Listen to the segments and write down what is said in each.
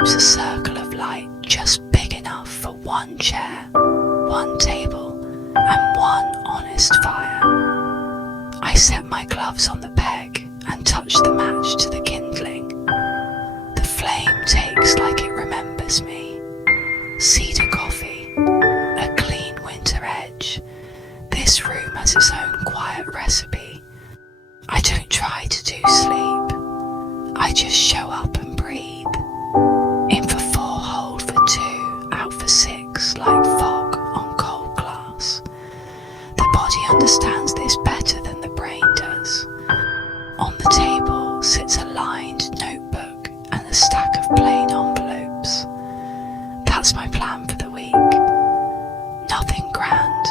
keeps a circle of light just big enough for one chair, one table, and one honest fire. I set my gloves on the peg and touch the match to the kindling. The flame takes like it remembers me. Cedar coffee, a clean winter edge. This room has its own quiet recipe. I don't try to do sleep. I just show up and breathe. In for 4, hold for 2, out for 6, like fog on cold glass. The body understands this better than the brain does. On the table sits a lined notebook and a stack of plain envelopes. That's my plan for the week. Nothing grand,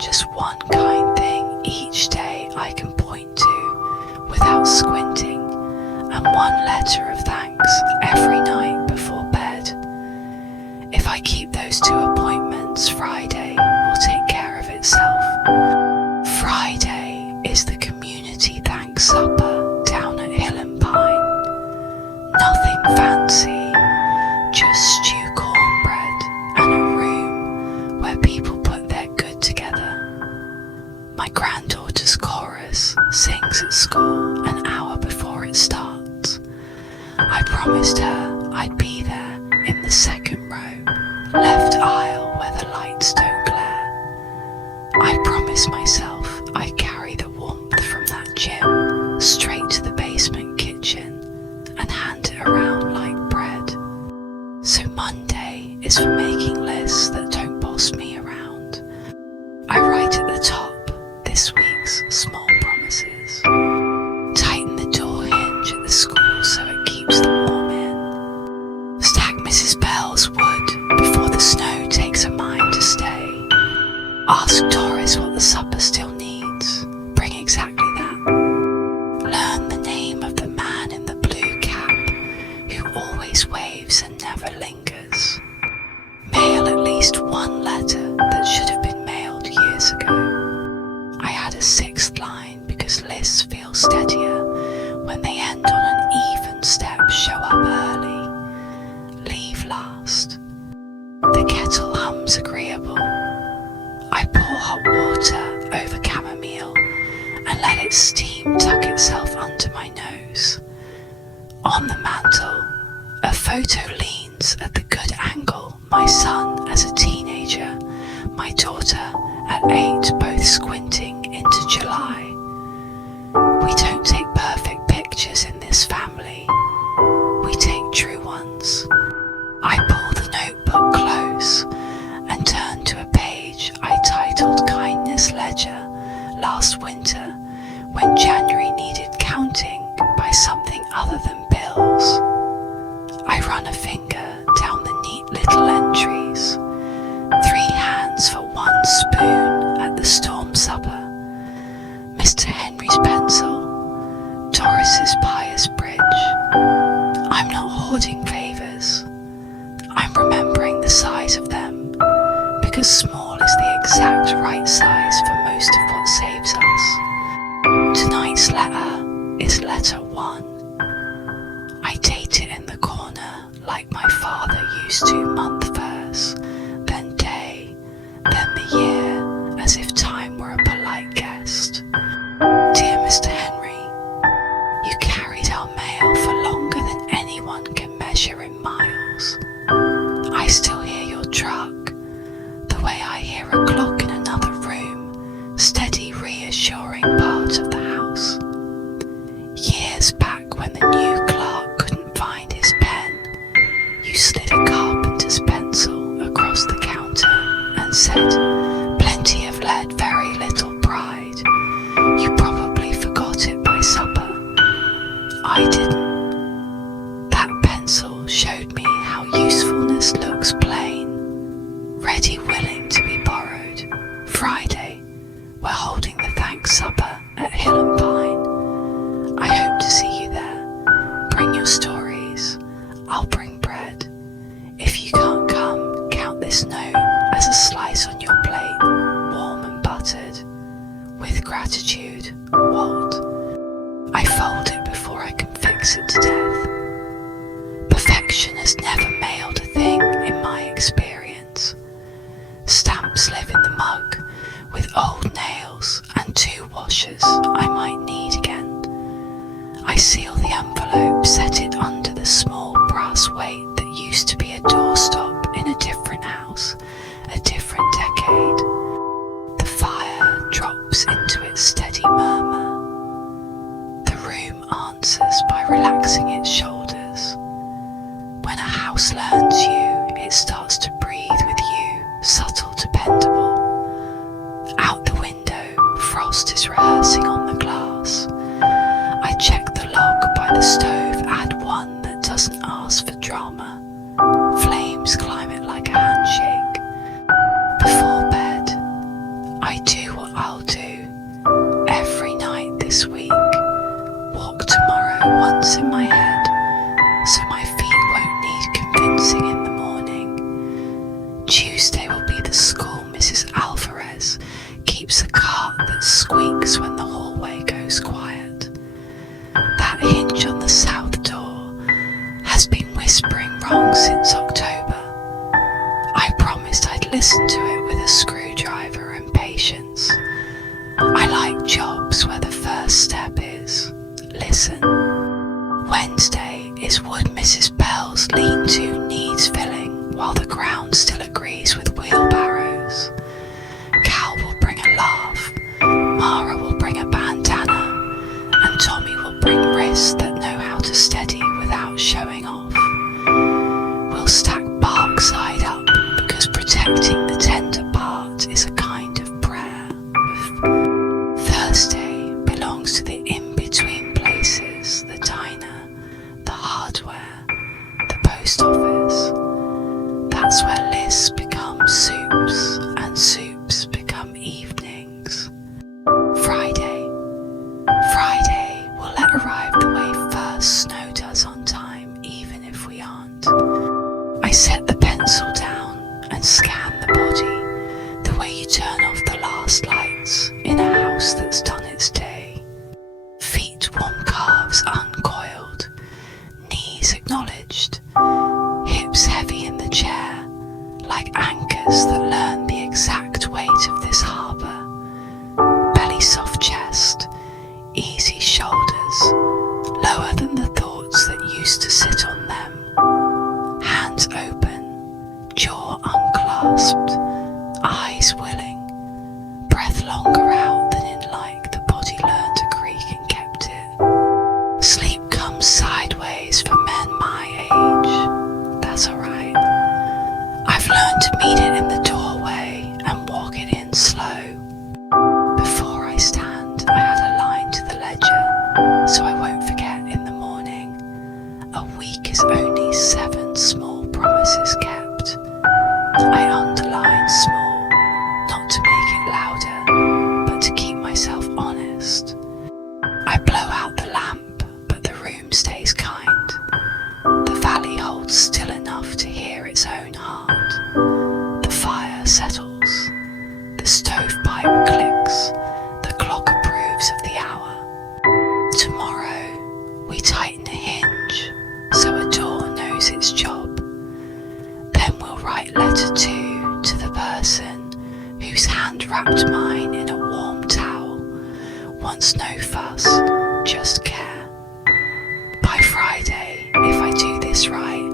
just one kind thing each day I can point to without squinting, and one letter of thanks every night before bed. If I keep those 2 appointments, Friday will take care of itself. Friday is the community thanks supper down at Hill and Pine. Nothing fancy, just stew cornbread and a room where people put their good together. My granddaughter's chorus sings at school an hour before it starts. I promised her I'd be there in the second row, left aisle where the lights don't glare. I promised myself I'd carry the warmth from that gym straight to the basement kitchen and hand it around like bread. So Monday is for making lists that don't boss me around. I write at the top this week's small promises. Tighten the door hinge at the school so it keeps the warm in. Stack Mrs. Bell's wood before the snow takes a mind to stay. Ask Doris what the supper still needs. Bring exactly that. Learn the name of the man in the blue cap who always waves and never lingers. Mail at least one letter that should have been mailed years ago. I add a 6th line because lists feel steadier when they end on an even step. Show up early, leave last. The kettle hums agreeable. I pour hot water over chamomile and let its steam tuck itself under my nose. On the mantel, a photo leans at the good angle. My son as a teenager, my daughter at 8, both squinting into July. We don't take perfect pictures in this family. We take true ones. I pull the notebook close and turn to a page I titled Kindness Ledger last winter when January needed counting by something other than bills. I run a finger down the neat little entries. 3 hands for 1 spoon at the storm supper. Mr. Henry's pencil. Doris's pious bridge. I'm not hoarding favours. I'm remembering the size of them, because small is the exact right size for most of what saves us. Tonight's letter is letter 1. I date it in the corner like my father used to, month verse, then day, then the year, as if time were a polite guest. Dear Mr. Henry, you carried our mail for longer than anyone can measure in miles. I still hear your truck, the way I hear a clock in another room, steady, reassuring part of the house. Years back when the new clerk couldn't find his pen, you slid a carpenter's pencil across the counter and said, "Plenty of lead, very little pride." You probably forgot it by supper. I didn't. That pencil showed me how usefulness looks plain, ready, willing to be borrowed. Friday, we're holding the thanks supper at Hill and Pine. I hope to see you there. Bring your stories. I'll bring bread. If you can't come, count this note as a slice on your I seal the envelope, set it under the small brass weight that used to be a doorstop in a different house, a different decade. The fire drops into its steady murmur. The room answers by relaxing its shoulders. When a house learns you, it starts to breathe with you, subtle, dependable. Out the window, frost is rehearsing on the glass. I check the log by the stove, add one that doesn't ask for drama. Flames climb it like a handshake. Before bed, I do what I'll do every night this week. Walk tomorrow once in my head, so my feet won't need convincing in the morning. Tuesday will be the school Mrs. Alvarez keeps a cart that squeaks when the hallway goes quiet. That hinge on the south door has been whispering wrong since October. I promised I'd listen to it with a screwdriver and patience. I like jobs where the first step is listen. Wednesday is would Mrs. Bell's lean-to needs filling while the ground still agrees with wheelbarrows. Cal will bring a laugh, Mara will bring a bandana, and Tommy will bring wrists that know how to steady without showing off. We'll stack bark side up because protecting the tender part is a kind of prayer. Thursday belongs to the in-between places, the diner, the hardware, the post office. That's where lists become soups and soups become evenings. Friday will let arrive the way first snow does on time, even if we aren't. I set the pencil down and scan the body, the way you turn off the last lights in a house that's done its day. Feet warm calves uncoiled, knees acknowledged, hips heavy in the chair, like anchors that learn the exact weight of this harbour. Belly soft chest, easy shoulders, lower than the thoughts that used to sit on them. Hands open, jaw unclasped, eyes willing, breath longer out than in like the body learned to creak and kept it. Sleep comes sideways for men my age. That's alright. I've learned to meet it in the doorway and walk it in slow. Before I stand, I had a line to the ledger, so I won't forget in the morning. A week is only 7 small promises kept. I underline small, not to make it louder, but to keep myself honest. I blow out the lamp, but the room stays kind. The valley holds still enough to hear its own heart. The fire settles. The stovepipe clicks. The clock approves of the hour. Tomorrow, we tighten a hinge, so a door knows its job. Then we'll write letter 2 to the person whose hand wrapped mine in a warm towel. Wants no fuss, just care. By Friday, if I do this right,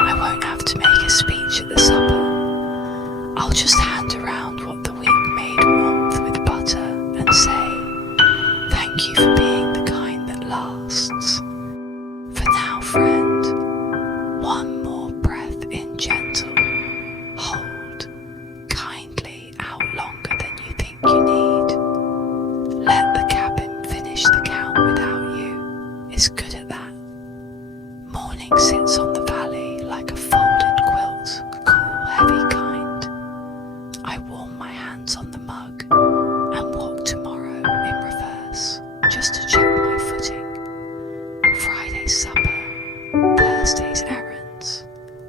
I won't have to make a speech at the supper. I'll just hand around what the week made warmth with butter and say, thank you for being the kind that lasts. For now, friend, one more breath in gentle. Hold kindly out longer than you think you need. Let the cabin finish the count without you. It's good at that. Morning sits on the valley like a folded quilt, cool, heavy kind. I warm my hands on the mug and walk tomorrow in reverse, just to check my footing. Friday's supper, Thursday's errands,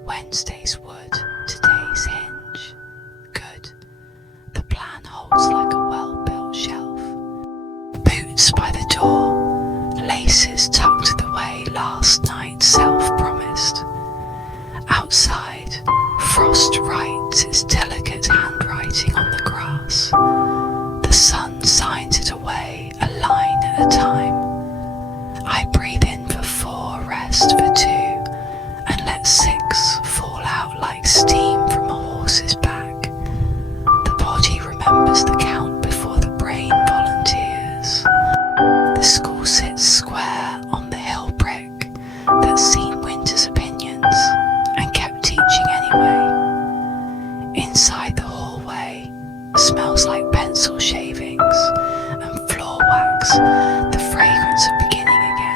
Wednesday's wood, today's hinge. Good. The plan holds like a well-built shelf. Boots by the door, laces tucked the way last night self-promised. Outside, frost writes its delicate handwriting on the grass. The sun signs it away, a line at a time. I I breathe in for 4, rest for 2, and let 6 fall out like steam from a horse's back. The body remembers the count before the brain volunteers. The school sits square on the hill brick that's seen winter's opinions and kept teaching anyway. Inside the hallway smells like pencil shavings and floor wax, the fragrance of beginning again.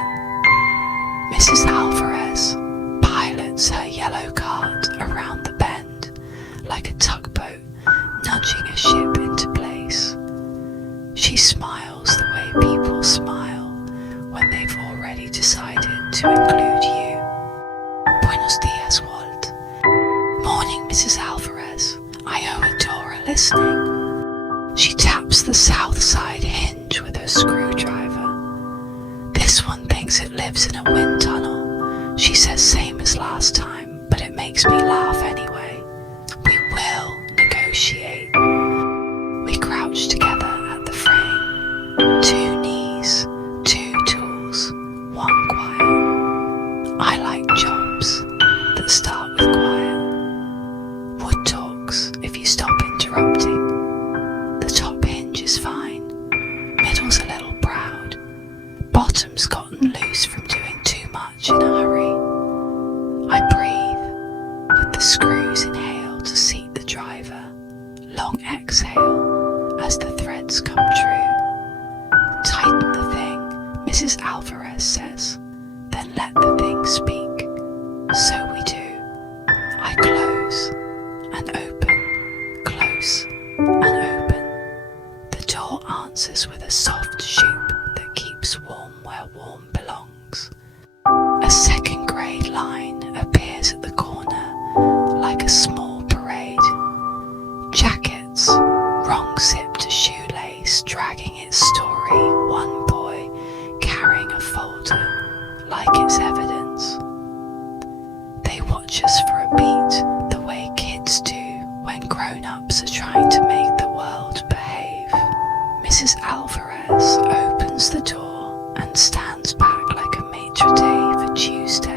Mrs. Alvarez pilots her yellow cart around the bend like a tugboat nudging a ship into place. She smiles the way people smile when they've already decided to include you. Buenos dias, Walt. Morning, Mrs. Alvarez. I owe Adora listening. She taps the south side hinge with her screwdriver. This one thinks it lives in a wind tunnel. She says same as last time, but it makes me laugh anyway. We will negotiate. We crouch together at the frame. 2 knees, 2 tools, 1 quiet. I like jobs that start with quiet. Wood talks if you stop interrupting. The top hinge is fine. Middle's a little proud. Bottom's gotten loose from doing too much in a hurry. I breathe with the screws inhale to seat the driver. Long exhale as the threads come true. Tighten the thing, Mrs. Alvarez says, then let the thing speak. So we do. I close and open, close and open. The door answers with a soft shoop that keeps warm where warm belongs. A second grade line appears at the corner like a small parade. Jackets, wrong zip to shoelace, dragging its story, one boy carrying a folder like it's evidence. They watch us for a beat the way kids do when grown-ups are trying to make the world behave. Mrs. Alvarez opens the door and stands back like a maitre d' for Tuesday.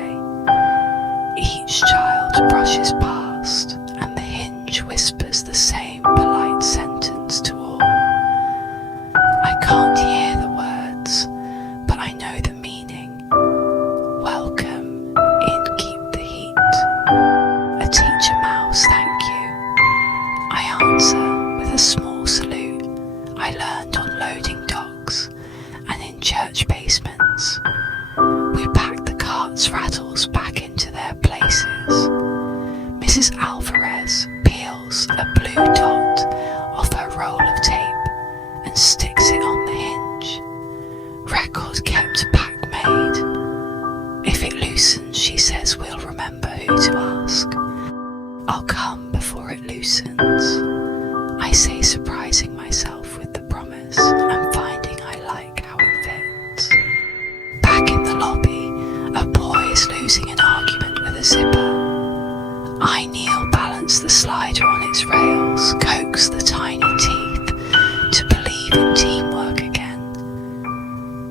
Each child brushes past and the hinge whispers the same polite sentence to all. I can't hear the words, but I know the meaning. Welcome in, keep the heat. A teacher mouse, thank you. I answer with a small salute I learned on loading docks and in church basements. We pack the cart's rattles back into their places. Mrs. Alvarez peels a blue dot off her roll of tape and sticks it on the hinge. Record kept, pack made. If it loosens, she says we'll remember who to ask. I'll come before it loosens, I say, surprising myself with the promise and finding I like how it fits. Back in the lobby, a boy is losing an argument with a zipper. I kneel, balance the slider on its rails, coax the tiny teeth to believe in teamwork again.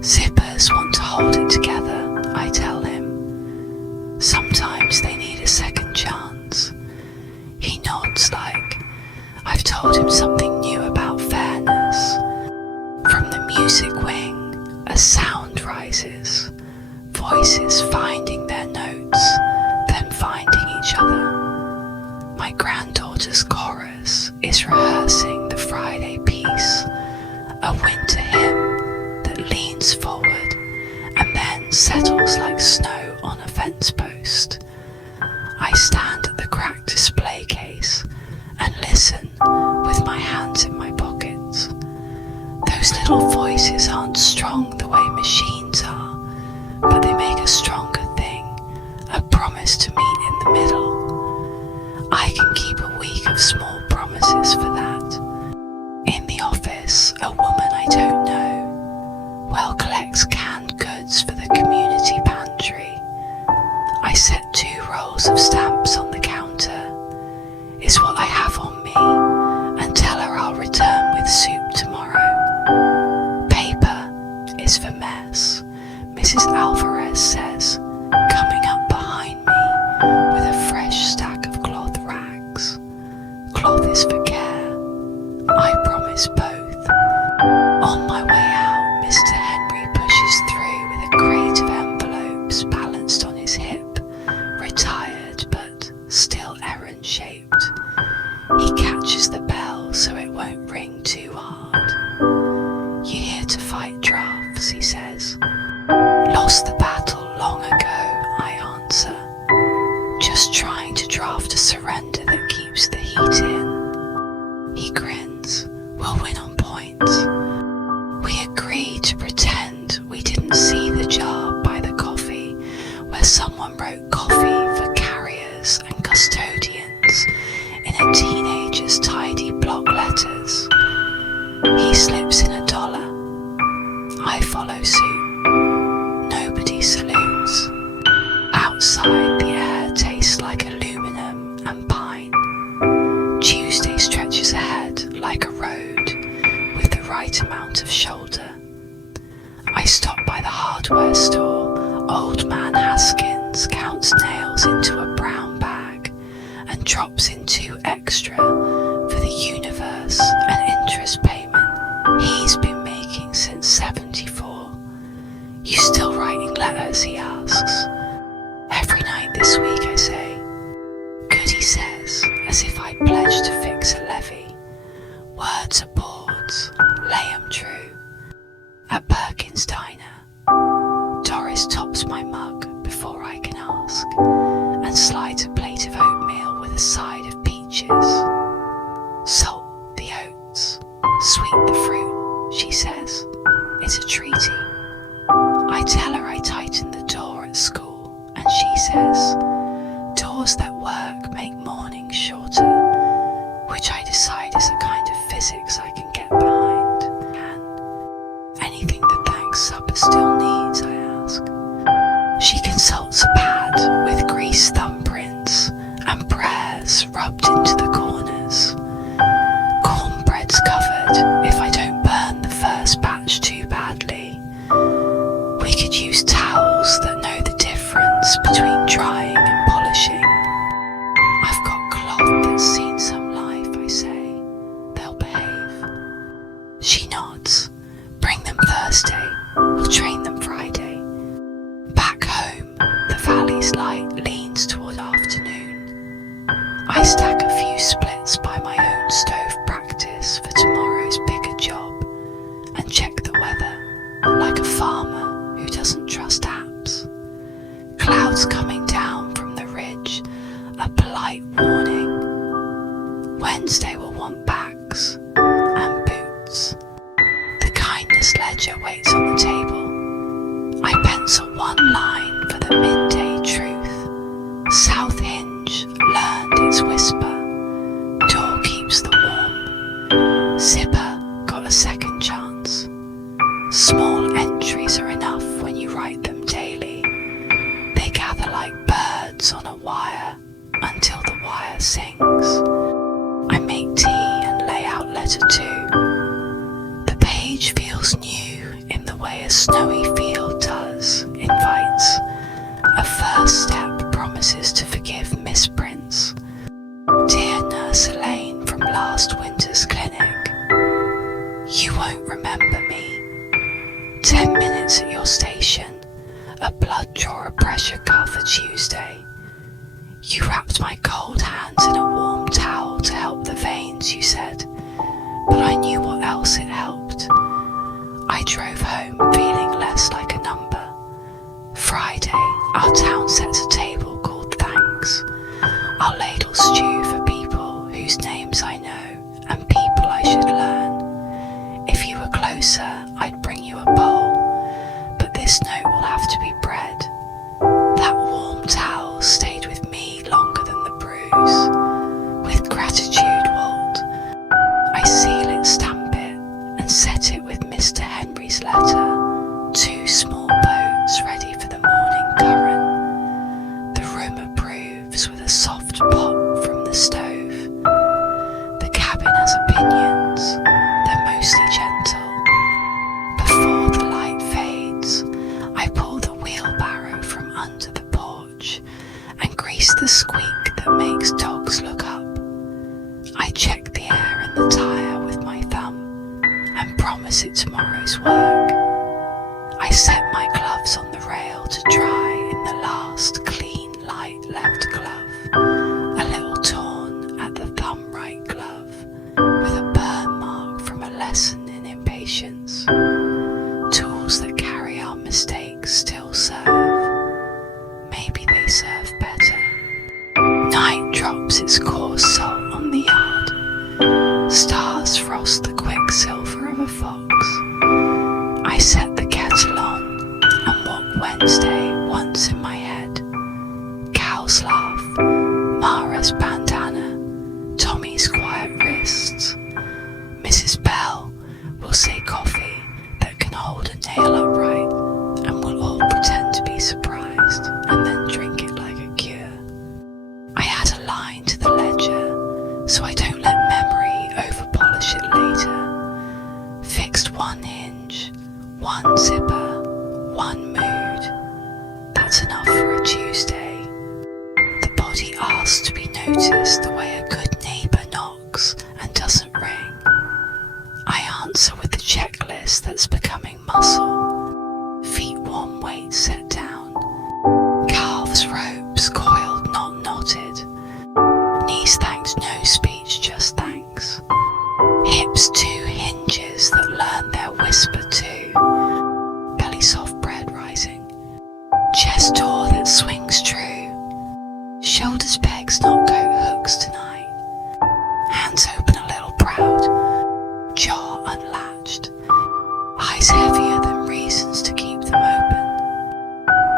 Zippers want to hold it together, I tell him. Sometimes they need a second chance. He nods like I've told him something new about fairness. From the music wing, a sound rises, voices finding their notes, then finding each other. My granddaughter's chorus is rehearsing the Friday piece, a winter hymn that leans forward and then settles like snow on a fence post. I stand at the cracked display case and listen with my hands in my pockets. Those little voices aren't strong the way machines are, but they make a stronger thing, a promise to meet in the middle. I can keep a week of small promises for that. In the office, a woman I don't know well collects canned goods for the community pantry. I set 2 rolls of stamps on the counter. Is what I have on me, and tell her I'll return with soup tomorrow. Paper is for mess. Mrs. Alvarez says, coming up behind me with a fresh stack of cloth rags. Cloth is for care. I promise both. On my way out, Mr. Henry pushes through with a crate of envelopes balanced on his hip, retired but still errand-shaped. He catches the bell so it won't ring too hard. "You're here to fight drafts," he says. "Lost the battle long ago," I answer. "Just trying to draft a surrender that keeps the heat in." He grins. "We'll win on points." We agree to pretend we didn't see the jar by the coffee where someone wrote coffee for carriers and custodians in a teenager's tidy block letters. He slips in $1. I follow suit. Nobody salutes. Outside, the air tastes like aluminum and pine. Tuesday stretches ahead like a road with the right amount of shoulder. I stop by the hardware store. Old man Haskins counts nails into a brown bag and drops in 2 extra for the universe and interest payment he's been making since '74. "You still writing letters?" he asks. "Every night this week," I say. "Good," he says, as if I'd pledged to fix a levee. Words are boards, lay 'em true. At Perkins' Diner, Doris tops my mug before I can ask, and slides a plate of oatmeal with a side of peaches. "Salt the oats, sweet the fruit," she says. "It's a treaty." I tell her I tightened the door at school, and she says, "Doors that work make mornings shorter," which I decide is a kind of physics I can get behind. "And anything the thanks supper still needs?" I ask. She consults a pad with grease thumbprints and prayers rubbed into the corners. "Cornbread's covered if I don't burn the first batch too badly. We could use towels that know the difference between drying and polishing. I've got cloth that's seen some life," I say. "They'll behave." She nods. "Bring them Thursday. We'll train them Friday." Back home, the valley's light leans toward afternoon. I stack a few splits by my own stove practice for tomorrow's bigger job and check the weather like a farmer who doesn't trust apps. Clouds coming down from the ridge, a polite warning. Wednesday will want bags and boots. The kindness ledger waits on the table. I pencil one line for the midday truth. South Hinge learned its whisper. Door keeps the warm. Zipper got a second chance. Small entries are enough when you write them daily. They gather like birds on a wire until the wire sings. I make tea and lay out letter 2. The page feels new in the way a snowy field does. Invites. A first step promises to forgive misprints. Dear Nurse Elaine from last winter's clinic, you won't remember me. 10 minutes at your station, a blood drawer pressure cuff for Tuesday. You wrapped my cold hands in a warm towel to help the veins, you said, but I knew what else it helped. I drove home feeling less like a number. Friday, our town sets a table called Thanks. I'll ladle stew for people whose names I know and people I should learn. If you were closer, I'd bring you a bowl, but this note will have to be bread. That warm towel stayed with me longer than the bruise. With gratitude, Walt. I seal it, stamp it, and set it with Mr. Henry's letter. 2 small boats ready for the morning current. the squeak that makes dogs look up. I check the air in the tyre with my thumb and promise it tomorrow's work. I set my gloves on the rail to dry in the last clean light left glove, a little torn at the thumb right glove, with a burn mark from a lesson in impatience. Tools that carry our mistakes still serve. Maybe they serve better. Night drops its coarse salt on the yard. Stars frost the quicksilver of a fox. I set the kettle on and walk Wednesday once in my head. Cows laugh, Mara's bandana, Tommy's quiet wrists. Mrs. Bell will say coffee that can hold a nail upright, and we'll all pretend to be surprised and then drink it like a cure. I add a line to the ledger so I don't let memory over-polish it later. Fixed one hinge, one zipper, one mood. That's enough for a Tuesday. The body asks to be noticed the way a good neighbour knocks and doesn't ring. I answer with the checklist that's becoming muscle. Feet warm, weight set down. Calves ropes coiled, not knotted. Knees thanked, no speech, just thanks. Hips two hinges that learn their whisper too. Belly soft, bread rising. Chest door that swings true. Shoulders pegs, not coat hooks tonight. Hands open a little proud. Jaw unlatched. Eyes heavier than reasons to keep them open.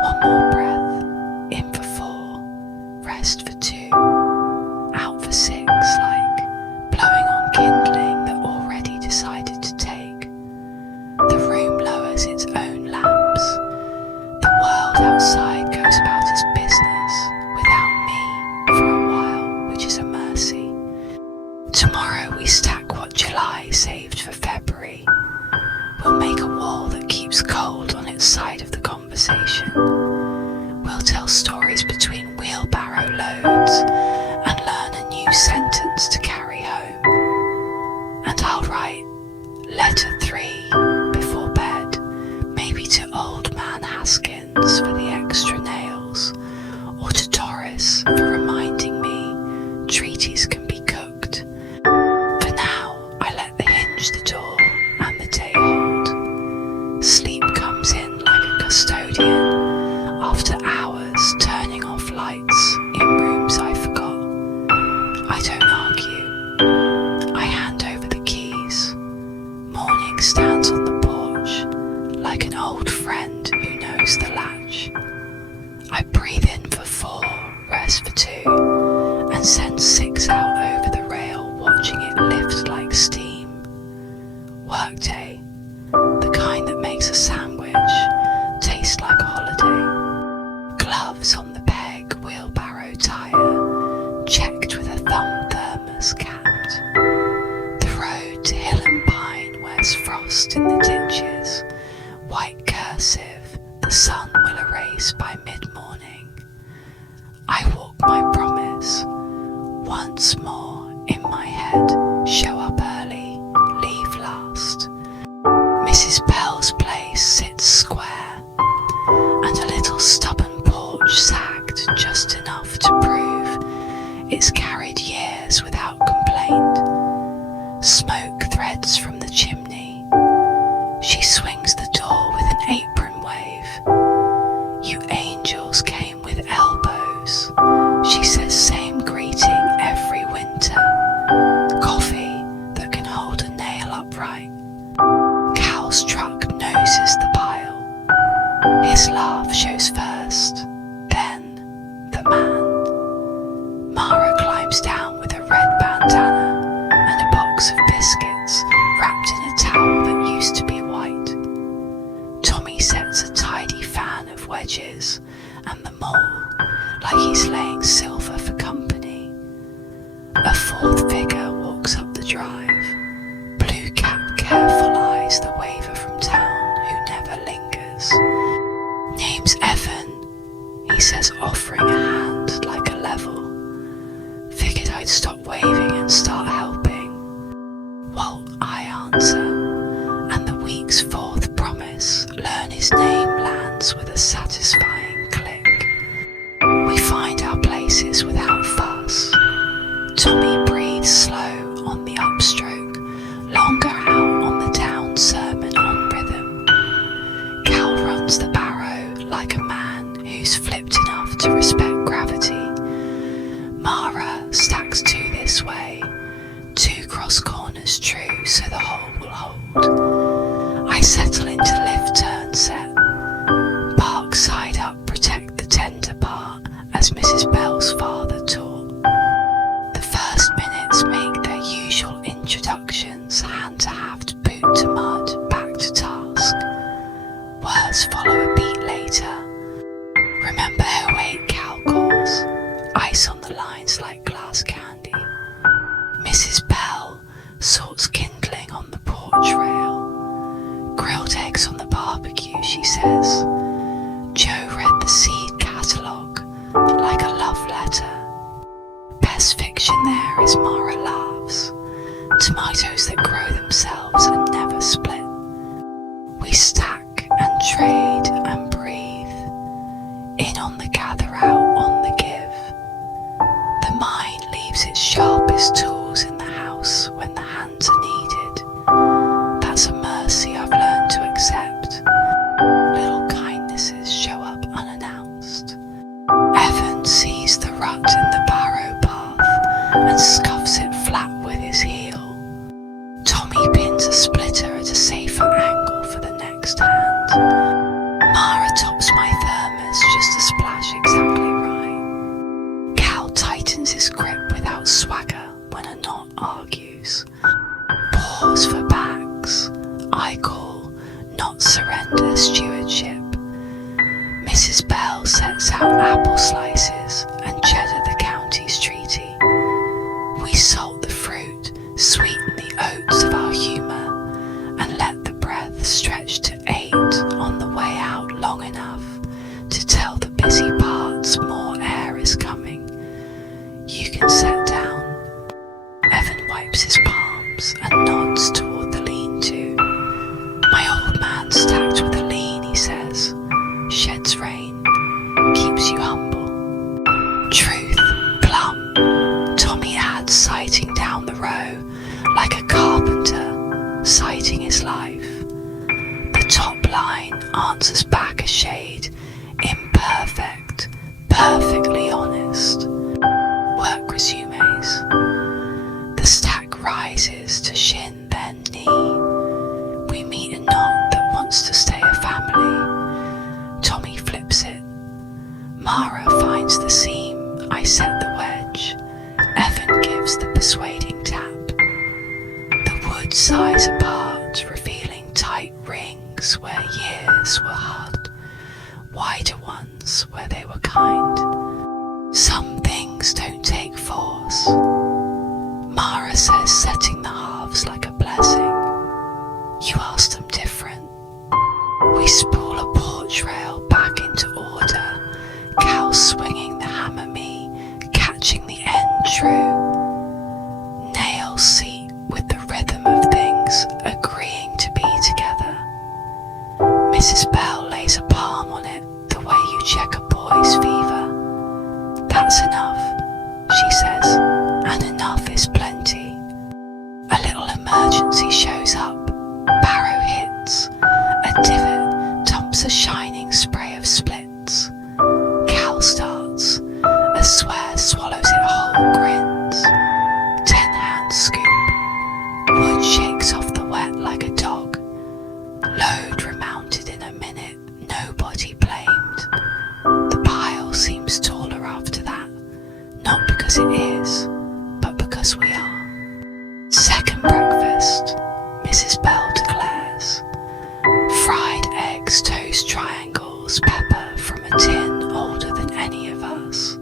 One more breath. In for 4. Rest for 2. Out for 6, like blowing on kindling that already decided to take. The room lowers its own lamps. The world outside goes about its business without me for a while, which is a mercy. Tomorrow we stack what July saved for February. We'll make a wall that keeps cold on its side of the conversation. We'll tell stories between wheelbarrow loads and learn a new sentence to carry home. And I'll write letter 3 before bed, maybe to old man Haskins for the extra nails, or to Doris for reminding me treaties can be cooked. For now, I let the hinge, the door, and the day hold. Sleep comes in like a custodian after hours turning off lights in rooms I forgot. I don't argue. I hand over the keys. Morning stands on the porch like an old friend who knows the latch. I breathe in for 4, rest for 2, and send 6 out over the rail, watching it lift like steam. Workday, the kind that makes a sandwich taste like a holiday. Gloves on the peg, wheelbarrow tire, checked with a thumb thermos capped. The road to Hill and Pine wears frost in the ditches, white cursive, the sun will erase by mid-morning. I walk my promise, once more in my head, show up early, leave last. Mrs. Bell's place sits square, and a little stubborn porch sagged just enough to prove it's carried years without complaint. Smoke threads from the chimney. She swings the door with an apron wave. You angels came with elbows. She says same greeting every winter. Coffee that can hold a nail upright. Cal's truck noses the pile. His laugh shows first, then the man. Mara climbs down with a red bandana and a box of biscuits wrapped in a towel that used to be white. Tommy sets a tidy fan of wedges and the mole like he's laying silver for company. A 4th figure walks up the drive. Blue cap careful eyes the waver from town who never lingers. Name's Evan, he says, offering a hand like a level I'd stop waving and start helping. Walt, I answer, and the week's fourth promise, learn his name, lands with a satisfying click. We find our places without fuss. Tommy breathes slow on the upstroke, longer out on the down sermon on rhythm. Cal runs the barrow like a man who's flipped enough to respect gravity. Mara stacks two this way, two cross corners true so the whole will hold. I settle into lift turn set. Park side up, protect the tender part, as Mrs. Bell's father taught. The first minutes make their usual introductions, hand to haft, boot to mud, back to task. Words follow a beat later. Remember 08 Cal calls, ice on the lines like glass candy. Mrs. Bell sorts kindling on the porch rail. Grilled eggs on the barbecue, she says. Joe read the seed catalogue like a love letter. Best fiction there is, Mara laughs. Tomatoes that grow themselves and never split. We stack and trade and breathe. In on the gather, out on the give. The mind leaves its sharpest tools in the house when the hands are needed. That's a mercy I've learned to accept. Little kindnesses show up unannounced. Evan sees the rut in the barrow path and scuffs it flat with his heel. Tommy pins a splitter at a safer angle for the next hand. Mara tops my thermos just a splash exactly right. Cal tightens his grip without swagger when a knot argues. Pause for backs. I call not surrender stewardship. Mrs. Bell sets out apple slices and cheddar the county's treaty. We salt the fruit, sweeten the oats of our humour, and let the breath stretch to 8 on the way out long enough to tell the busy parts more air is coming. You can set down. Evan wipes his palms and nods toward the lean-to. My old man stacked with a lean, he says. Sheds rain, keeps you humble. Truth, plumb, Tommy adds, sighting down the row like a carpenter sighting his life. The top line answers back a shade, imperfect, perfectly honest. Work resumes. The stack rises to shin, then knee. We meet a knot that wants to stay a family. Tommy flips it. Mara finds the seam. I set the wedge. Evan gives the persuading tap. The wood sighs apart, revealing tight rings where years were hard, wider ones where they were kind. Some things don't take force. Mara says, setting the halves like a blessing. You asked them different. We spool a porch rail back into order, Cal swinging the hammer, me catching the end true. Nails seat with the rhythm of things agreeing to be together. Mrs. Bell lays a palm on it the way you check a boy's fever. That's enough, she says, and enough is plenty. A little emergency shows up. Barrow hits. A divot dumps a shining spray of splits. Cal starts. A swear swallows it whole, grins. 10-hand scoop. Wood shakes off the wet like a dog. Load remounted in a minute. Nobody blamed. The pile seems taller after that. Not because it is, but because we are. Second breakfast, Mrs. Bell declares. Fried eggs, toast triangles, pepper from a tin older than any of us.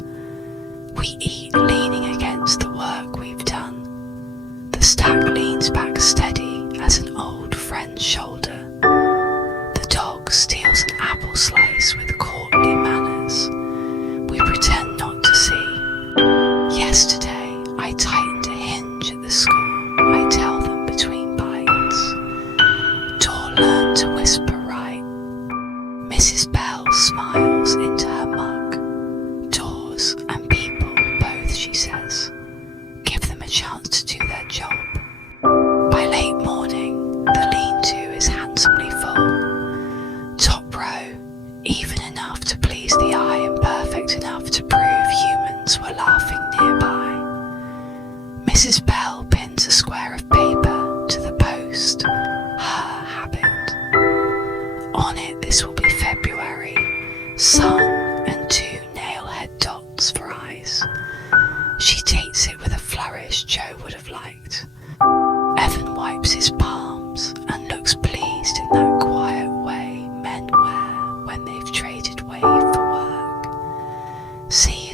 We eat leaning against the work we've done. The stack leans back steady as an old friend's shoulder. The dog steals an apple slice with courtly manners. We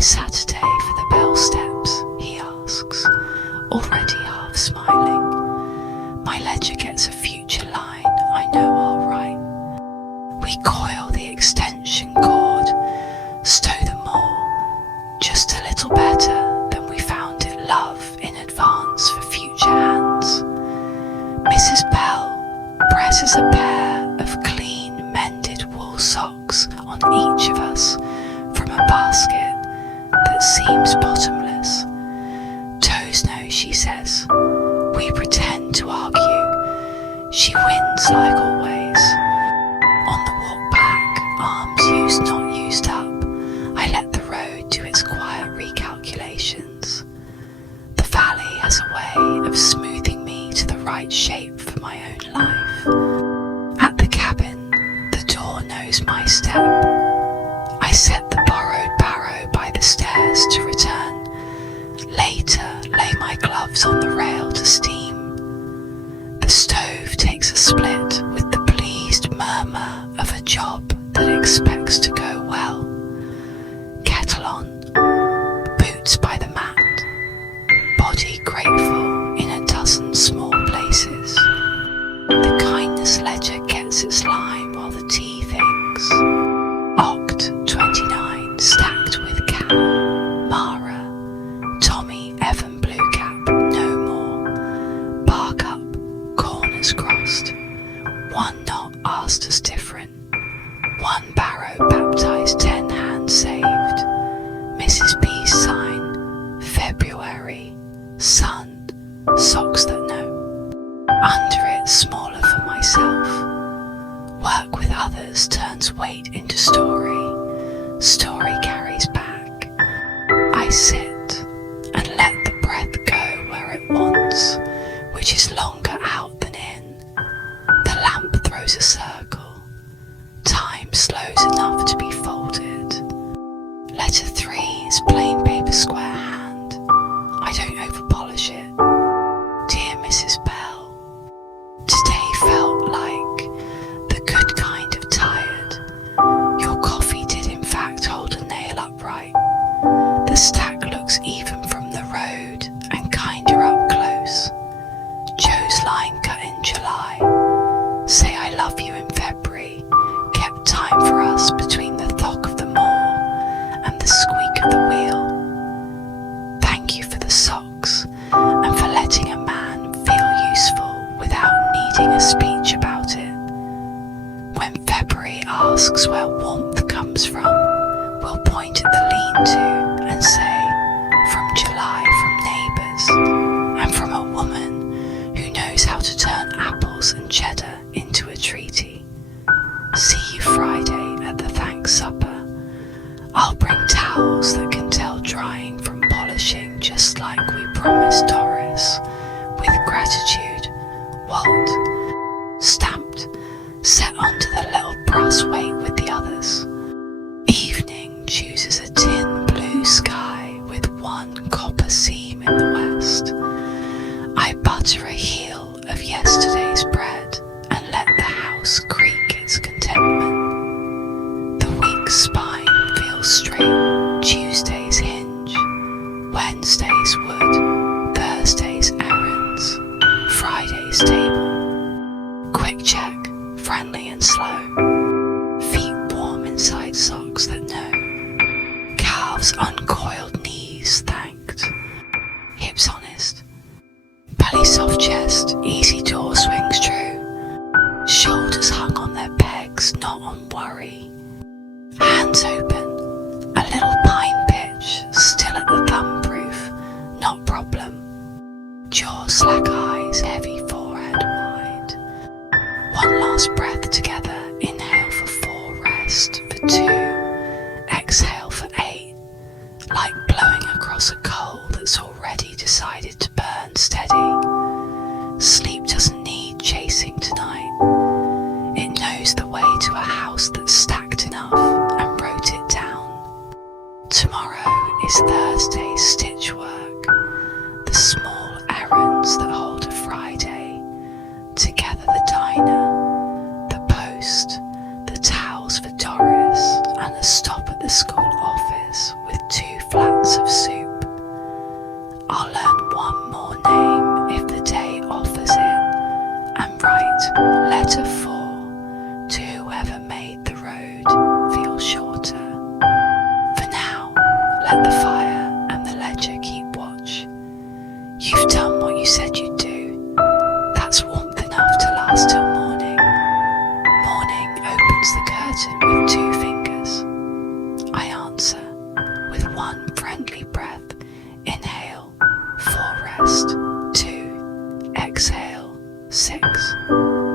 Is Saturday for the Bell Steps? He asks, already half smiling. My ledger gets a future line, I know I'll write. We coil the extension cord, stow them all, just a little better than we found it, love in advance for future hands. Mrs. Bell presses a pair of clean mended wool socks on each of us from a basket that seems bottomless. Toes no, she says. We pretend to argue. She wins like always. On the walk back, arms used not used up, I let the road do its quiet recalculations. The valley has a way of smoothing me to the right shape for my own life. At the cabin, the door knows my step. I set the borrowed barrow by the stairs to return. Later, lay my gloves on the rail to steam. The stove takes a split with the pleased murmur of a job that expects to go well. Kettle on, boots by the mat, body grateful in a dozen small places. The kindness ledger gets its line while the tea thinks. Oct 29 stacked with Cal, Mara, Tommy, Evan, Bluecap, no more. Bark up, corners crossed. One knot asked us different. One barrow baptized, 10 hands saved. Mrs. B's sign, February, sun, socks that know. Under it, smaller for myself. Work with others turns weight into story. Story carries back. I sit and let the breath go where it wants, which is longer out than in. The lamp throws a circle. Time slows enough to be folded. Letter 3 is plain paper square hand. I don't over polish it. Dear Mrs. Bell, today felt like the good kind of tired. Your coffee did in fact hold a nail upright. The stack looks even from the road and kinder up close. Joe's line cut in July. Say I love you in February. Kept time for us between the thock of the moor and the squeak of the wheel. Thank you for the socks and for letting a man feel useful without needing a speech about it. When February asks where warmth comes from, we'll point at the lean-to and say, from July, from neighbours, and from a woman who knows how to turn apples and cheddar into a treaty. See you Friday at the thanks supper. I'll bring towels that can tell drying from polishing, just like we promised Doris. With gratitude, Walt. Stamped, set onto the little brass weight with the others. Evening chooses a tin blue sky with one copper seam in the west. I butter a heel of yesterday's bread and let the house creak its contentment. The week's spine feels straight, Tuesday's hinge, Wednesday's wood, Thursday's errands, Friday's table. Quick check, friendly and slow. Feet warm inside socks that know. Calves uncoiled, knees thanked. Hips honest. Belly soft chest, easy door swings true. Shoulders hung on their pegs, not on worry. Hands open, a little pine pitch, still at the thumb proof, not problem. Jaw slack eyes, heavy forehead wide. One last breath together, inhale for 4, rest for 2, exhale for 8, like blowing across a coal that's already decided to burn steady. Sleep doesn't need chasing tonight. It knows the way to a house that's stacked enough and wrote it down. Tomorrow is Thursday's stitch work, the small errands that hold a Friday. Together the diner, the post, the towels for Doris, and a stop at the school office with 2 flowers. let the fire and the ledger keep watch. You've done what you said you'd do. That's warmth enough to last till morning. Morning opens the curtain with 2 fingers. I answer with 1 friendly breath. Inhale, 4 rest, 2, exhale, 6.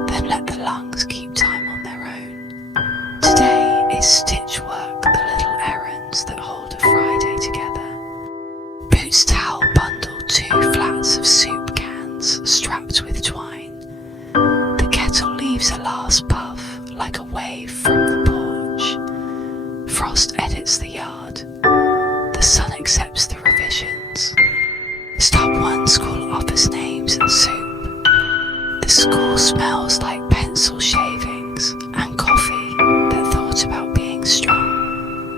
Then let the lungs keep time on their own. Today is stitch work, the little errands that hold a Friday together. Boots towel bundle 2 flats of soup cans strapped with twine. The kettle leaves a last puff like a wave from the porch. Frost edits the yard. The sun accepts the revisions. Stop 1 school offers names and soup. The school smells like pencil shavings and coffee that thought about being strong.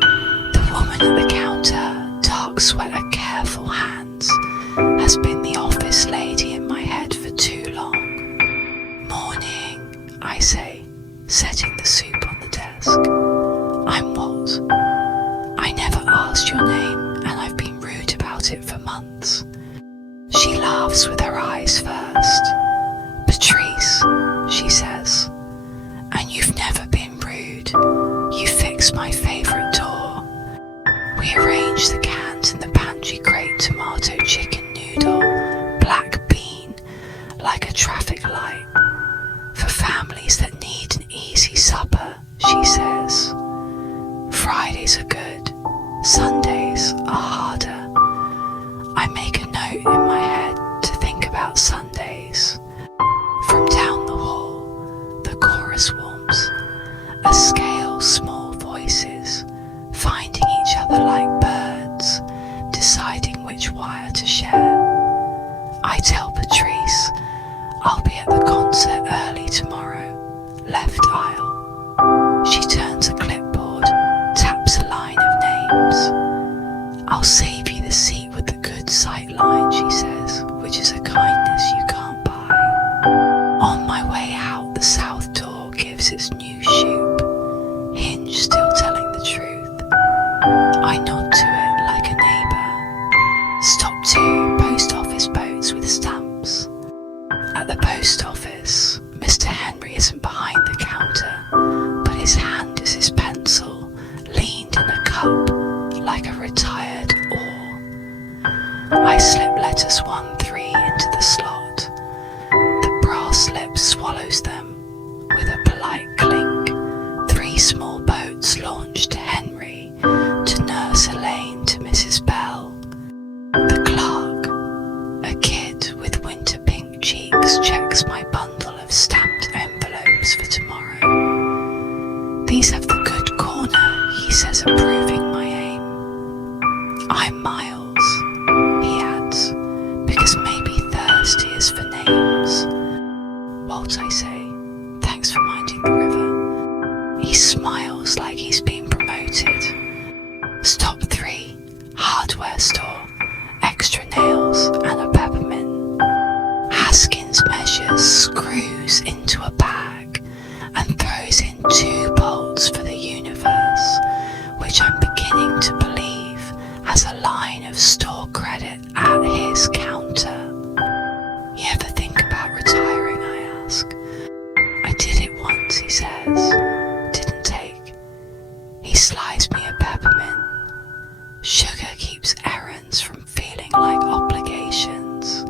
The woman at the counter, dark sweater, careful hands, has been the office lady in my head for too long. Morning, I say, setting the soup on the desk. I'm what? I never asked your name, and I've been rude about it for months. She laughs with her eyes first. Patrice, she says, and you've never been rude. You fixed my favourite door. We arrange the cans in the pantry crate, tomato, chicken noodle, black bean, like a traffic light. For families that need an easy supper, she says. Fridays are good, Sundays are harder. I make a note in my head to think about Sundays. From down the hall, the chorus warms. A scale, small voices, finding each other like birds, deciding which wire to share. I tell Patrice I'll be at the concert early tomorrow, left aisle. She turns a clipboard, taps a line of names. I'll save you the seat with the good sight line, she says, which is a kindness you can't buy. On my way out, the south door gives its new shoop, hinge still telling the truth. I nod to it like a neighbour. Stop 2 post office boats with stamps. At the post office, Mr. Henry isn't behind the counter, but his hand is his pencil, leaned in a cup like a retired oar. I slip letters 1, 3 into the slot. The brass slip swallows them with a polite clink. 3 small boats launch to Henry, to nurse Elaine, to Mrs. Bell. The clerk, a kid with winter pink cheeks, checks my bundle of stamped envelopes for tomorrow. These have the good corner, he says, approving my aim. I'm Miles, he adds, because maybe thirsty is for names. Walt, I say, thanks for minding the river. He smiles like he's been promoted. Stop 3, hardware store, extra nails and a peppermint. Haskins measures, screws into a bag, and throws in 2 bolts for the universe, which I'm beginning to believe has a line of store credit at his counter. You ever think about retiring, I ask. I did it once, he says. Didn't take. He slides me a peppermint. Sugar keeps errands from feeling like obligations.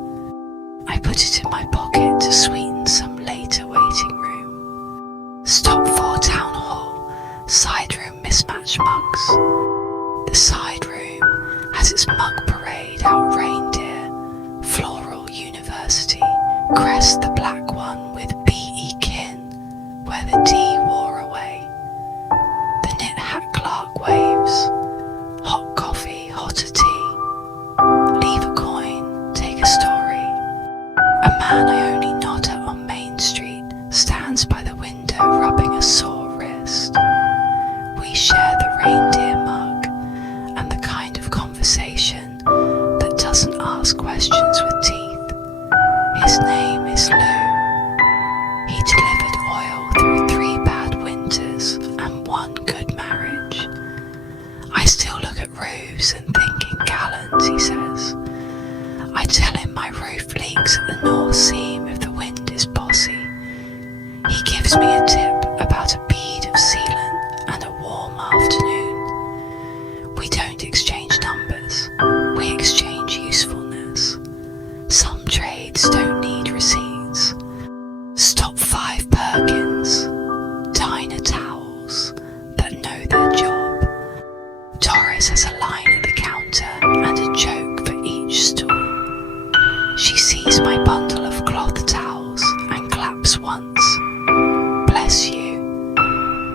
I put it in my pocket to sweeten some later waiting room. Stop 4 town hall, side room mismatched mugs. The side room has its mug parade out reindeer, floral university, crest the black one with B.E. Kin, where the D wore away. The knit hat clerk waves. Hot coffee, hotter tea. Leave a coin, take a story. A man I only nod at on Main Street stands by the window rubbing a sore wrist. We share the reindeer mug and the kind of conversation that doesn't ask questions with teeth. His name is Lou. He delivered oil through 3 still look at roofs and think in gallons, he says. I tell him my roof leaks at the north seam if the wind is bossy. He gives me a tip about a bead of sealant and a warm afternoon. We don't exchange numbers, we exchange usefulness. Some trades don't need receipts. Stop 5 Perkins, diner towels that know their job. Doris has a line at the counter and a joke for each stool. She sees my bundle of cloth towels and claps once. Bless you.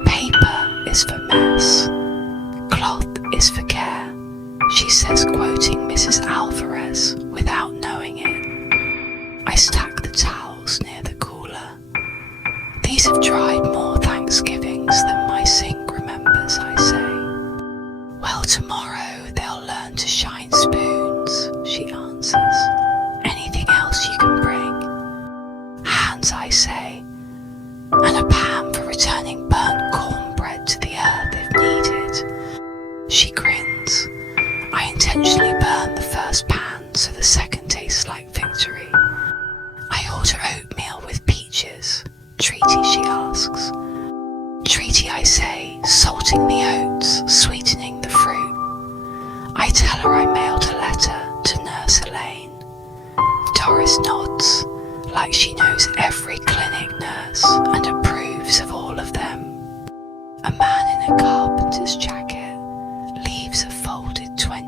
Paper is for mess. Cloth is for care, she says, quoting Mrs. Alvarez without knowing it. I stack the towels near the cooler. These have dried more Thanksgivings than my sink remembers, I say. Well, tomorrow they'll learn to shine spoons, she answers. Anything else you can bring? Hands, I say, and a pan for returning burnt cornbread to the earth if needed. She grins. I intentionally burn the first pan so the second tastes like victory. I order oatmeal with peaches. Treaty, she asks. Treaty, I say, salting the oats, sweetening the fruit. I tell her I mailed a letter to Nurse Elaine. Doris nods, like she knows every clinic nurse and approves of all of them. A man in a carpenter's jacket leaves a folded 20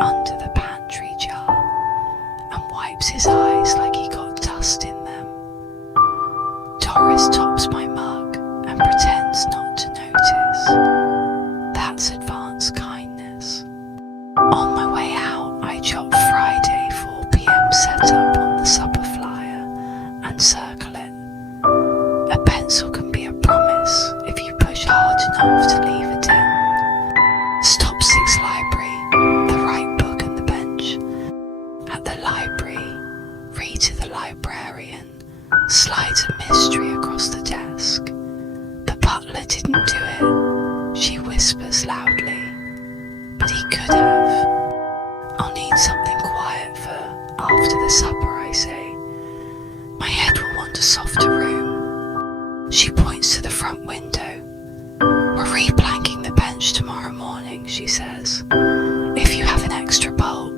under the pantry jar and wipes his eyes like he got dust in them. Doris tops my mug and pretends not to notice. That's advanced kindness. On my way out, I jot Friday 4 p.m. setup on the supper flyer and circle it. A pencil can be a promise if you push hard enough to leave a dent. Stop 6 library, the right book and the bench. At the library, read to the librarian, slides a mystery across the desk. The butler didn't do it, she whispers loudly, but he could have. I'll need something quiet for after the supper, I say. My head will want a softer room. She points to the front window. We're replanking the bench tomorrow morning, she says. If you have an extra bolt.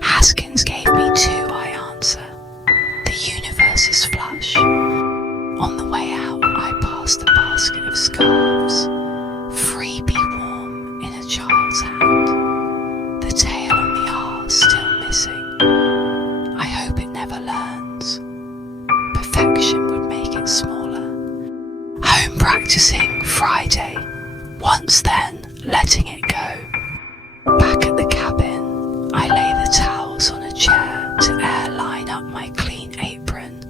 Haskins gave me 2, I answer. The universe is flush. On the way out, I pass the basket of scarves. Free be warm in a child's hand. The tail on the R still missing. I hope it never learns. Perfection would make it smaller. Home practicing Friday. Once then, letting it go. Back at the cabin, I lay the towels on a chair to airline up my clean apron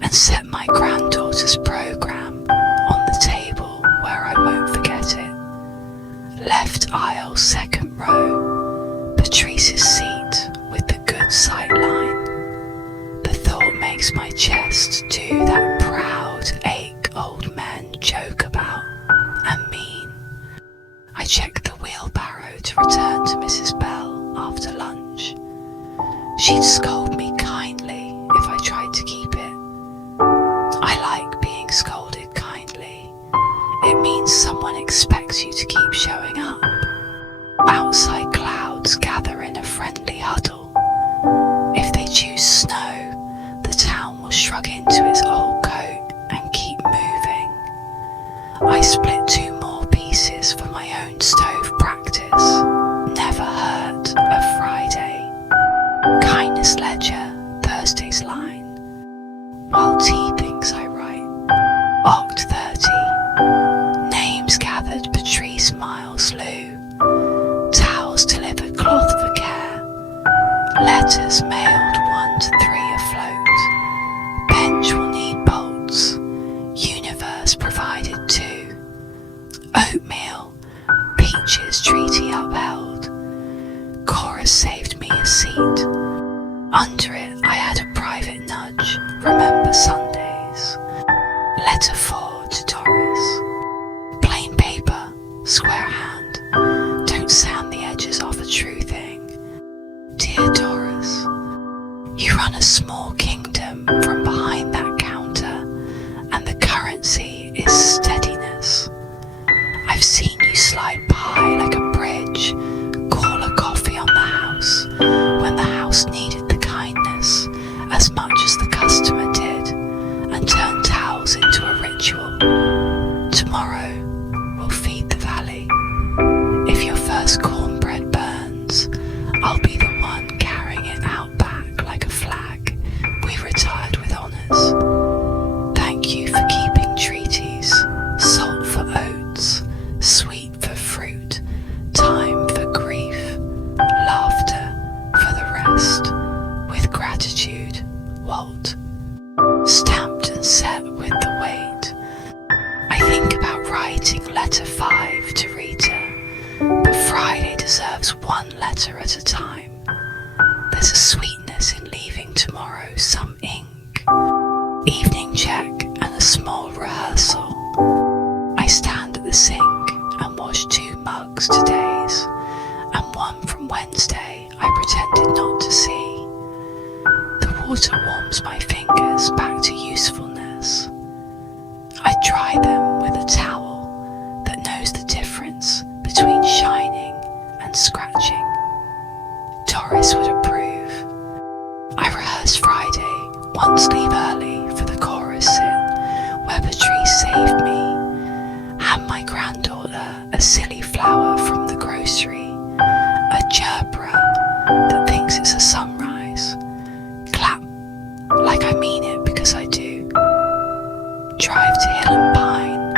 and set my granddaughter's program on the table where I won't forget it. Left aisle, second row, Patrice's seat with the good sight line. The thought makes my chest do that proud ache old men joke about and mean. I check the wheelbarrow to return to Mrs. Bell after lunch. She'd scold me kindly if I tried to keep it. I like being scolded kindly. It means someone expects you to keep showing up. Outside clouds gather in a friendly huddle. If they choose snow, the town will shrug into its old coat and keep moving. I split 2 more pieces for my own stove practice. Never heard of Friday. Kindness ledger, Thursday's line. While T thinks I write. Oct 30. Names gathered, Patrice Miles Lou. Towels delivered, cloth for care. Letters mailed 1 to 3 afloat. Bench will need bolts. Universe provided 2. Oatmeal, peaches treaty upheld. Chorus saved me a seat. Under it I had a private nudge. Remember Sundays. Letter 4 to Doris. Plain paper, square hand. Don't send small kingdom from behind that counter, and the currency is steadiness. I've seen you slide by like a bridge, call a coffee on the house, when the house needed the kindness as much as the customer did, and turn towels into a ritual. Tomorrow we'll feed the valley. If your first cornbread burns, I'll be the one carrying it out back like a flag. We retired with honours. Thank you for keeping treaties, salt for oats, sweet for fruit, time for grief, laughter for the rest. With gratitude, Walt. Stamped and set with the weight. I think about writing letter 5 to Rita, but Friday deserves one letter at a time. There's a sweetness in leaving tomorrow some ink. Evening check and a small rehearsal. I stand at the sink and wash 2 mugs today's, and one from Wednesday I pretended not to see. The water warms my fingers back to usefulness. I dry them with a towel that knows the difference between shining and scratching. Doris would approve. I rehearsed Friday, once leave early for the chorus sit. Webertree saved me. Hand my granddaughter a silly flower from the grocery, a gerbera that thinks it's a sunrise. Clap like I mean it because I do. Drive to Hill and Pine,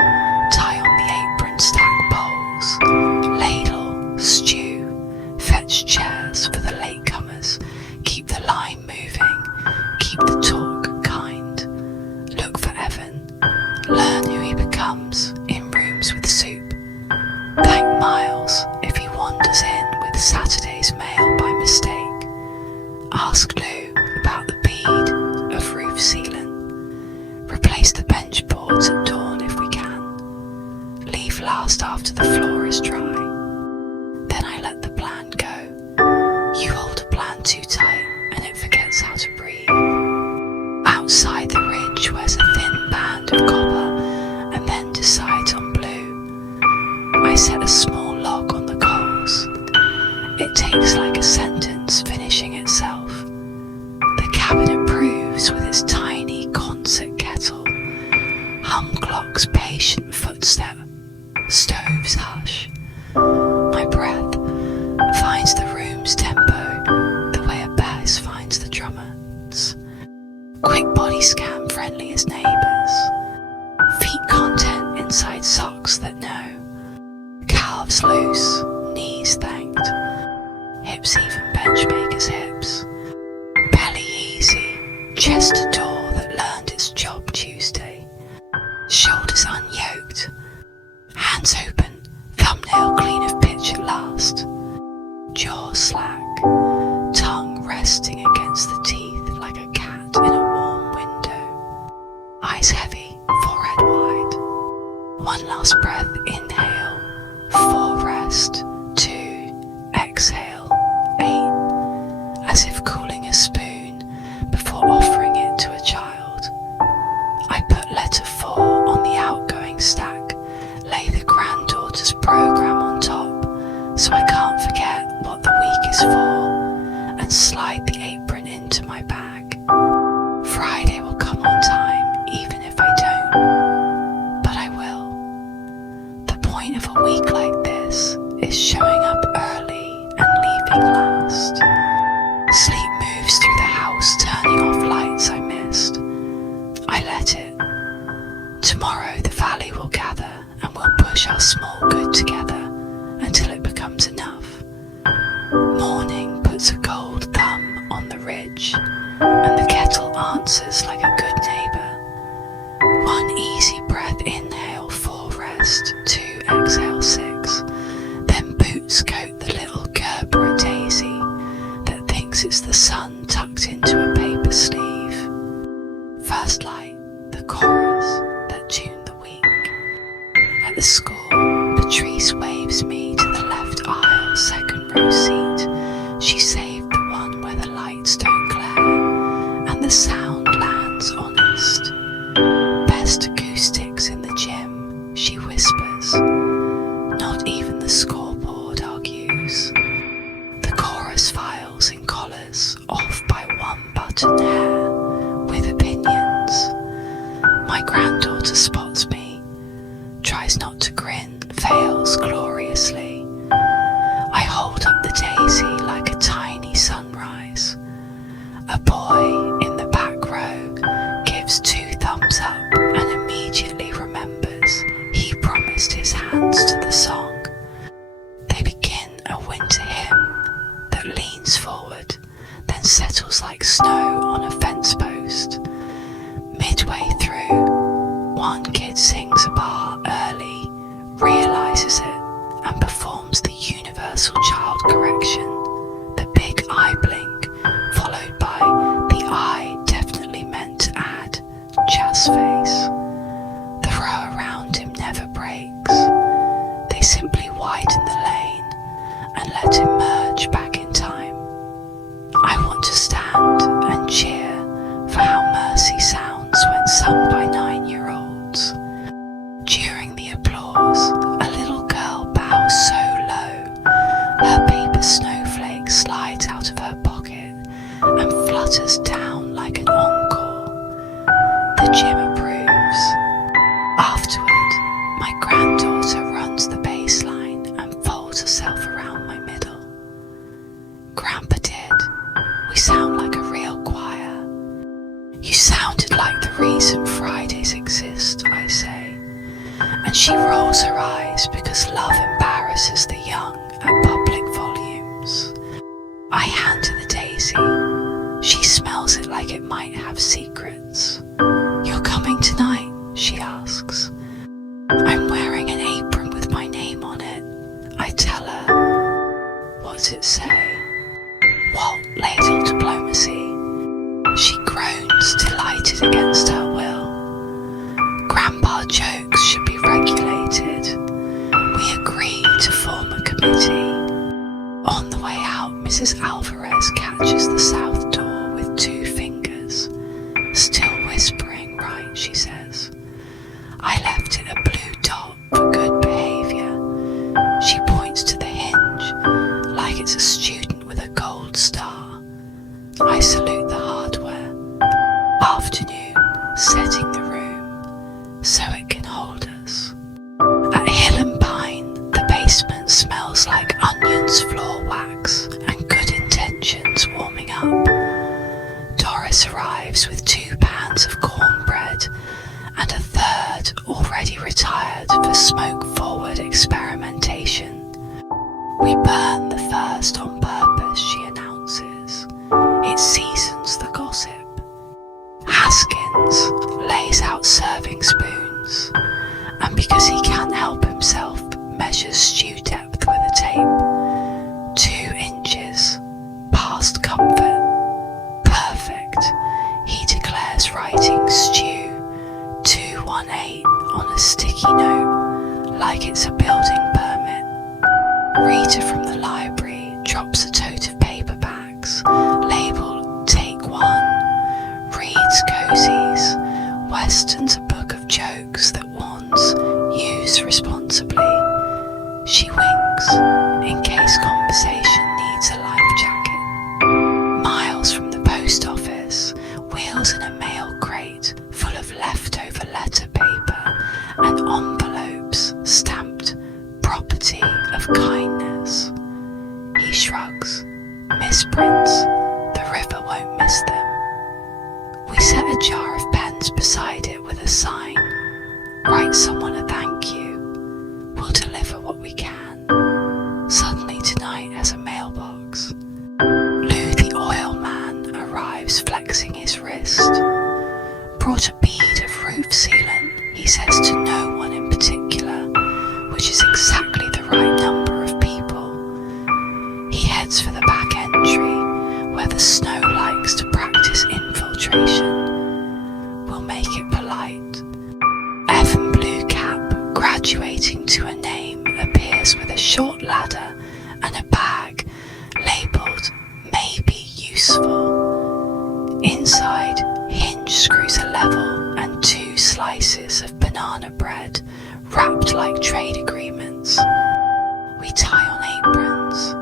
tie on the apron, stack bowls, ladle, stew, fetch chairs for the latecomers, keep the line moving, keep the talk kind. Look for Evan, learn who he becomes in rooms with soup. Thank Miles if he wanders in with Saturday's mail by mistake. Ask Lou about the bead of roof sealant. Replace the bench boards at dawn if we can. Leave last after the floor is dry. Then I let the plan go. You hold a plan too tight and it forgets how to breathe. Outside the ridge wears a thin band of copper and then decides on blue. I set a small log on the coals. It takes like a sentence finishing itself. The cabinet proves with its tiny concert kettle. Hum clock's patient footstep. Stoves hush. My breath finds the room's tempo the way a bass finds the drummer's. Quick body scan friendly as neighbours. Feet content inside socks that know. Calves loose, knees thanked. Hips even benchmaker's hips. Belly easy, chest a door that learned its job Tuesday. Shoulders unyoked. Hands open, thumbnail clean of pitch at last. Jaw slack, tongue resting against the teeth like a cat in a warm window. Eyes heavy, forehead wide. One last breath, inhale. 4 rest. 2, exhale. 8, as if cooling a spoon before offering it to a child. I put letter 4 on the outgoing stack, lay the granddaughter's program on top so I can't forget what the week is for, and slide the apron into my bag. Friday will come on time even if I don't, but I will. The point of a week like this is showing up early and leaving last. Sleep moves through the house, turning off lights I missed. I let it. Tomorrow the valley will gather and we'll push our small good together until it becomes enough. Morning puts a gold thumb on the ridge and the kettle answers like a good neighbour. 1 easy breath, inhale, 4 rest. 2, exhale, 6. Then boots coat the little gerbera daisy that thinks it's the sun tucked into a paper sleeve. First light, the chorus that tuned the week. At the school, Patrice waves me to the left aisle, 2nd row seat. She saved the one where the lights don't glare, and mountain hare with opinions. My granddaughter spots me, tries not to grin, fails gloriously. I hold up the daisy like a tiny sunrise. A boy in the back row gives 2 thumbs up and immediately remembers he promised his hands to the song. They begin a winter hymn that leans forward, then settles like snow on a fence post. Midway through, one kid sings a bar early, realizes it, and performs the universal child correction, the big eye blink, followed by the eye definitely meant to add jazz face. The row around him never breaks. They simply widen the lane and let him merge back in time. I want to stand and cheer for how mercy sounds when sung by 9-year-olds. During the applause, a little girl bows so low, her paper snowflake slides out of her pocket and flutters down like an encore. The gym approves. Afterward, my granddaughter runs the bass line and folds herself around my middle. Grandpa did. We sound like a real choir. You sounded like the reason Fridays exist, I say. And she rolls her eyes because love embarrasses the young at public volumes. I hand her the daisy. She smells it like it might have secrets. You're coming tonight? She asks. I'm wearing an apron with my name on it. I tell her. What's it say? Walt Ladle Diplomacy. She groans, delighted against her will. Grandpa jokes should be regulated. We agree to form a committee. On the way out, Mrs. Alvarez catches the south door with 2 fingers. Still whispering, right, she says. I left it a blue dot for good behaviour. She points to the hinge, like it's a student with a gold star. I salute the hardware. Afternoon, setting the room so it can hold us. At Hill and Pine, the basement smells like onions, floor wax, and good intentions warming up. Doris arrives with 2 pans of cornbread and a third already retired for smoke-forward experimentation. We burn the first on purpose, she announces. It seasons the gossip. Haskins lays out serving spoons, and because he can't help himself, measures stew depth with a tape. 2 inches, past comfort. Perfect, he declares, writing stew 218 on a sticky note, like it's a building permit. Rita from the library drops a tote of paperbacks, labelled Take 1, reads Cozies, Weston's a book of jokes that warns, use responsibly. She winks, in case conversation needs a life jacket. Miles from the post office, wheels in a mail crate full of leftover letter paper and envelopes stamped property of kindness. He shrugs, misprints, the river won't miss them. We set a jar of pens beside it with a sign, write someone a thank you, we'll deliver what we can. Suddenly tonight has a mailbox. Lou the oil man arrives flexing his wrist. Brought a bead of roof sealant, he says to no one in particular, which is exactly the right number of people. He heads for the back entry, where the snow likes to practice infiltration. We'll make it polite. Evan Blue Cap, graduating to a name, appears with a short ladder and a bag labelled Maybe Useful. Inside, hinge screws are level and 2 slices of banana bread wrapped like trade agreements. We tie on aprons.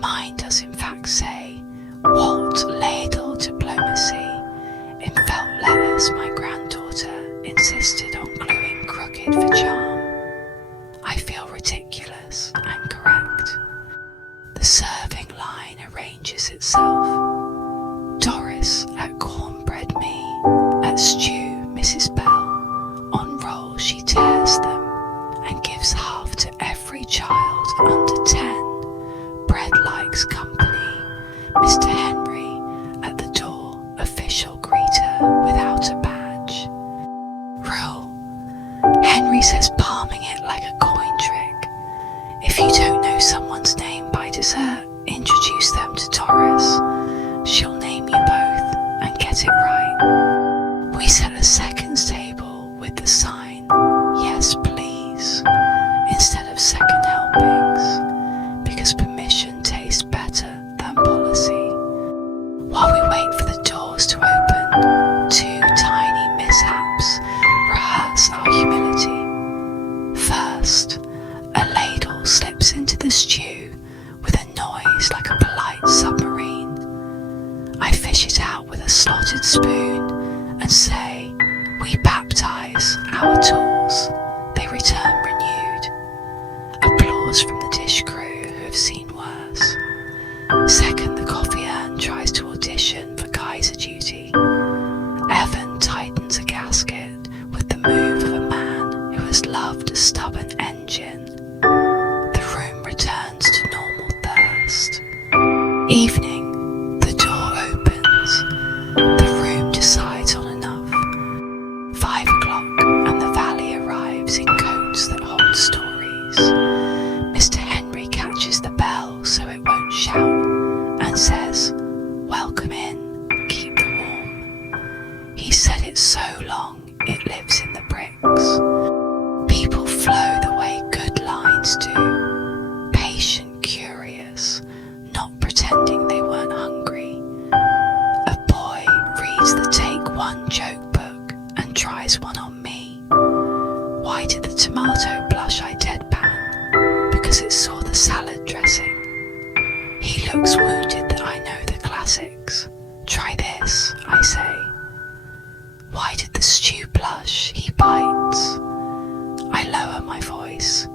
Mine does in fact say Walt Ladle Diplomacy. serving line arranges itself. Doris at cornbread me, at stew Mrs. Bell. On roll she tears them, and gives half to every child under 10. Bread likes company. Mr. Henry at the door, official greeter without a badge. Rule. Henry says palming it like a coin trick. If you don't know someone's name by dessert, introduce them to Doris. She'll name you both and get it right. We set a seconds table with the sign, yes please, instead of second helpings, because permission tastes better than policy. While we wait for the doors to open, 2 tiny mishaps rehearse our humility. First, a ladle slips into the stew with a noise like a polite submarine. I fish it out with a slotted spoon and say, we baptize our tools. They return renewed. Applause from the dish crew who have seen worse. Second, the coffee urn tries to audition for geyser duty. Evan tightens a gasket with the move of a man who has loved a stubborn engine. The room returns to normal thirst. Evening, the door opens. The room decides on enough. 5 o'clock and the valley arrives in coats that hold stories. Mr. Henry catches the bell so it won't shout and says, welcome in, keep warm. He said it so long it lives in the bricks. People flow the way good lines do, patient, curious, not pretending they weren't hungry. A boy reads the Take One joke book and tries one on me. Why did the tomato blush I deadpan? Because it saw the salad dressing. He looks wounded that I know the classics. Try this, I say. Why did the stew blush? He bites. I lower my voice,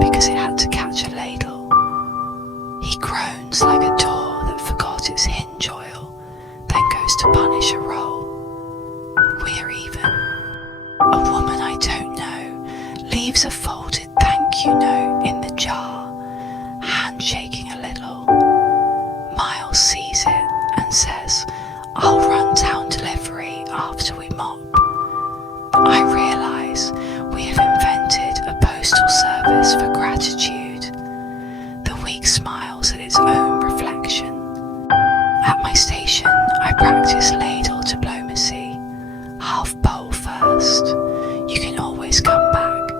because it had to catch a ladle. He groans like a door that forgot its hinge oil, then goes to punish a roll. We're even. A woman I don't know leaves a folded thank you note in the jar, handshaking a little. Miles sees it and says, I'll run down delivery after we mop. I realise we have invented a postal service for gratitude. The week smiles at its own reflection. At my station, I practice ladle diplomacy. Half bowl first. You can always come back.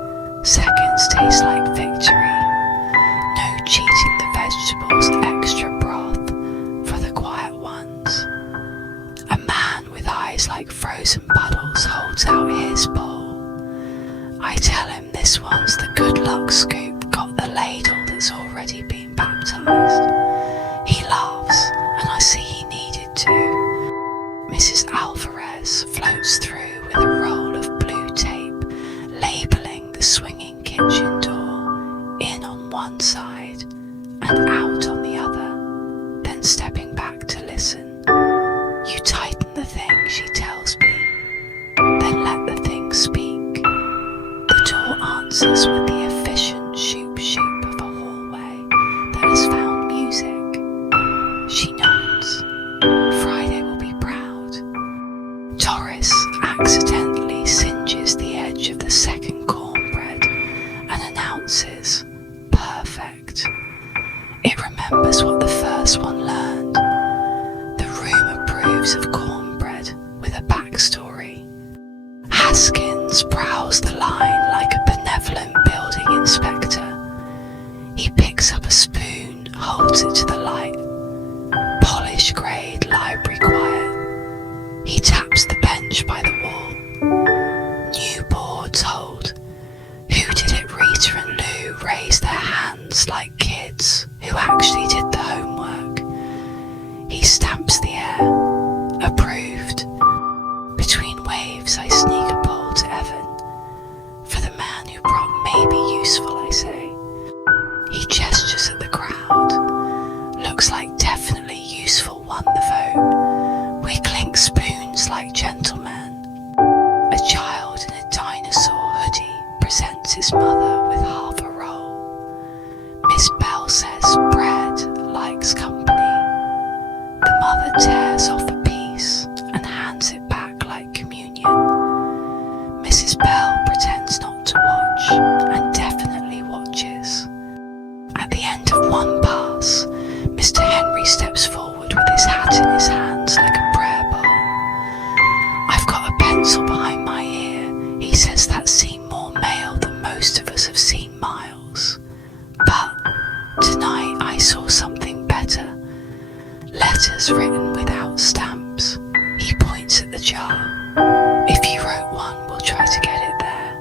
Seconds taste like victory. No cheating the vegetables, extra broth for the quiet ones. A man with eyes like frozen puddles holds out his bowl. I tell him this one's the good luck scoop, got the ladle that's already been baptized. He laughs, and I see he needed to. Mrs. Alvarez floats through with a roll of blue tape, labelling the swinging kitchen door, in on one side and out on the other, then stepping back to listen. You tighten the thing, she tells me, then let the thing speak. The door answers with the efficient shoop-shoop of a hallway that has found music. She nods. Friday will be proud. Doris accidentally singes the edge of the second cornbread and announces, perfect. It remembers what the first one learned. The room approves of cornbread with a backstory. Haskins prowls the line like a benevolent building inspector. He picks up a spoon, holds it to the light. Polish grade library quiet. He taps the bench by the wall. New boards hold. Who did it? Rita and Lou raise their hands like kids who actually did the homework. He stamps the air. Approved. Between waves I sneak a bowl to Evan. For the man who brought may be useful, I say. He gestures at the crowd. tears off a piece and hands it back like communion. Mrs. Bell pretends not to watch and definitely watches. At the end of one pass, Mr. Henry steps forward with his hat in his hands like a prayer bowl. "I've got a pencil behind my ear," he says that seemed more male than most of us have seen Miles. "But tonight I saw something better. Letters written without stamps." He points at the jar. "If you wrote one, we'll try to get it there.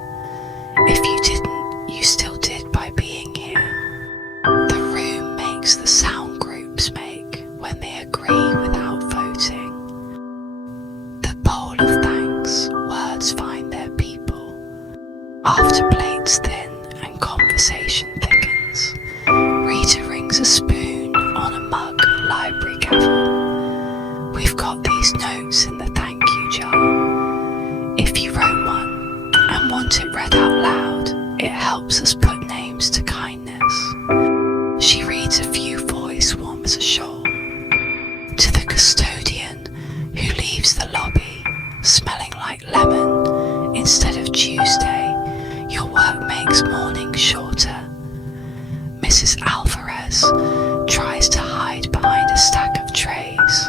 If you didn't, you still did by being here." The room makes the sound groups make when they agree without voting. The bowl of thanks, words find their people. After plates thin and conversation thickens, Rita rings a spoon on a mug library gavel. "We've got these notes in the thank you jar. If you wrote one and want it read out loud, it helps us put names to kindness." She reads a few voice warm as a shawl. "To the custodian who leaves the lobby smelling like lemon instead of Tuesday, your work makes morning shorter." Mrs. Alvarez tries to hide behind a stack of trays.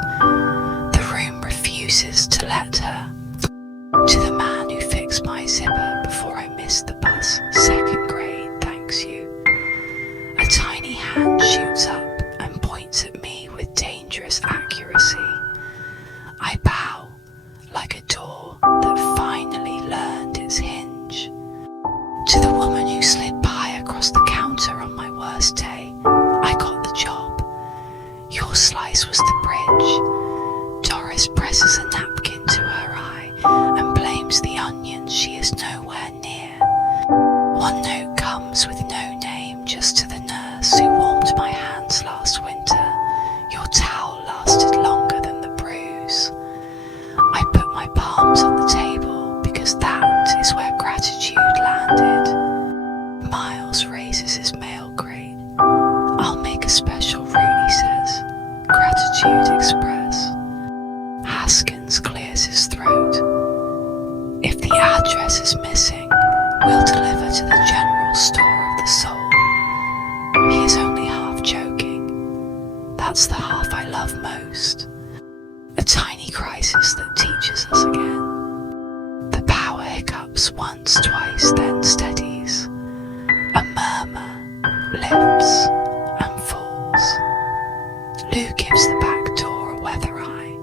The room refuses to let her. "To the man who fixed my zipper before I missed the bus, second grade, thanks you." A tiny hand shoots up and points at me with dangerous accuracy. I bow like a door that finally learned its hinge. "To the woman who slid by across the counter on my worst day, I got the job. Your slice was the bridge." Doris presses a napkin to her eye and blames the onions she is nowhere near. One note comes with no name, just to the nurse who warmed my hands last winter. "Your towel lasted longer than the bruise." I put my palms on the table because that is where gratitude landed. Miles raises his mail crate. "I'll make a special route," he says. "Gratitude Express." Haskins clears his throat. "If the address is missing, we'll deliver to the general store of the soul." He is only half joking. That's the half I love most. A tiny crisis that teaches us again. The power hiccups once, twice, then steadies. A murmur lifts and falls. Lou gives the back door a weather eye.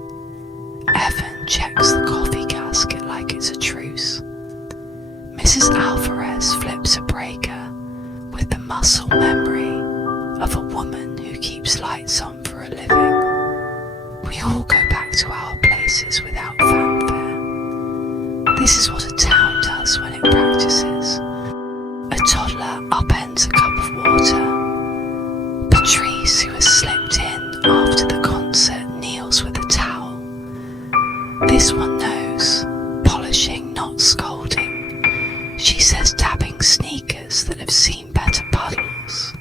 Evan checks the coffee casket like it's a truce. Mrs. Alvarez flips a breaker with the muscle memory of a woman who keeps lights on for a living. We all go back to our places without fanfare. This is what a town does when it practices. A toddler upends a cup of water. Patrice, who has slipped in after the concert, kneels with a towel. This one knows, polishing, not scolding. She says dabbing sneakers that have seen better puddles.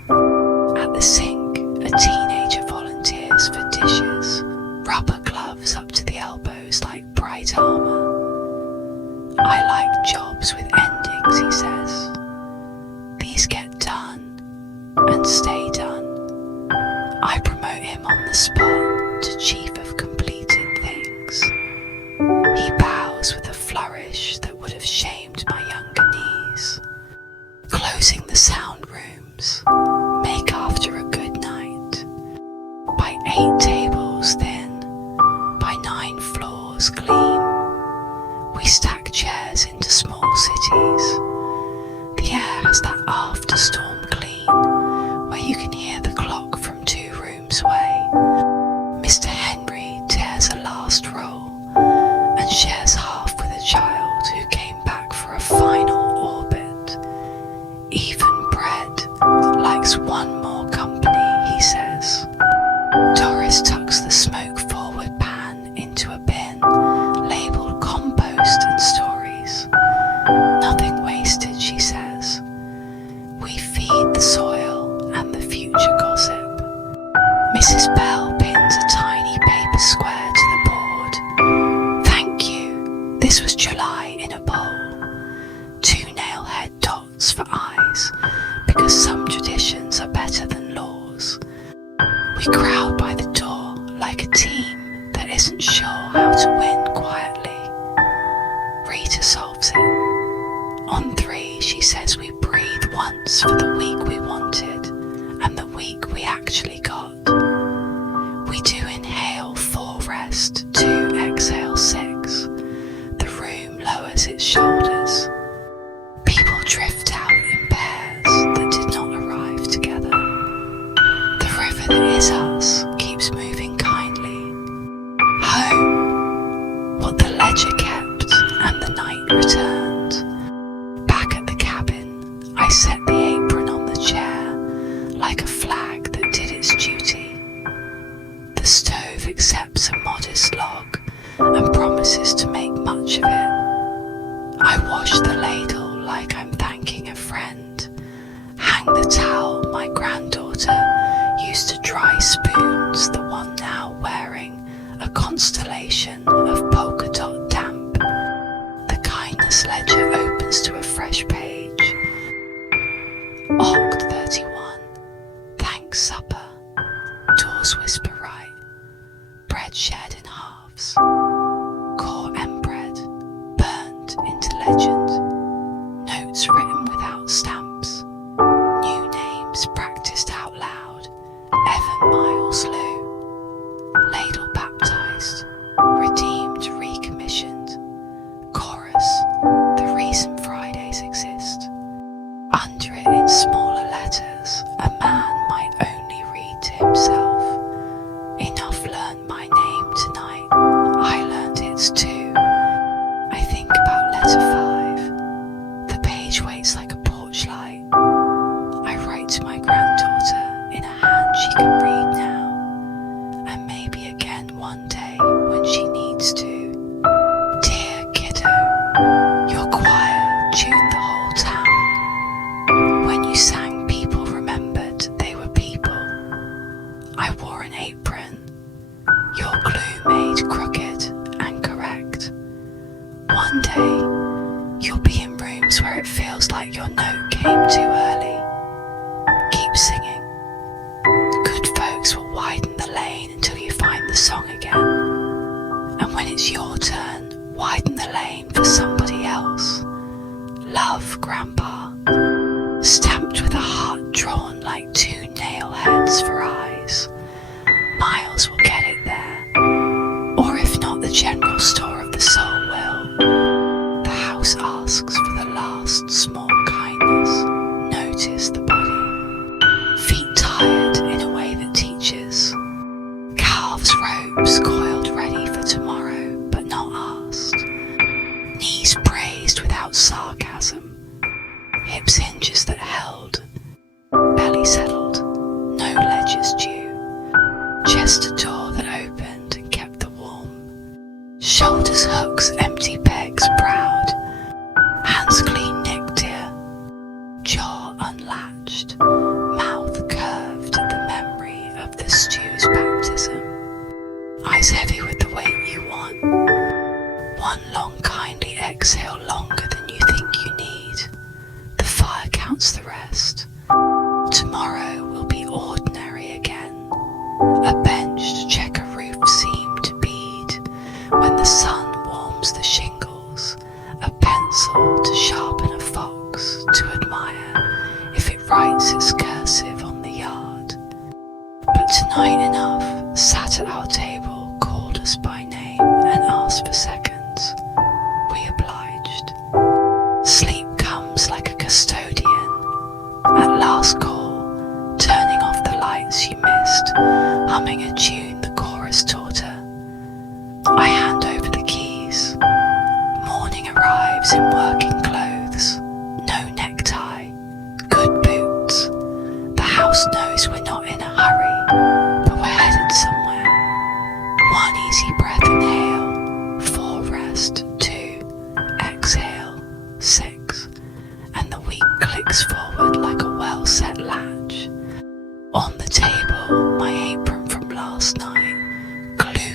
At the sink, a teenager volunteers for dishes. Rubber gloves up to the elbows like bright armor. "I like jobs with endings," he says. "These get done and stay done." I promote him on the spot to chief of completed things. He bows with a flourish that would have shamed my younger knees. Closing the sound rooms, make after a good night. By 8 tables thin, by 9 floors clean, we stack chairs into small cities. The air has that after-storm clean, where you can hear the clock from 2 rooms away. Mr. Henry tears a last roll and shares half with a child who came back for a final orbit. Even bread likes one more company, he says. Doris We crowd by the door like a team that isn't sure how to win quietly. Rita solves it. On 3, she says we breathe once for the week we wanted and the week we actually got. We do inhale 4, rest 2, exhale 6. The room lowers its shoulders. People drift out in pairs that did not arrive together. The river that is us keeps moving kindly. Home, what the ledger kept and the night returned. Back at the cabin, I set the apron on the chair like a flag that did its duty. The stove accepts a modest log and promises to make much of it. I wash the ladle like I'm thanking a friend. Hang the towel my granddaughter used to dry spoons, the one now wearing a constellation of polka dot damp. The kindness ledger opens to a fresh page. Oct 31. Thanks supper. Doors whisper right. Bread shared in halves. Core and bread burned into legend. Notes written without stamps. New names practiced out loud. Evan Miles Lou. Ladle baptized. Redeemed recommissioned. Chorus. The reason Fridays exist. Under it in smaller letters, a man might only read to himself. Enough learned my name tonight. I learned its too. I think about letter 5. The page waits like a porch light. I write to my granddaughter in a hand she can read now, and maybe again one day when she needs to. Dear kiddo, your choir tuned the whole town. When you sang, people remembered they were people. I wore an apron. Your glue made crooked and correct. One day, you'll be in rooms where it feels like your note came too early. Keep singing. Good folks will widen the lane until you find the song again. And when it's your turn, widen the lane for somebody else. Love, Grandpa. Stamped with a heart drawn like 2 nail heads for eyes. Miles will get it there. Or if not, the general store of the soul will. The house asks for the last small kindness. Notice the body. Feet tired in a way that teaches. Calves' robes coiled ready for tomorrow, but not asked. Knees praised without sarcasm. Hips hinges that held. Belly settled. No ledgers due. Chest a door that opened and kept the warm. Shoulders hooks, empty pegs, proud. Hands clean nicked dear. Jaw unlatched. Mouth curved at the memory of the stew's baptism. Eyes heavy with the weight you want. One long kindly exhale longer than you think you need. The fire counts the rest. Tomorrow will be ordinary again. A bench to check a roof seam to bead. When the sun warms the shingles. A pencil to sharpen a fox to admire if it writes its cursive on the yard. But tonight enough sat at our table, called us by name and asked for seconds. We obliged. Sleep comes like a custodian. At last call, turning off the lights you missed, humming a tune the chorus taught her. I hand over the keys. Morning arrives in working clothes. No necktie. Good boots. The house knows we're not in a hurry, but we're headed somewhere. 1 easy breath inhale. 4 rest. 2 exhale. 6. And the week clicks forward like a well-set latch. On the table, my apron from last night, glue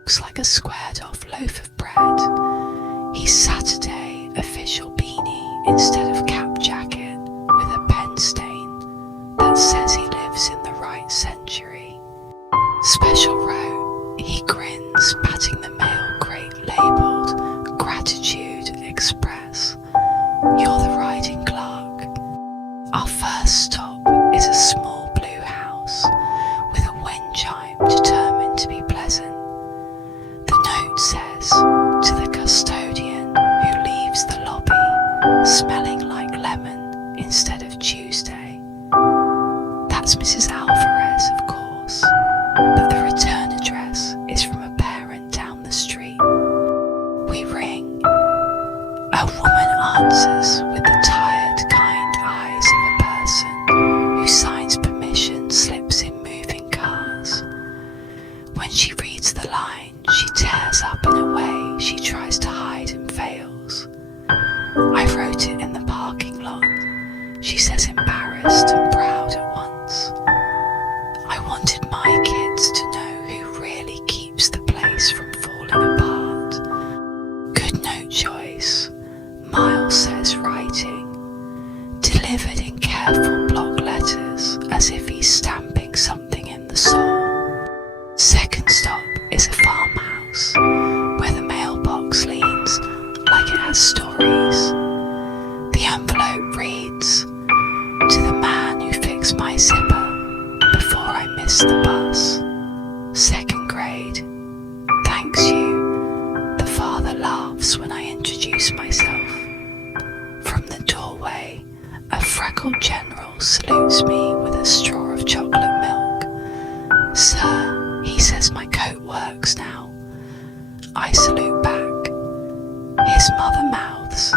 looks like a squared off loaf of bread. His Saturday official beanie instead of cap jacket with a pen stain that says he lives in the right century. Special row, he grins, patting the mail crate labelled Gratitude Express. You're the riding clerk. Our first stop is a small blue house with a wind chime determined to be pleasant. The note says, to the custodian who leaves the lobby smelling like lemon instead of Tuesday. That's Mrs. Alvarez, of course, but the return address is from a parent down the street. We ring. A woman answers with the tired, kind eyes of a person who signs permission slips in moving cars. When she reads the line, she tears up in a way she tries to hide and fails. I wrote it in the parking lot, she says, embarrassed and proud at once. I wanted my kids to know who really keeps the place from falling apart. Good note choice, Miles says, writing, delivered in careful block letters as if he's stamping something in the soul. Second stop is a farmhouse where the mailbox leans like it has stories. The envelope reads, to the man who fixed my zipper before I missed the bus. Second grade. Thanks you. The father laughs when I introduce myself. From the doorway, a freckled general salutes me with a straw of chocolate milk. Sir, he says my coat works now. I salute back. His mother mouths,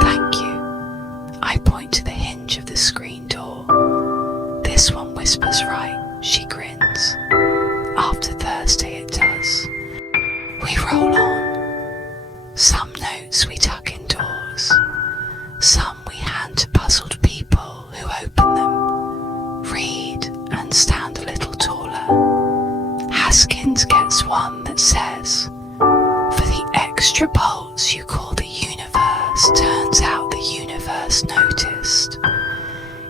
thank you. I point to the hinge of the screen door. This one whispers right, she grins. After Thursday it does. We roll on. Some notes we tuck indoors. Some we hand to puzzled people who open them, read and stand a little taller. Haskins gets one that says, for the extra bolts you call the universe, turns out the universe noticed.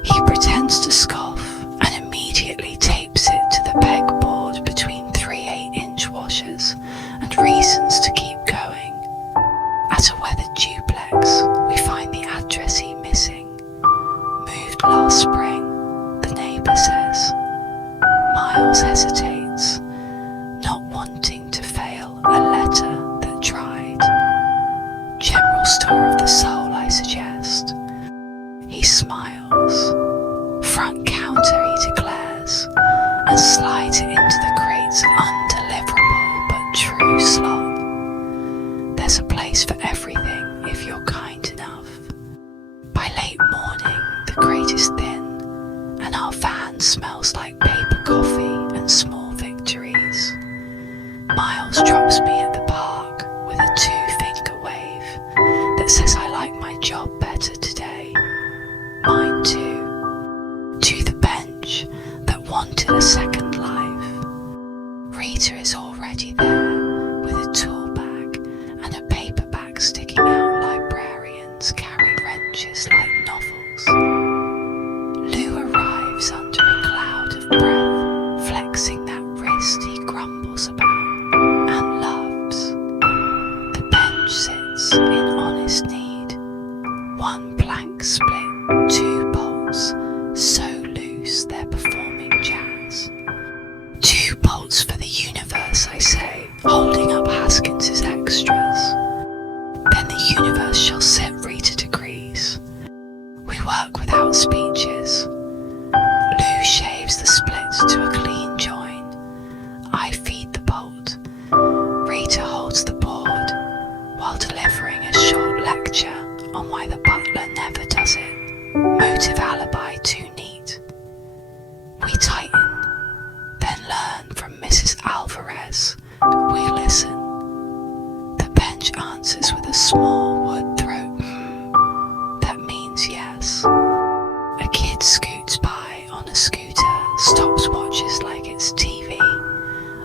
He pretends to scoff and immediately tapes it to the pegboard between 3 8-inch washers and reasons to keep going. At a weathered duplex, we find the addressee missing. Moved last spring, the neighbour says. Miles hesitates, not wanting to fail a letter that tried. General store of the soul, I suggest. He smiles. Front counter, he declares, and slides it into the crate's undeliverable but true slot. There's a place for everything if you're kind enough. By late morning, the crate is thin, and our van smells like paper coffee and small victories. Miles drops me at the park with a 2-finger wave that says I like my job better today. Mine too. To the bench that wanted a second life. Rita is already there with a tool bag and a paperback sticking out. Librarians carry wrenches like novels. Lou arrives under a cloud of breath, flexing that wrist he grumbles about and loves. The bench sits in honest need. One plank split, 2 bolts, so loose they're performing jazz. 2 bolts for the universe, I say, holding up Haskins' extras. Then the universe shall sit, Rita decrees. We work without speeches. Lou shaves the split to a clean join. I feed the bolt. Rita holds the board while delivering a short lecture on why the butler never does it. Motive alibi too neat. We tighten, then learn from Mrs. Alvarez. We listen. The bench answers with a small wood throat. That means yes. A kid scoots by on a scooter, stops watches like it's TV.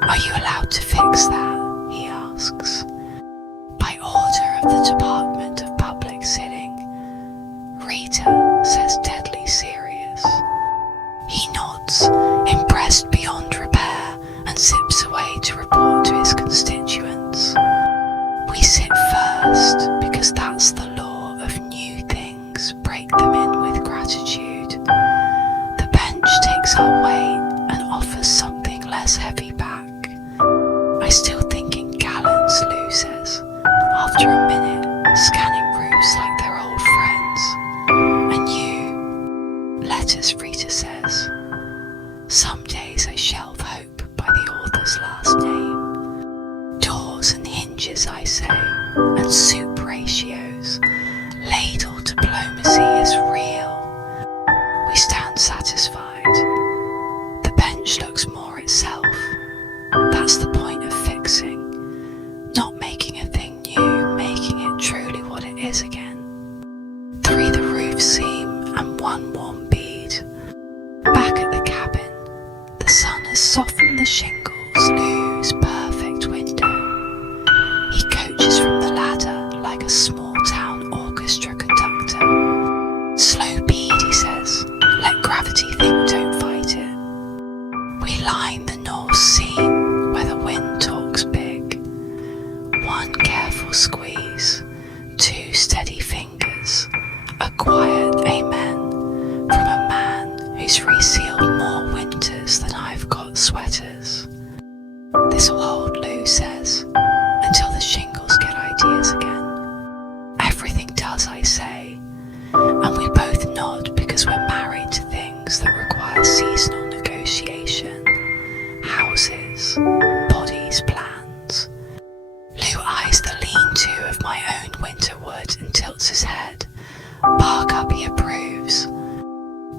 Are you allowed to fix that? the Department of Public Sitting. Rita says deadly serious. He nods, impressed beyond repair, and zips away to report to his constituents. We sit first because that's the law of new things, break them in with gratitude. The bench takes our weight and offers something less heavy back. I still think in gallons, Lou says, after a minute, scanning roofs like they're old friends. And you, letters, Rita says. Some days I shelve hope by the author's last name. Doors and hinges, I say, and soup ratios. Ladle diplomacy is real. We stand satisfied. The bench looks more itself. That's the point of fixing. Not making a thing new, making it truly what it is again. 3 the roof seam and 1 warm bead. Back at the cabin, the sun has softened the shingles, Lou's perfect window. He coaches from the ladder like a small town orchestra conductor. Slow bead, he says, let gravity think, don't fight it. We line the North Seam where the wind talks big. 1 careful squeeze, 2 steady fingers, a quiet amen from a man who's resealed more winters than I've got sweaters. This'll hold, Lou says, until the shingles get ideas again. Everything does, I say, and we both nod because we're married to things that require seasonal negotiation. Houses, bodies, plans. Lou eyes the lean-to of my own winter wood and tilts his head. Park up, he approves.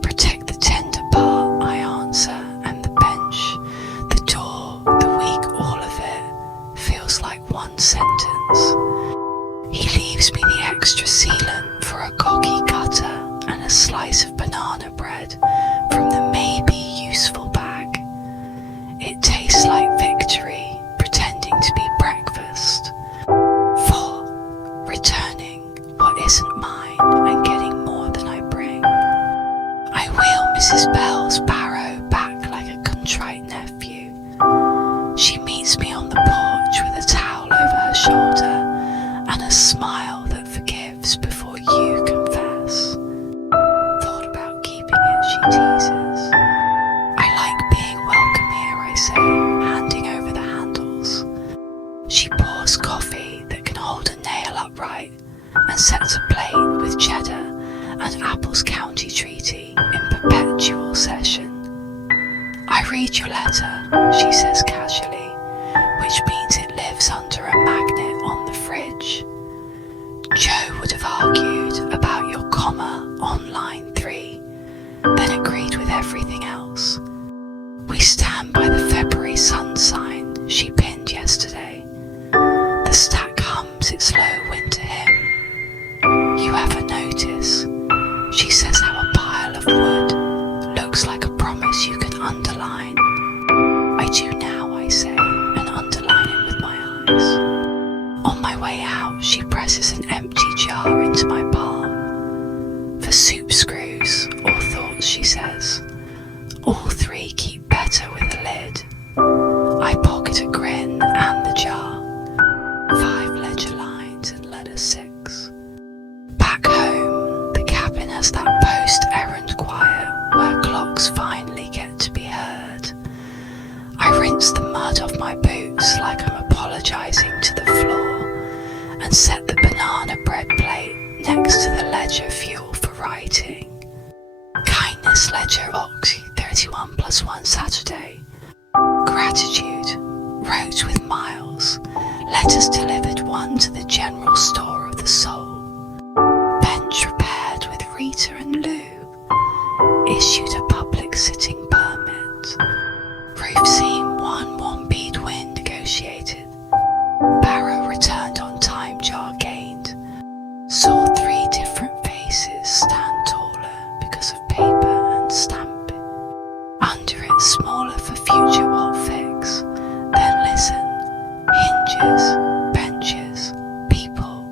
Protect the tender part, I answer, and the bench, the door, the week, all of it feels like one sentence. He leaves me the extra sealant for a cocky cutter and a slice of banana bread from the maybe useful bag. It tastes like victory, pretending to be breakfast. 4 returning what isn't mine and getting more than I bring. I wheel Mrs. Bell's barrow back like a contrite nephew. She meets me on the porch with a towel over her shoulder and a smile that forgives before you confess. Thought about keeping it, she teases. I like being welcome here, I say, handing over the handles. She pours coffee that can hold a nail upright and sets a plate with cheddar and Apple's County Treaty in perpetual session. I read your letter, she says casually, which means it lives under a magnet on the fridge. Joe would have argued about your comma on line 3, then agreed with everything else. We stand by the February sun sign she pinned yesterday. The stack hums its low winter hymn. You ever notice, she says, how a pile of wood looks like a promise you can underline? I do now, I say, and underline it with my eyes. On my way out, she presses an empty jar into my palm. For soup screws, or thoughts, she says. All 3 keep better with a lid. I pocket a grin and the jar. 5 ledger lines and letter 6. Back home, the cabin has that post-errand quiet where clocks finally get to be heard. I rinse the mud off my boots like I'm apologising to the floor and set the banana bread plate next to the ledger fuel for writing. Kindness ledger Oxy 31 + 1 Saturday. Gratitude, wrote with Miles. Letters delivered 1 to the general store of the soul. Bench repaired with Rita and Lou. Issued a public sitting permit. Roof seam 1 warm bead win negotiated. Barrow returned on time, jar gained. Saw 3 different faces stand taller because of paper and stamping. Under it smaller for future what fix. Then listen. Hinges, benches, people,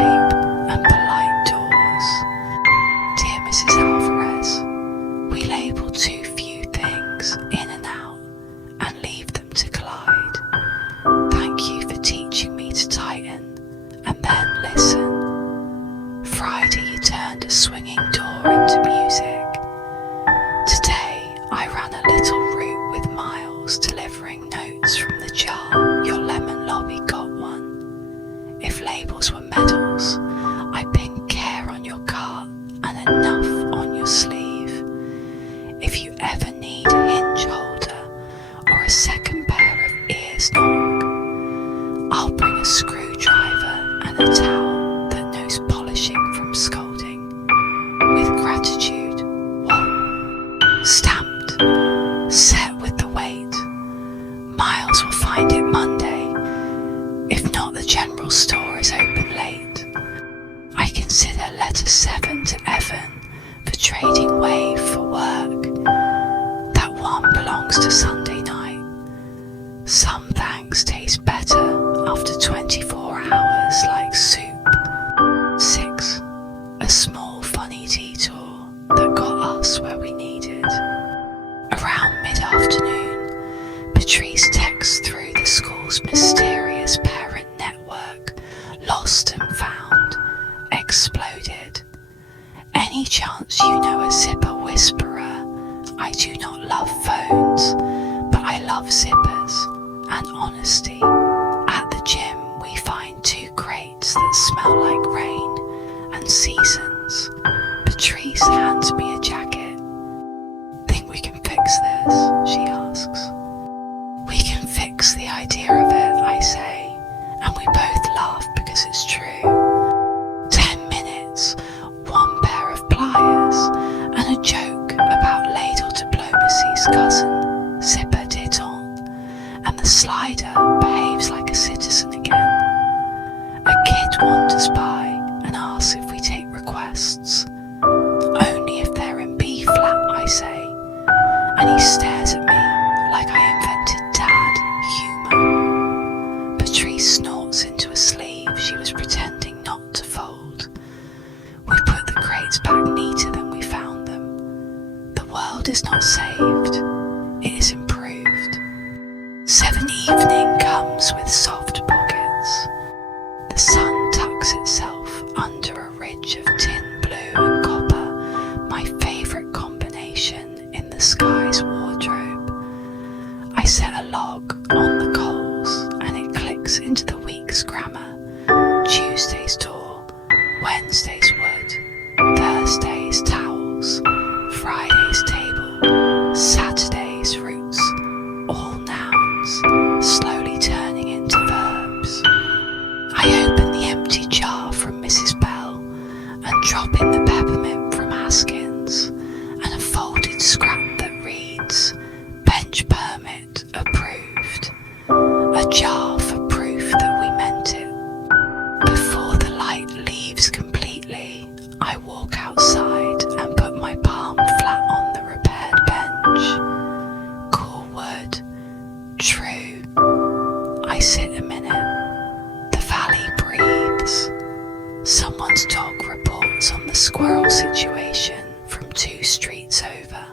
tape and polite doors. Dear Mrs. Alvarez, we label too few things in and out and leave them to collide. Thank you for teaching me to tighten and then listen. Friday you turned a swinging door into music. Today I ran a little route with Miles delivering notes from the jar. Your lemon lobby got one. If labels were medals, I pinned care on your cart and enough on your sleeve. If you ever need a hinge holder or a second pair of ears knock, I'll bring a screwdriver and a towel that knows polishing from scolding. With gratitude, what? Stamped, set with the weight. Miles will find it Monday. If not, the general store is open late. I consider letter 7 to Evan for trading wave for work. That one belongs to Sunday night. Some thanks taste better after 24 hours like soup. 6. A small funny detour that got us where we needed. Around mid-afternoon, Patrice texts through the school's mysterious parent network, lost and found, exploded. Any chance you know a zipper whisperer? I do not love phones, but I love zippers and honesty. At the gym we find 2 crates that smell like rain and seasons. Patrice hands me a jacket. Think we can fix this? She asks. We can fix the idea of it, I say, and we both laugh because it's true. 10 minutes, 1 pair of pliers, and a joke about ladle diplomacy's cousin, Zipper Diton, and the slider behaves like a citizen again. A kid wanders by and asks if we take requests. Only if they're in B flat, I say, and he stares at me like I invented dad humour. Patrice snorts into a sleeve she was pretending not to fold. We put the crates back neater than we found them. The world is not saved, it is improved. 7 evening comes with soft pockets. The sun tucks itself under a ridge of tin blue and copper, my favourite combination in the sky's wardrobe. I set a log on the coals and it clicks into the week's grammar. Tuesday's door, Wednesday's wood, Thursday's towels, Friday's table, Saturday's roots, all nouns, slowly turning into verbs. I open the empty jar from Mrs. Bell and drop in the peppermint from Haskins and a folded scrap that reads, bench permit approved. A jar for proof that we meant it. Before the light leaves completely, I walk outside and put my palm flat on the repaired bench. Cool wood. True. I sit a minute. The valley breathes. Someone's dog reports on the squirrel situation from 2 streets over.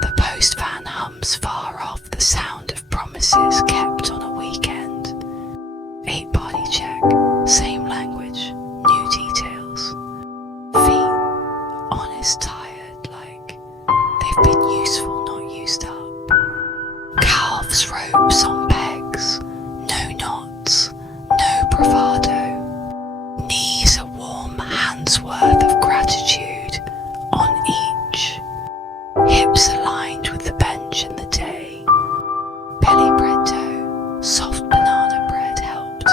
The post van hums far off the sound of promises kept on a weekend. 8 body check, same language, new details. Feet, honest tired, like they've been useful, not used up. Calves ropes on pegs, no knots, no bravado. Knees a warm hand's worth of gratitude on each. Hips aligned with the bench and the day. Belly bread dough, soft banana bread helped.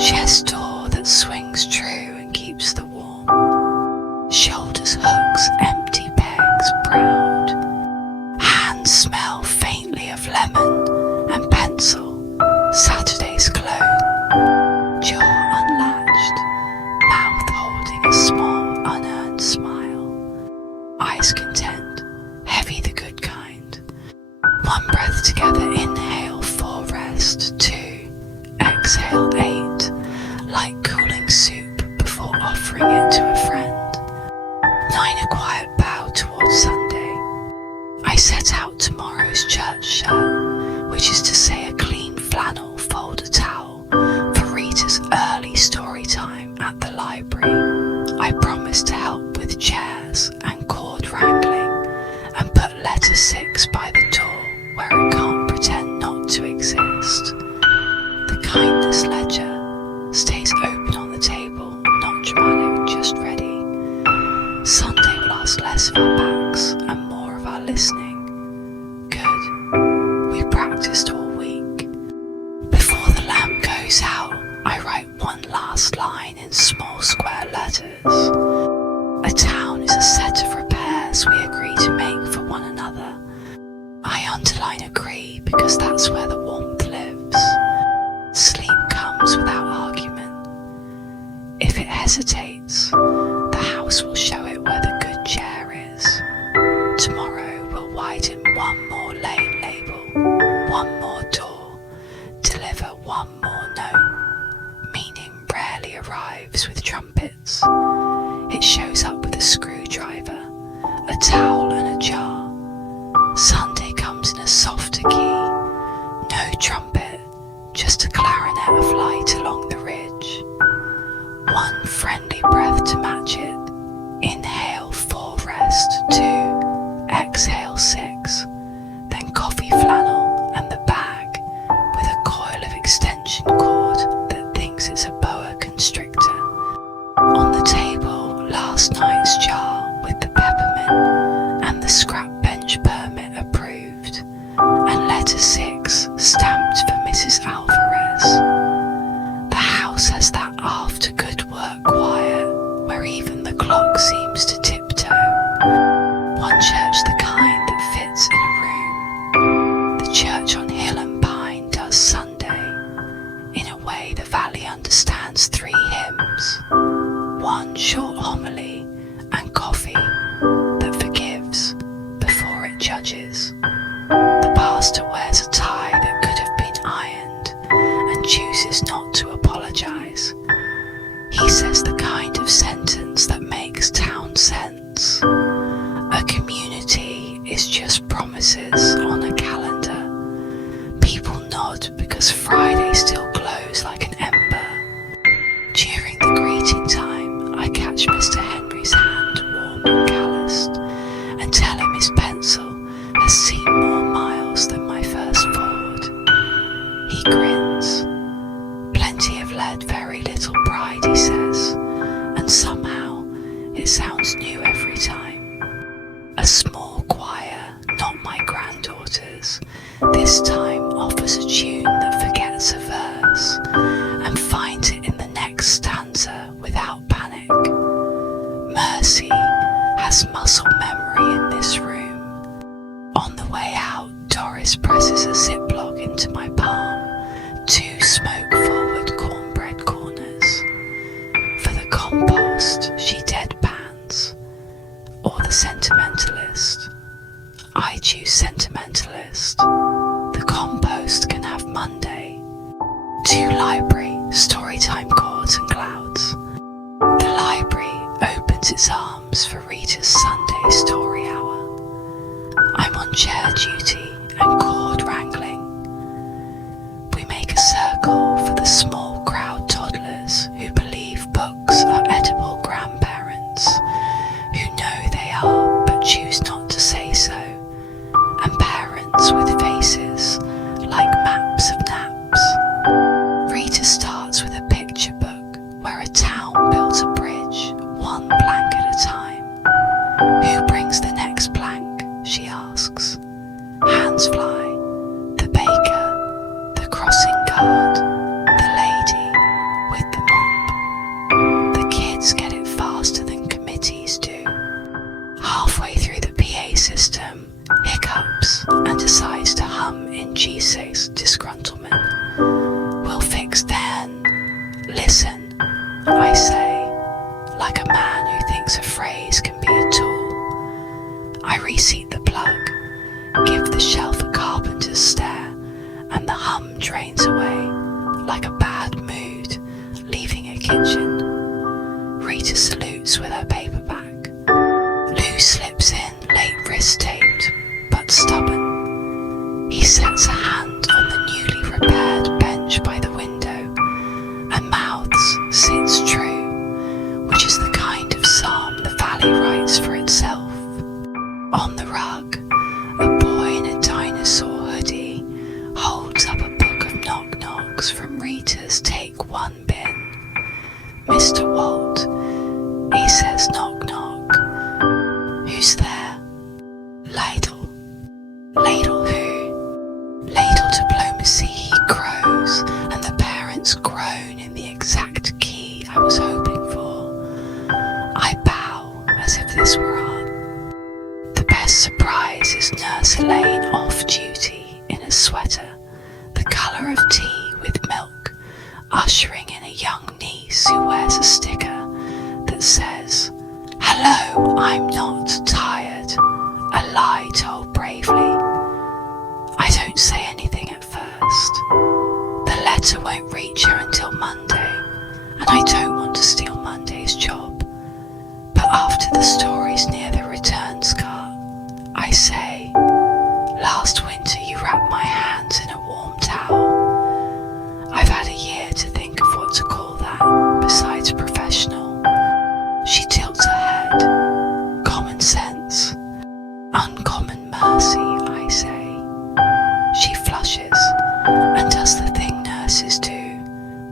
Chest door that swings true and keeps the warm. Shoulders hooks, empty pegs, proud. Hands smell faintly of lemon and pencil. Saturday's clone. Jaw unlatched, mouth holding a small unearned the library. I promised to help with chairs and cord wrangling, and put letter 6 by the door where it can't pretend not to exist. The kindness ledger stays open on the table, not dramatic, just ready. Sunday will ask less of our backs and more of our listening. Good. We practiced all week. Before the lamp goes out, I write one last line in small square letters. A town is a set of repairs we agree to make for one another. I underline agree because that's where the warmth lives. Sleep comes without argument. If it hesitates, the house will show it where the good chair is. Tomorrow we'll widen one more lane label, one more door, deliver one more note. Meaning rarely arrives with trumpets. It shows up with a screwdriver, a towel and a jar. Sunday comes in a softer key. No trumpet, just a clarinet of light along the ridge. One friendly breath to match it. Inhale 4, rest 2, exhale 6. Then coffee flannel and the bag with a coil of extension cord that thinks it's a boa constrictor. On the table, last night's jar with the peppermint and the scrap bench permit approved, and letter 6 stamped for Mrs. Alvarez. The house has that after good work quiet where even the clock seems to tiptoe. One church the kind that fits in a room. The church on hill and pine does Sunday in a way the valley understands 3 hymns. One short homily and coffee that forgives before it judges. The pastor wears a tie that could have been ironed and chooses not to apologize. He says the kind of sentence that makes town sense. A community is just promises on a calendar. People nod because Friday still glows like an ember. During the greeting time, I catch Mr. Henry's hand warm and calloused and tell him his pencil has seen more miles than my first Ford. He grins. Plenty of lead, very little pride, he says, and somehow it sounds new every time. A small choir, not my granddaughter's, this time offers a tune that forgets a verse and finds it in the next stanza without panic. Mercy has muscle memory in this room. On the way out, Doris presses a Ziploc into my palm, 2 smoke-forward cornbread corners. For the compost, she deadpans. Or the sentimentalist. I choose sentimentalist. The compost can have Monday. 2 library, storytime chords and clouds. The library opens its arms for Rita's Sunday story hour. I'm on chair duty and cord wrangling. We make a circle for the small crowd toddlers who believe books are edible grandparents, who know they are but choose not to say so, and parents with faces like maps of naps. Rita starts with a picture book where a town built a bridge, one plank at a time. Who brings the next plank? She asks. Hands fly. Mr. Walt. He says, knock, knock. Who's there? Ladle. Ladle who? Ladle diplomacy, he crows, and the parents groan in the exact key I was hoping for. I bow as if this were art. The best surprise is Nurse Elaine off duty in a sweater, the colour of tea with milk, ushering in a young niece who wears a sticker that says, "Hello, I'm not tired," a lie told bravely. I don't say anything at first. The letter won't reach her until Monday, and I don't want to steal Monday's job. But after the story's near the returns cart, I say, "Last winter you wrapped my hands in a warm towel." I've had a year to think of what to call that, besides professional. She tilts her head. Common sense. Uncommon mercy, I say. She flushes and does the thing nurses do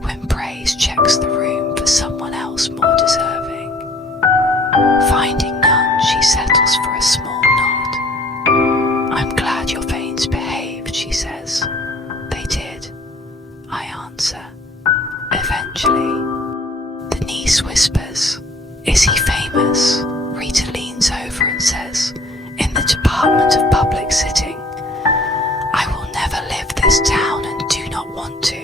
when praise checks the room for someone else more deserving. Finding none, she settles for a small nod. "I'm glad your veins behaved," she says. "They did," I answer. Eventually. The niece whispers, "Is he famous?" Rita leans over and says, "In the Department of Public Sitting." I will never live this down and do not want to.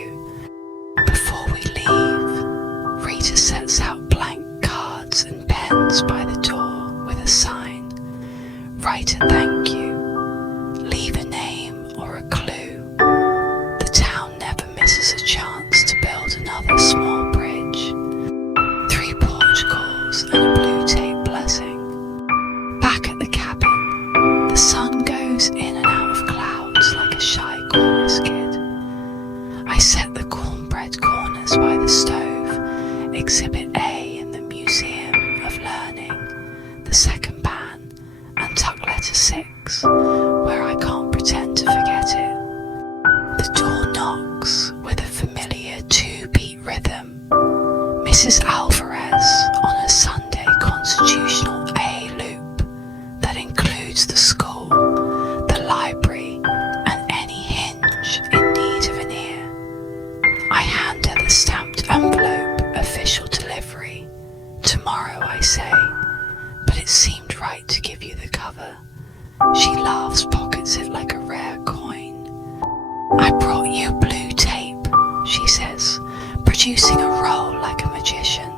Before we leave, Rita sets out blank cards and pens by the door with a sign. Write a thank you. Leave a name or a clue. The town never misses a chance to build another small bridge. 3 Portugals and a blue tape blessing. Back at the cabin, the sun goes in and out of clouds like a shy chorus kid. I set the cornbread corners by the stove, Exhibit A in the Museum of Learning, the second pan, and tuck letter 6, where I can't pretend to forget it. The door knocks with a familiar 2-beat rhythm. Mrs. Alvarez on a Sunday constitutional A loop that includes the school, the library, and any hinge in need of an ear. I hand her the stamped envelope, official delivery. Tomorrow, I say, but it seemed right to give you the cover. She laughs, pockets it like a rare coin. I brought you blue tape, she says, producing a roll like a magician.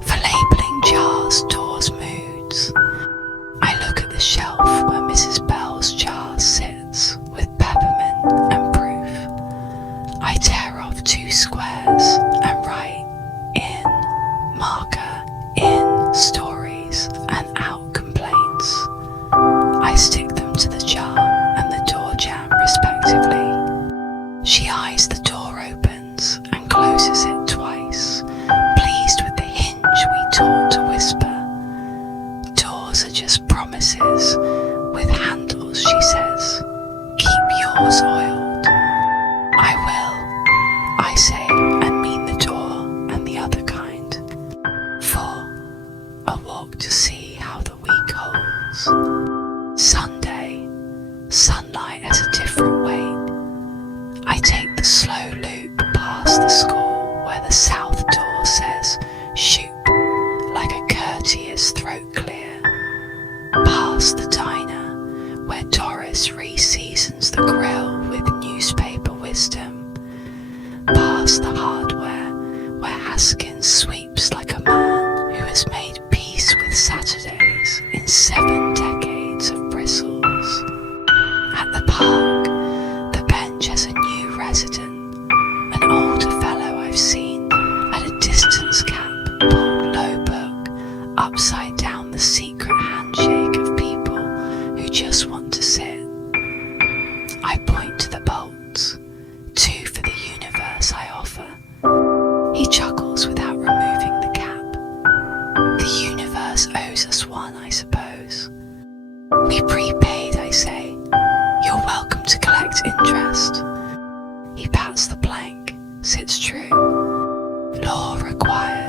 For labeling jars, doors, moods. I look at the shelf where Mrs. Bell's jar sits with peppermint and proof. I tear off 2 squares and write in, marker, in, stories, and out, complaints. I stick them to the jar and the door jamb respectively. She eyes the door opens and closes it twice, pleased with the hinge we taught to whisper. Doors are just promises with handles, she says. Keep yours oiled. I will, I say, and mean the door and the other kind. For a walk to see how the week holds. Sunday, sunlight has a different weight. I take the slow loop past the school where the south door says shoot like a courtier's throat clear. Past the diner where Doris re-seasons the grill with newspaper wisdom. Past the hardware where Haskins sweeps like a man who has made peace with Saturdays in 7 decades of bristles. At the park, the bench has a new resident, an older fellow I've seen at a distance cap pulled low book upside down the secret handshake of people who just want to sit. I point to the bolts, 2 for the universe I offer. He chuckles without removing the cap. The universe owes us one, I suppose. We prepaid, I say. You're welcome to collect interest. He pats the blank, sits true. Law requires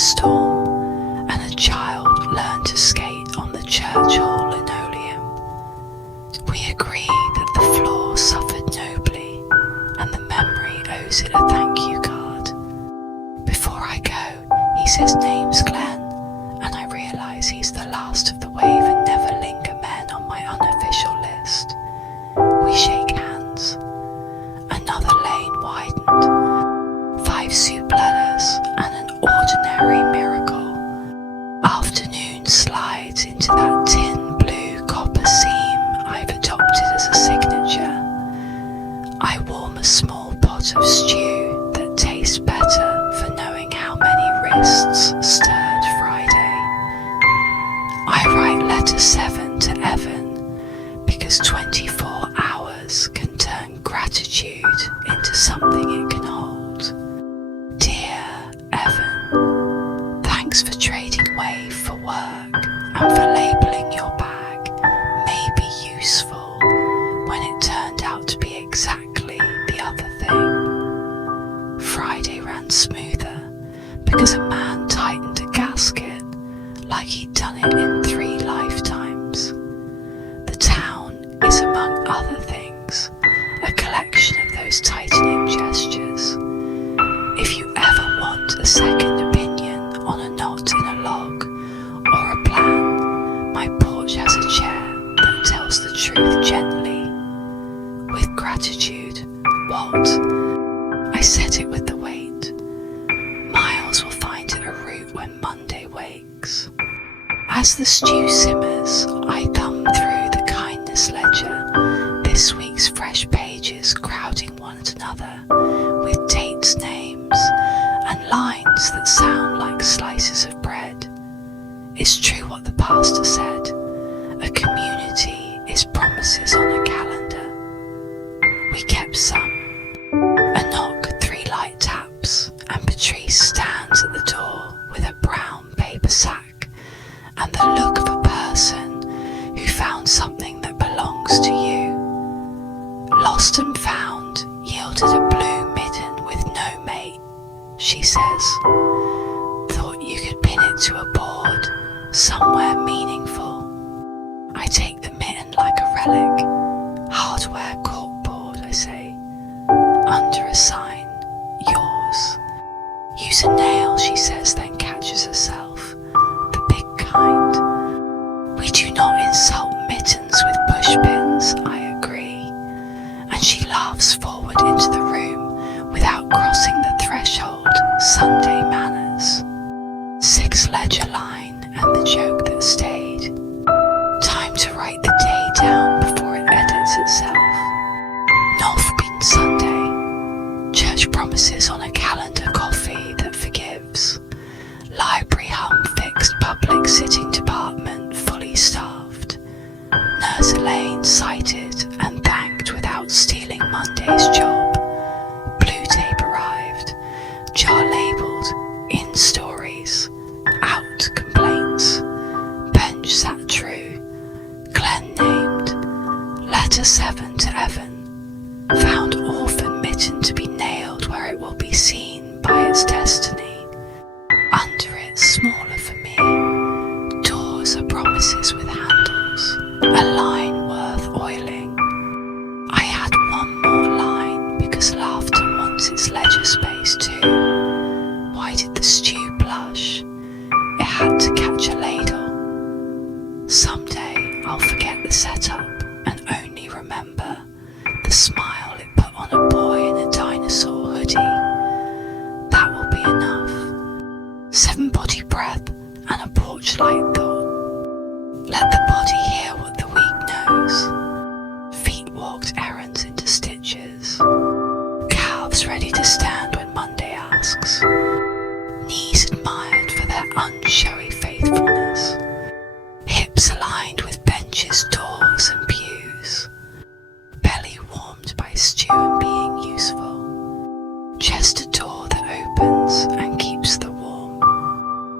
storm, and a child learned to skate on the church hall linoleum. We agree that the floor suffered nobly, and the memory owes it a thank you card. Before I go, he says name's Glenn, and I realise he's the last of the Wave and Never Linger men on my unofficial list. We shake hands. Another lane widened. 5 soup letters and an ordinary miracle. Afternoon slides into that tin blue copper seam I've adopted as a signature. I warm a small pot of stew that tastes better for knowing how many wrists stirred Friday. I write letter 7 to Evan because 24 hours can turn gratitude into something it can hold. Dear Evan, thanks for trading Wave for work and for labelling your bag maybe useful when it turned out to be exactly the other thing. Friday ran smoother because a man tightened a gasket like he'd done it in 3 lifetimes. The town is, among other things, a collection of those tightening gestures. If you ever want a second opinion on a knot in a log or a plan, my porch has a chair that tells the truth gently. With gratitude, what? I set it with the weight. Miles will find it a route when Monday wakes. As the stew simmers, I thumb through the kindness ledger, this week's fresh pages crowding one at another, with dates, names, and lines that sound like slices of bread. It's true what the pastor said, a community is promises on a calendar. We kept some. A knock, 3 light taps, and Patrice stands at the door with a brown paper sack and the look of a person who found something that belongs to you. Lost and found yielded a blue midden with no mate, she says. Thought you could pin it to a board somewhere meaningful. I take the mitten like a relic. Hardware corkboard, I say. Under a sign, yours. Use a nail, she says, then catches herself. The big kind. We do not insult mittens with pushpins, I agree. And she laughs forward into the room without crossing the threshold. Sunday manners. 6 ledger line and the joke that stayed. Time to write the day down before it edits itself. Northbeen Sunday. Church promises on a calendar coffee that forgives. Library hum fixed public sitting department fully staffed. Nurse Elaine cited and thanked without stealing Monday's job. Blue tape arrived. Jar labelled in stories. Out complaints. Bench sat true. Glenn named. Letter 7 to Evan. Found orphan mitten to be nailed where it will be seen by its destiny. Under it, smaller for me. Doors are promises with handles. A line worth oiling. I had one more line because laughter wants its leisure space too. Why did the stew blush? It had to catch a ladle. Someday I'll forget the setup and only remember the smile it put on a boy in a dinosaur hoodie. That will be enough. 7 body breath and a porch light thought. Let the body hear what the week knows. Feet walked errands into stitches. Calves ready to stand when Monday asks. Knees admired for their unshowy faithfulness. Hips aligned with benches, doors and pews. Belly warmed by stew and being useful. Chest a door that opens and keeps the warm.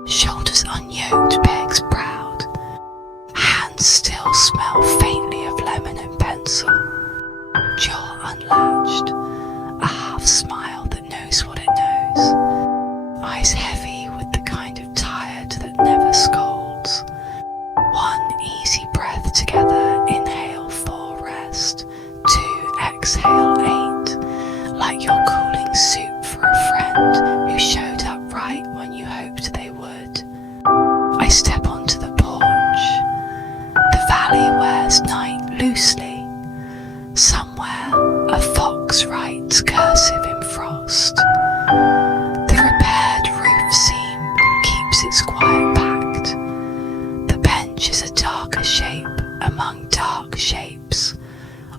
Shoulders unyoked, pegs proud. Hands still smell faintly of lemon and pencil. Jaw unlatched. A half smile that knows what it knows. Eyes heavy with the kind kind of tired that never scolds. One easy breath together, inhale 4, rest. 2, exhale 8, like you're cooling soup for a friend who showed up right when you hoped they would. I step onto the porch. The valley wears night loosely. Somewhere a fox writes cursive in frost. The repaired roof seam keeps its quiet pact. The bench is a darker shape among dark shapes,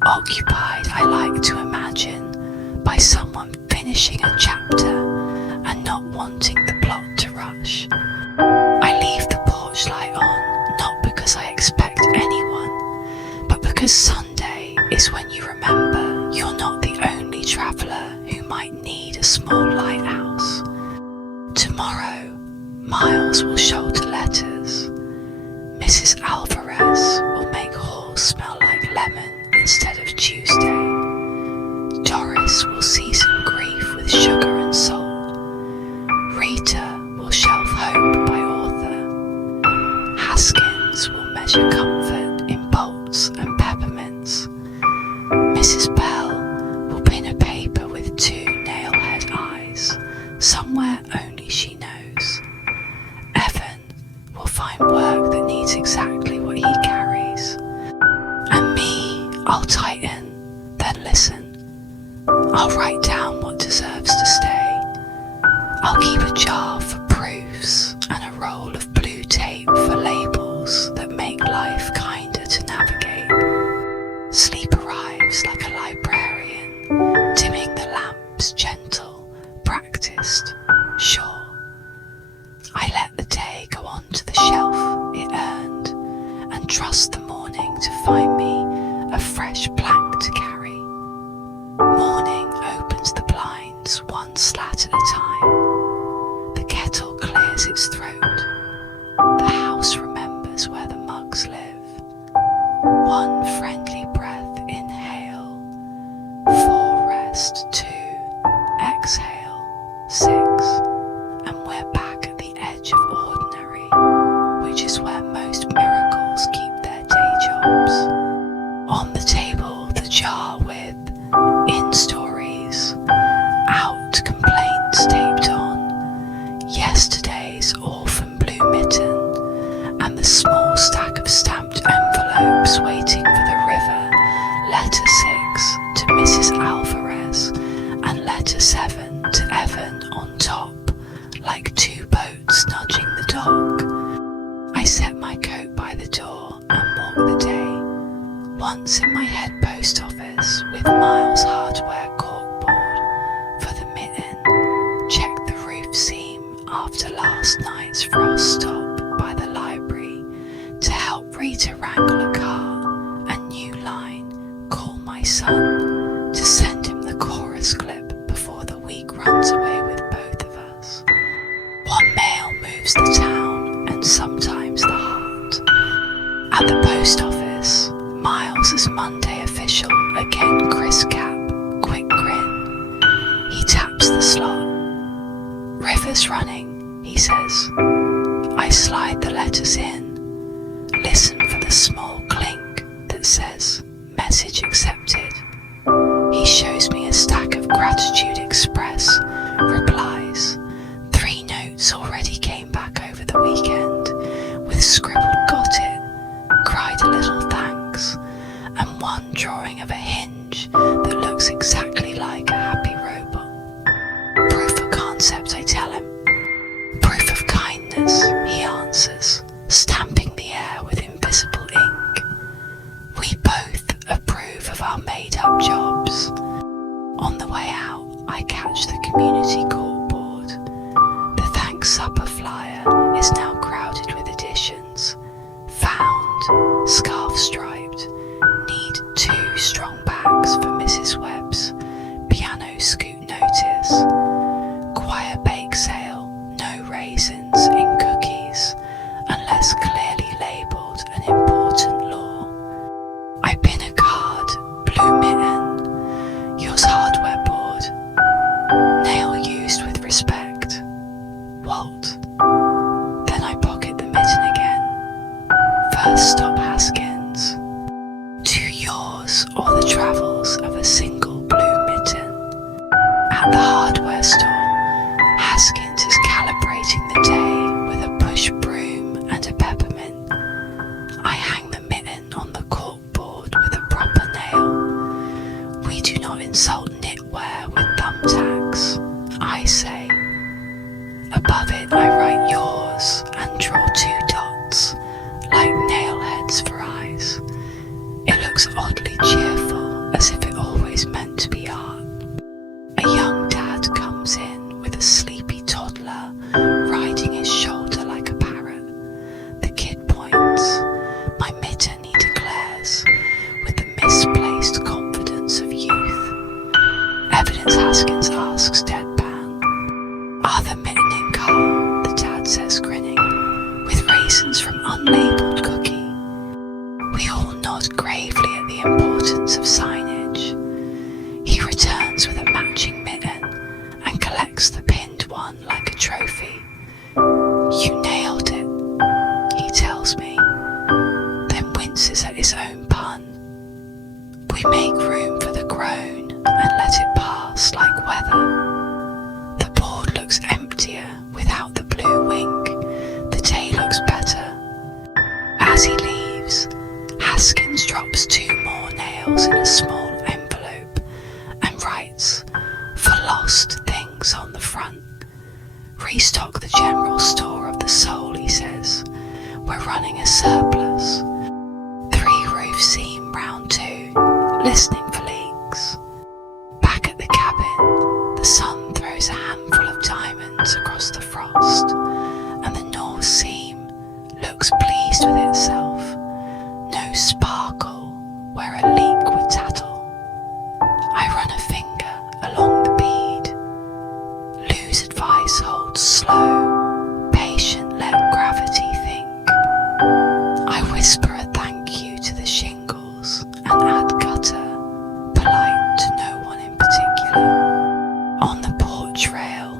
occupied, I like to imagine, by someone finishing a chapter and not wanting the plot to rush. I leave the porch light on, not because I expect anyone, but because Sunday is when you remember you're not the only traveller who might need a small lighthouse. Tomorrow, Miles will shoulder letters. Mrs. Alvarez will make halls smell like lemon instead of Tuesday. Doris will season grief with sugar and salt. Rita will shelf hope by author. Haskins will measure comfort in bolts and peppermints. Mrs. Bell will pin a paper with 2 nail-head eyes, somewhere only she knows. Evan will find work that needs exactly what he carries. And me, I'll tighten, then listen. I'll write down what deserves to stay. I'll keep a jar for proofs and a roll of blue tape for labels that make life kinder to navigate. Sleep arrives like a librarian, dimming the lamps, gentle, practiced, sure. I let the day go on to the shelf it earned, and trust the morning to find me a fresh plank to carry. Morning opens the blinds 1 slat at a time. The kettle clears its throat. The house remembers where the mugs live. 1 friendly breath, inhale. 4, rest. 2, exhale. 6, and we're back at the edge of ordinary, which is where most miracles keep their day jobs. On the table, the jar with in stories, out complaints taped on, yesterday's orphan blue mitten, and the small stack of stamped envelopes waiting for the river. Letter 6 to Mrs. Alvarez, and letter 7 to Evan on top, like 2 boats nudging the dock. I set my coat by the door and walk the day. Once in my head post office with Miles Hardware corkboard for the mitten. Check the roof seam after last night's frost stop by the library to help Rita wrangle a car. A new line, call my son, to send him the chorus clip before the week runs away with both of us. One mail moves the town and sometimes the heart. At the post office, Miles is Monday official, again Chris Cap, quick grin. He taps the slot. River's running, he says. I slide the letters in, listen for the small clink that says, message accepted. He shows me a stack of Gratitude Express replies. 3 notes already came back over the weekend, with scribbled got it, cried a little thanks, and 1 drawing of a hinge that looks exactly like a happy robot. Proof of concept, I tell him. Proof of kindness, he answers, stamping the air with invisible ink. We both approve of our made-up jobs. On the way out, I catch the community corkboard. The thanks supper flyer is now crowded with additions. Found, scarf striped, need 2 strong backs for Mrs. Webb's, piano scoot notice, choir bake sale, no raisins in cookies, unless clearly labelled an important law. I pin a card, blue mitten, yours hardware board, nail used with respect, Walt. store of the soul, he says. We're running a surplus. 3 roofs seam round 2, listening for leaks. Back at the cabin, the sun throws a handful of diamonds across the frost, and the north seam looks pleased with itself. No sparkle where a leak would tattle. I run a finger along the bead. Lou's advice holds slow, patient, let gravity think. I whisper a thank you to the shingles and add gutter, polite to no one in particular. On the porch rail,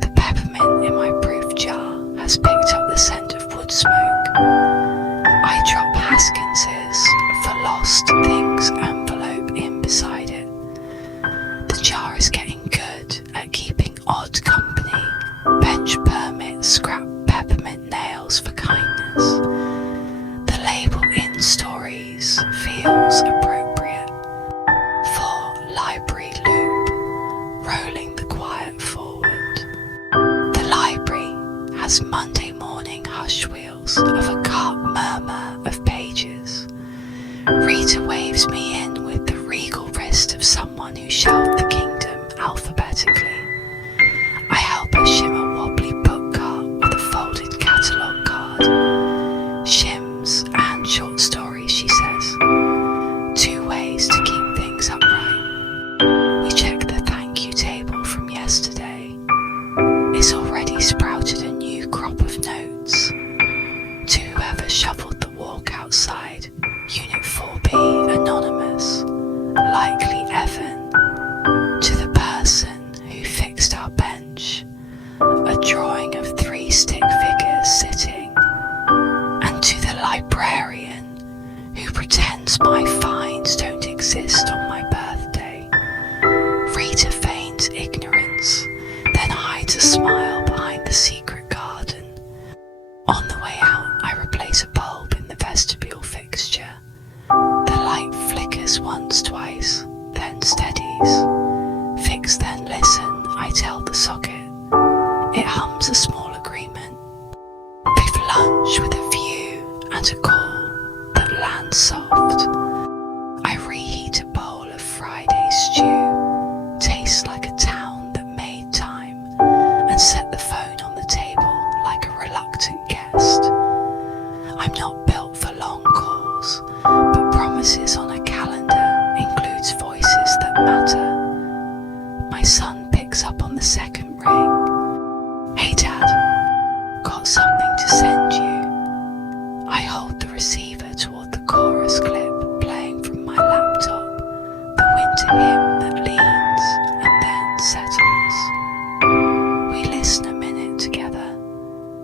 the peppermint in my proof jar has picked up the scent of wood smoke. I drop Haskins's for lost things envelope in beside it. The jar is getting good at keeping odd company. Bench permit, scrap peppermint nails for kindness. The label in stories feels appropriate. For library loop, rolling the quiet forward. The library has Monday morning hush wheels of a cart murmur of pages. Rita waves me in with the regal wrist of someone who shelved the kingdom alphabetically. I help her shim a wobbly book cart with a folded catalogue card. Shims and short stories, she says. 2 ways to keep things upright. We check the thank you table from yesterday. It's already sprouted a new crop of notes. To whoever shuffled the walk outside, Unit 4B Anonymous, likely Evan. To the person who fixed our bench, a drawing of 3 stick figures sitting. And to the librarian who pretends my finds don't exist on my birthday. Rita feigns ignorance, then hides a smile behind the secret garden. On the way out, I replace a bulb in the vestibule fixture. The light flickers once, twice, then steadies. Fix, then listen, I tell the socket. It hums a small agreement. We've lunch with a view and a call that lands soft. I reheat a bowl of Friday stew. Tastes like a town that made time, and set the phone on the table like a reluctant guest. I'm not built for long calls, but promises on a calendar includes voices that matter. My son picks up on the second ring. Hey Dad, got something to send you. I hold the receiver toward the chorus clip playing from my laptop, the winter hymn that leans and then settles. We listen a minute together,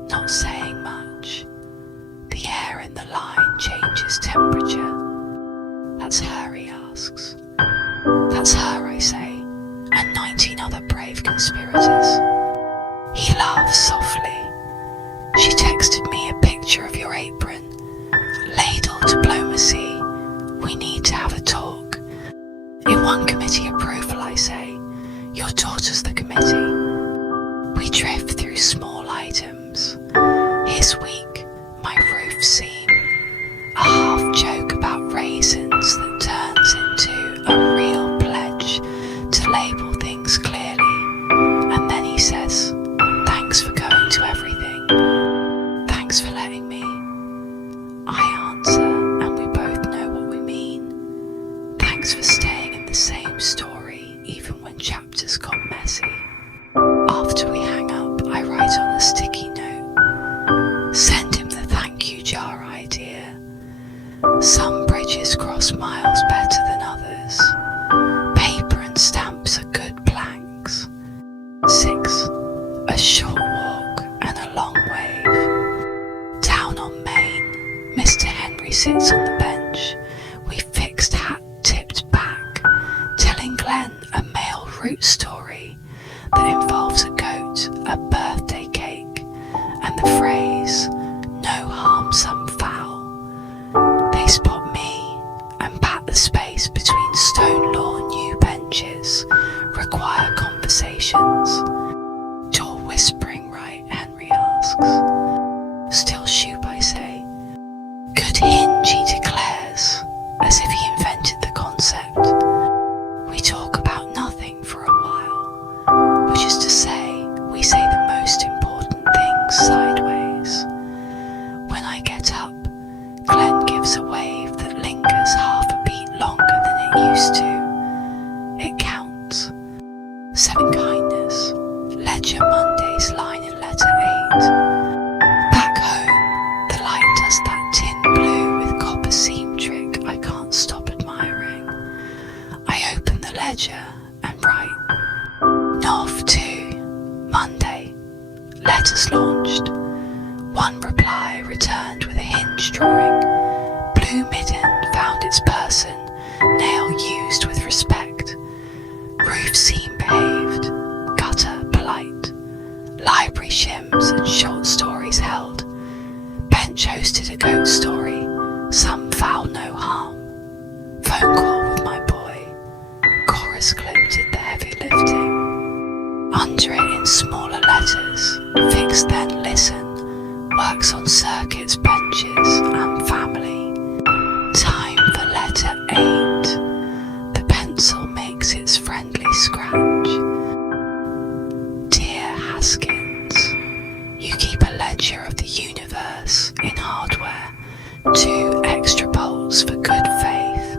not saying much. The air in the line changes temperature. That's her, he asks. That's her, I say, and 19 other brave conspirators. He laughs softly. She texted me a picture of your apron. Ladle diplomacy. We need to have a talk. It won committee approval, I say. Your daughter's the committee. We drift through small items. His week, my roof seam. A half joke about raisins that turns into a real pledge to label things clearly. And then he says, thanks for going to everything. Thanks for letting me. I answer, and we both know what we mean. Thanks for staying in the same story, even when chapters got messy. After we hang up, I write on a sticky note. Send him the thank you jar idea. Some bridges cross miles better than others. Paper and stamps are good planks. 6. A short walk and a long wave. Down on Main, Mr. Henry sits on the bench. We fixed hat tipped back, telling Glenn a male root story that involves a goat, a birthday cake, and the phrase, no harm, some foul. They spot me and pat the space between stone lawn new benches, require conversations. Door whispering, right? Henry asks. asks. Still shoop, I say. Good hinge, he declares, as if he invented the concept. We talk about nothing for a while, which is to say, we say the most important things sideways. When I get up, Glenn gives a wave that lingers half a beat longer than it used to. It counts. 7 kindness. Ledger Monday's line in letter 8. Back home, the light does that tin blue with copper seam trick I can't stop admiring. I open the ledger and write Nov 2, Monday. Letters launched. 1 reply returned with a hinge drawing. Blue midden found its person, nail used with respect. Roof seam behaved, gutter polite. Library shims and short stories held. Bench hosted a goat story, some foul no harm. Phone call with my boy. Chorus clip did the heavy lifting. Under it in smaller letters, fix then listen. Works on circuits, benches and family. Time for letter 8. The pencil makes its friendly scratch. Dear Haskins, you keep a ledger of the universe in hardware. 2 extra bolts for good faith.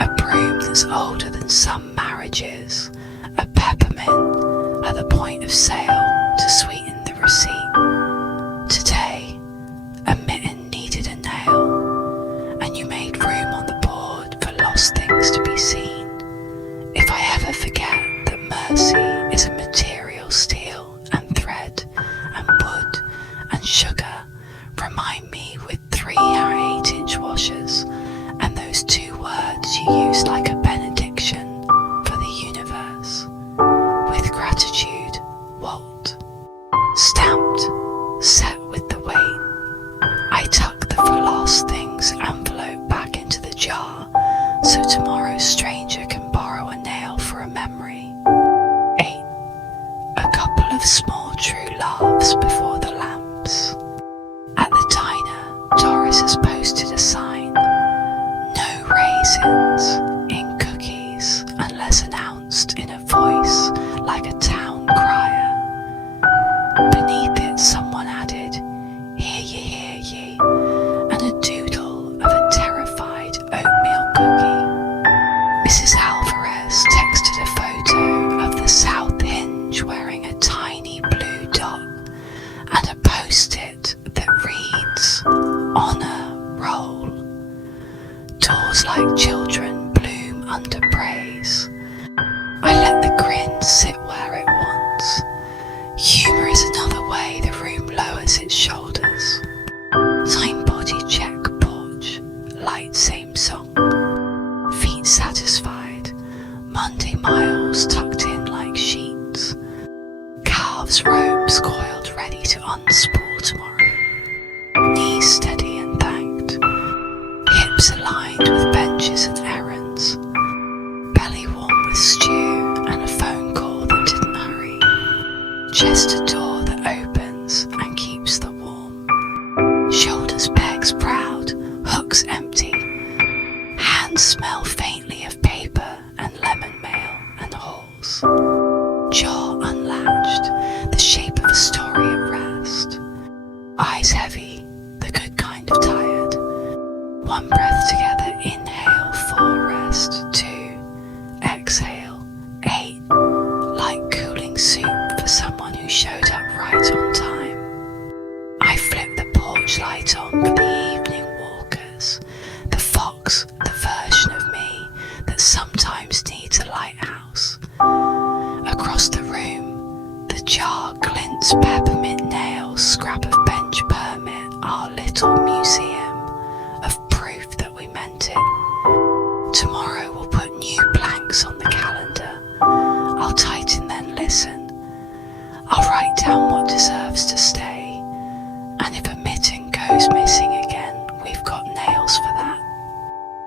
A broom that's older than some marriages. A peppermint at the point of sale to sweeten the receipt. Today, a mitten needed a nail, and you made room on the board for lost things to be seen. If I ever forget that mercy is a material, steel and thread and wood and sugar, remind me with 3 8-inch washers and those 2 words you used like a benediction for the universe. With gratitude, Walt. Stamped, set with the weight. I tuck the for lost things envelope back into the jar so tomorrow's stranger can borrow a nail for a memory. 8. A couple of small true laughs before the lamps. At the diner, Doris has posted a sign. No raisins in cookies unless announced in a voice like a town crier. Beneath it someone added, hear ye, and a doodle of a terrified oatmeal cookie. Mrs. Alvarez texted a photo of the south hinge wearing a tiny blue dot and a post-it that reads, Honor roll. Doors like children bloom under praise. I let the grin sit where it wants. Humour is another way the room lowers its shoulders. Time body check porch, light same song. Feet satisfied, Monday miles tucked in like sheets. Calves ropes coiled ready to unspool tomorrow. Knees steady and thanked. Hips aligned with benches and errands. Belly warm with stew and a phone call that didn't hurry. Chest a door that opens and keeps the warm. Shoulders pegs proud, hooks empty. Hands smell faintly of paper and lemon mail and holes. Jaw unlatched, the shape of a story at rest. Eyes heavy, the good kind of tired. 1 breath together, inhale, 4 rest, 2, exhale, 8. Like cooling soup for someone who showed up right on time. I flip the porch light on for the evening walkers. The fox, the version of me that sometimes needs a lighthouse. Across the room, the jar glints peppermint nails, scrap of bench permit, our little museum of proof that we meant it. Tomorrow we'll put new blanks on the calendar. I'll tighten then listen. I'll write down what deserves to stay, and if a mitten goes missing again, we've got nails for that.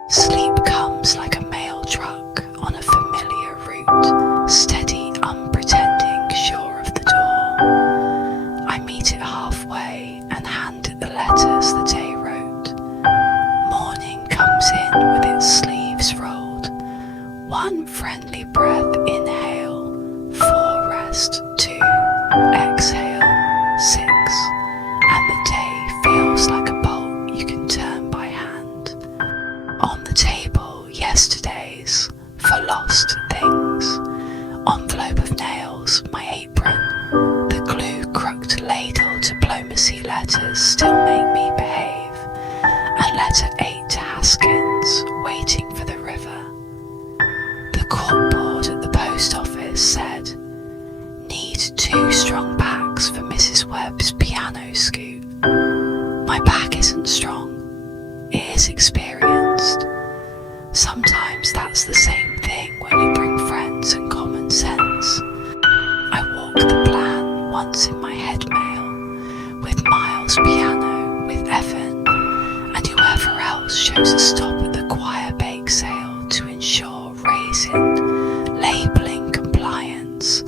Sleep comes like a mail truck on a familiar route, steady, unpretending, sure of the door. I meet it halfway. unfriendly breath, inhale. 4, rest. 2, exhale. 6, and the day feels like a bolt you can turn by hand. On the table, yesterday's for lost things. Envelope of nails, my apron. The glue-crooked ladle, diplomacy letters still make me behave. And letter 8 to Haskins, waiting for the river. The corkboard at the post office said, need 2 strong backs for Mrs. Webb's piano scoot. My back isn't strong, it is experienced. Sometimes that's the same thing when you bring friends and common sense. I walk the plan once in my head mail, with Miles' piano, with Evan, and whoever else shows a stop at the choir bake sale to ensure raising, labelling compliance,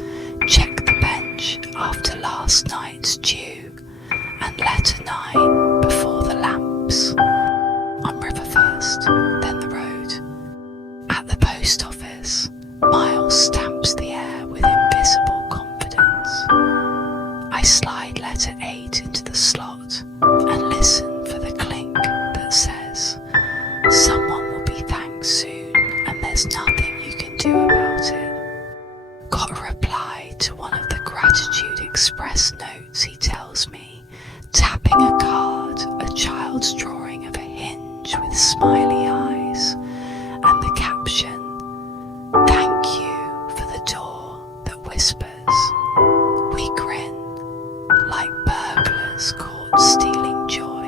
check the bench after last night's dew, and letter 9 before the lamps. On River first, then the road. At the post office, Miles stamps the air with invisible confidence. I slide letter 8 into the slot and listen for the clink that says, someone will be thanked soon and there's nothing you can do about it. Got a reply to one of the Gratitude Express notes, he tells me, tapping a card, a child's drawing of a hinge with smiley eyes, and the caption, thank you for the door that whispers. We grin, like burglars caught stealing joy.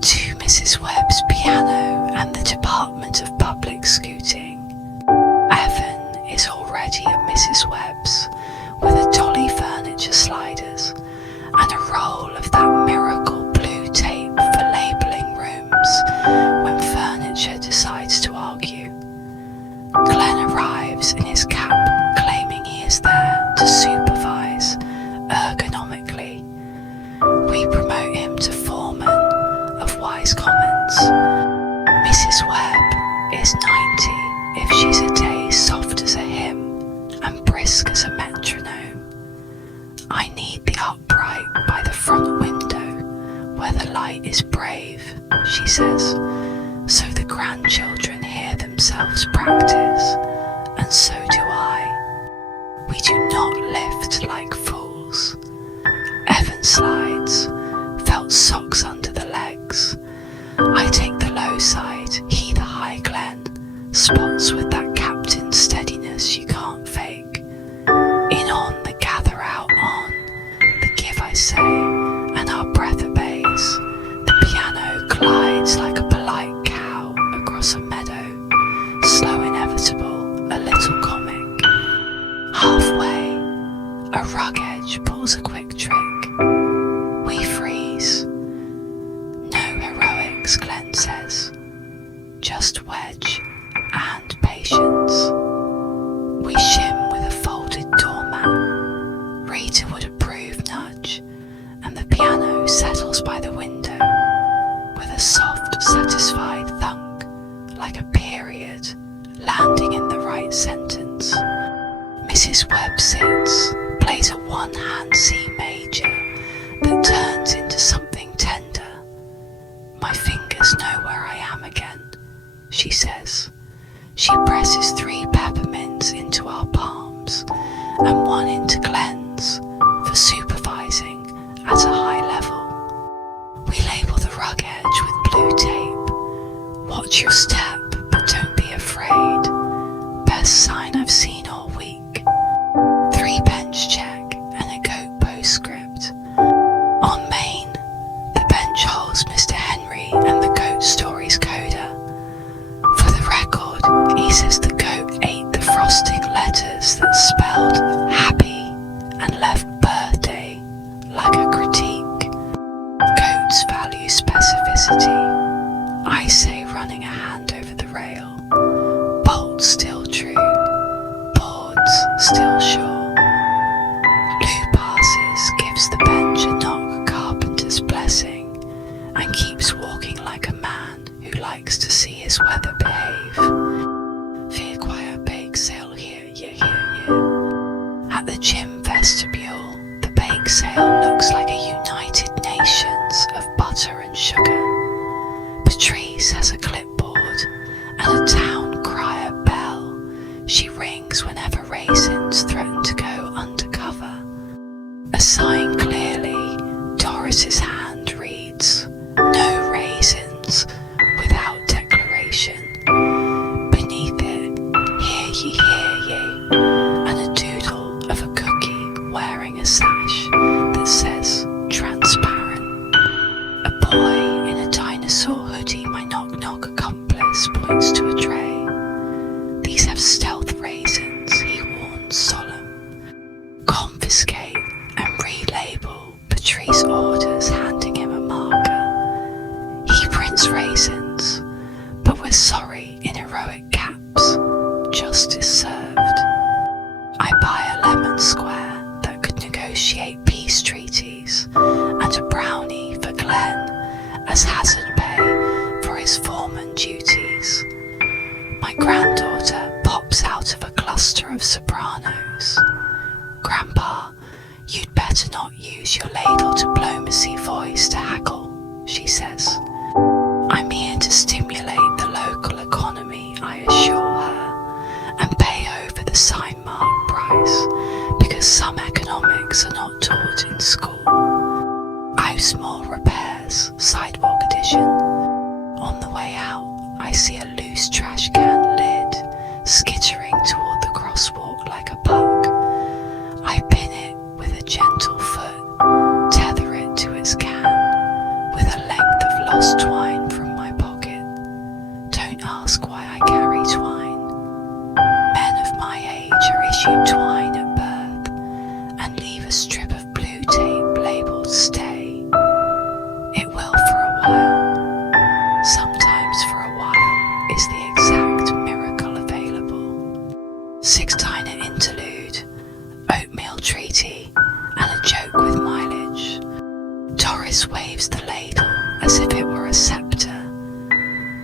To Mrs. Webb's piano and the Department of Public Scooting. Evan is already at Mrs. Webb's with a dolly furniture sliders and a roll of that miracle blue tape for labelling rooms when furniture decides to argue. Glenn arrives in his cap, claiming he is there to supervise ergonomically. We promote him to foreman of Wise Commons. Mrs. Webb is 90 if she's a day soft as a hymn and brisk as a metronome. I need the upright by the front window where the light is brave, she says, so the grandchildren hear themselves practice, and so do I. We do not lift like fools. Evan slides, felt socks under the legs. I take the low side, he the high Glen, spots with that captain steadiness you can't fake. In on the gather out on, the give I say, and our breath obeys. The piano glides like a polite cow across a meadow, slow inevitable, a little comic. Halfway, a rug edge pulls a quick trick. We freeze. No heroics, Glenn says. Just wedge and patience. We shim with a folded doormat. Rita would approve nudge, and the piano settles by the window with a soft, satisfied thunk, like a period landing in the right sentence. Mrs. Webb sits, plays a one-hand C major that turns into something tender. My fingers know where I am again, she says. She presses 3 peppermints into our palms and 1 into Glenn's for supervising at a high level. We label the rug edge with blue tape. Watch your step, but don't be afraid. Best sign I've seen all week. 3 bench check and a goat postscript. On Main, the bench holds Mr. Henry and the goat stories coda. For the record, he says the goat ate the frosting letters that spelled happy and left birthday like a critique. Goats value specificity. I say running a hand over the rail. Bolts still true. Boards still sure. Lou passes, gives the bench a knock carpenter's blessing, and keeps walking like a man who likes to see his weather behave. Via quiet sugar. Patrice has a clipboard and a town crier bell. She rings whenever raisins threaten to go undercover. A sign clearly, Doris's hand reads, "No raisins," without declaration. Beneath it, "Hear ye," and a doodle of a cookie wearing a sash that says transparent. A boy in a dinosaur hoodie, my knock-knock accomplice, points to a tray. "These have stealth raisins," he warns solemn. "Confiscate and relabel," Patrice orders, handing him a marker. He prints raisins, but we're sorry in heroic caps. Justice served. I buy a lemon square that could negotiate peace treaties, and a brownie for Glenn as hazard pay for his foreman duties. My granddaughter pops out of a cluster of sopranos. "Grandpa, you'd better not use your ladle diplomacy voice to haggle," she says. "I'm here to stimulate the local economy," I assure her, "and pay over the sign mark price, because some economics are not taught in school." House Mall repairs, sidewalk edition. On the way out, I see a loose trash can lid skittering toward the crosswalk like a puck. I pin it with a gentle foot, tether it to its can with a length of lost twine from my pocket. Don't ask why I carry twine. Men of my age are issued twine at birth and leave a strip of blue tape labelled "Stay." It will for a while. Sometimes for a while is the exact miracle available. Six-diner interlude, oatmeal treaty, and a joke with mileage. Doris waves the ladle as if it were a scepter.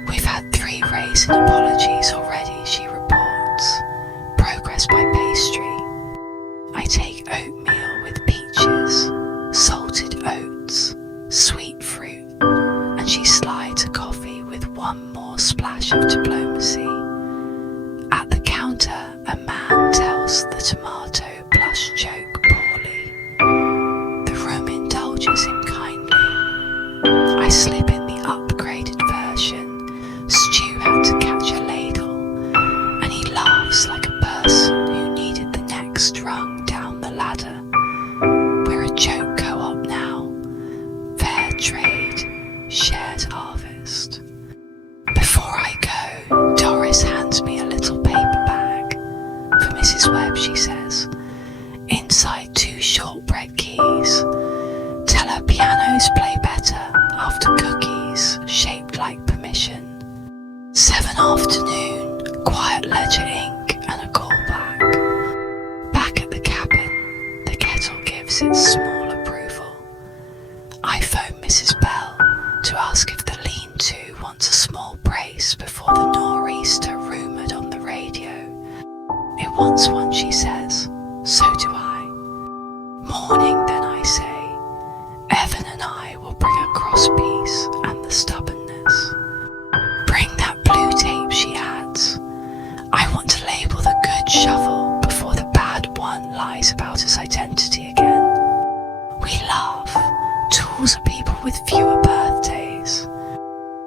"We've had 3 raisin apologies already," she reports. Progress by pastry. I take oatmeal with peaches, salted oats, sweet fruit, and she slides a coffee with one more splash of diplomacy. At the counter, a man tells the tomato plush joke poorly. The room indulges him kindly. I slip in the upgraded version. Stu had to catch a ladle, and he laughs like a person who needed the next rung down the ladder. We're a joke co-op now. Fair trade, shared harvest. Before I go, Doris hands me a little paper bag. "For Mrs. Webb," she says. "Inside 2 shortbread keys. Tell her pianos play better after cookies shaped like permission." 7 afternoon, quiet ledger ink and a callback. Back at the cabin, the kettle gives its small approval. I phone Mrs. Bell to ask if the lean-to wants a small brace before the nor'easter rumoured on the radio. "It wants one," she says. "So do I." "Morning, then," I say. "Evan and I will bring a crosspiece and the stubbornness." "Bring that blue tape," she adds. "I want to label the good shovel before the bad one lies about his identity again." We laugh. Tools are people with fewer birthdays.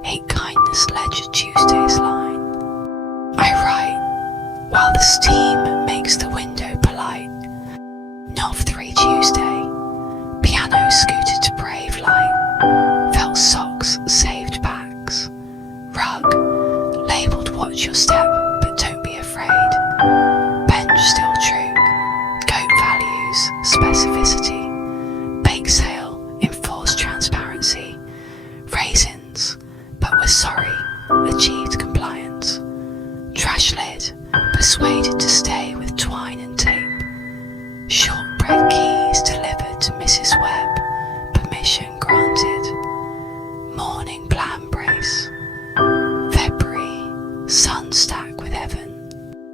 Hate kindness ledger Tuesday's line. I write, while the steam makes the window polite. Nov 3 Tuesday. Piano scooted to brave light. Felt socks, saved backs. Rug, labelled watch your step, but don't be afraid. Bench still true. Goat values, specificity. Bake sale, enforced transparency. Raisins, but we're sorry, achieved compliance. Trash lid, persuaded to stay with twine and tape. Shortbread keys delivered to Mrs. Webb, permission granted. Morning plan brace. February, sun stack with Evan.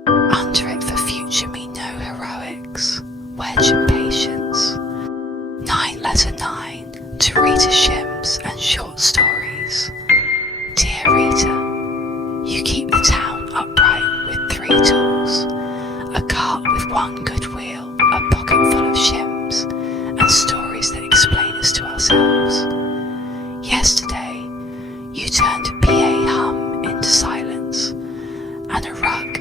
Under it for future me no heroics, wedge and patience. 9 letter 9 to Rita Shim. poems and short stories. Dear Rita, you keep the town upright with 3 tools, a cart with 1 good wheel, a pocket full of shims, and stories that explain us to ourselves. Yesterday, you turned a PA hum into silence, and a rug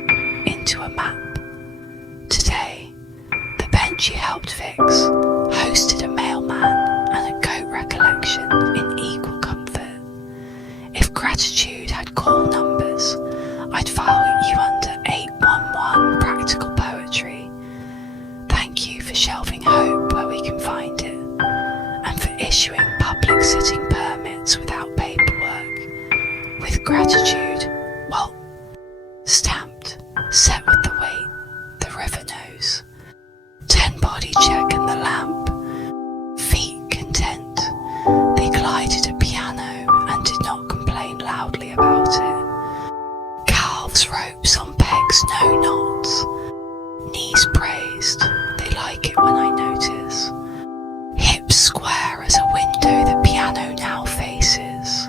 into a map. Today, the bench you helped fix hosted a mailman and a goat recollection in equal comfort. If gratitude had call numbers, I'd file you under 811 practical poetry. Thank you for shelving hope where we can find it, and for issuing public sitting permits without paperwork. With gratitude, well, stamped, set with the weight the river knows. 10 body check and the lamp, feet content. They glided a piano and did not complain loudly about it. Calves ropes on pegs, no knots. Knees praised, they like it when I notice. Hips square as a window the piano now faces.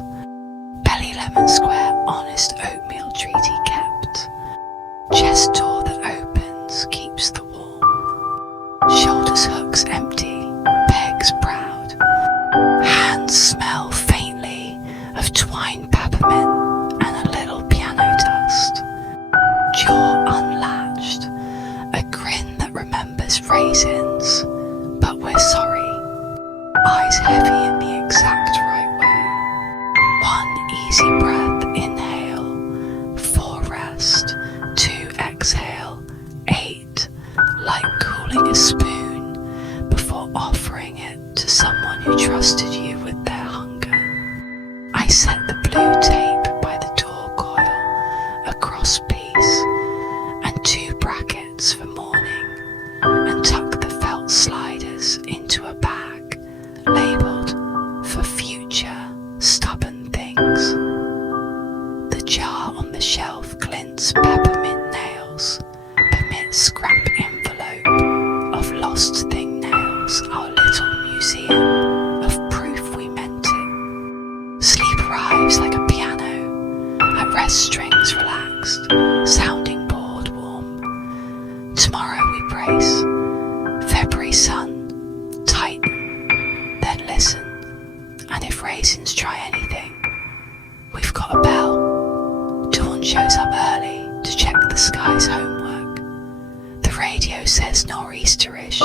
Belly lemon square, honest oatmeal treaty kept. Chest door that opens, keeps the warm. Shoulders hooks empty, pegs proud. Hands smell faintly of twine peppermint and a little piano dust. Jaw unlatched, a grin that remembers raisins, but we're sorry. Eyes heavy in the exact right way. 1 easy breath, inhale. 4 rest. 2 exhale. 8, like cooling a spoon before offering it to someone who trusted you with their hunger. I set the blue tape by the door coil, a cross piece, and 2 brackets for morning, and tuck the felt sliders into a bag labelled for future stubborn things. The jar on the shelf glints peppermint nails, permit scrap envelope of lost thing nails, our little museum of proof we meant it. Sleep arrives like a piano, at rest strings relaxed, sounding board warm. Tomorrow we brace, February sun, tighten, then listen, and if raisins try anything, we've got a bell. Dawn shows up early to check the sky's homework. The radio says nor'easterish,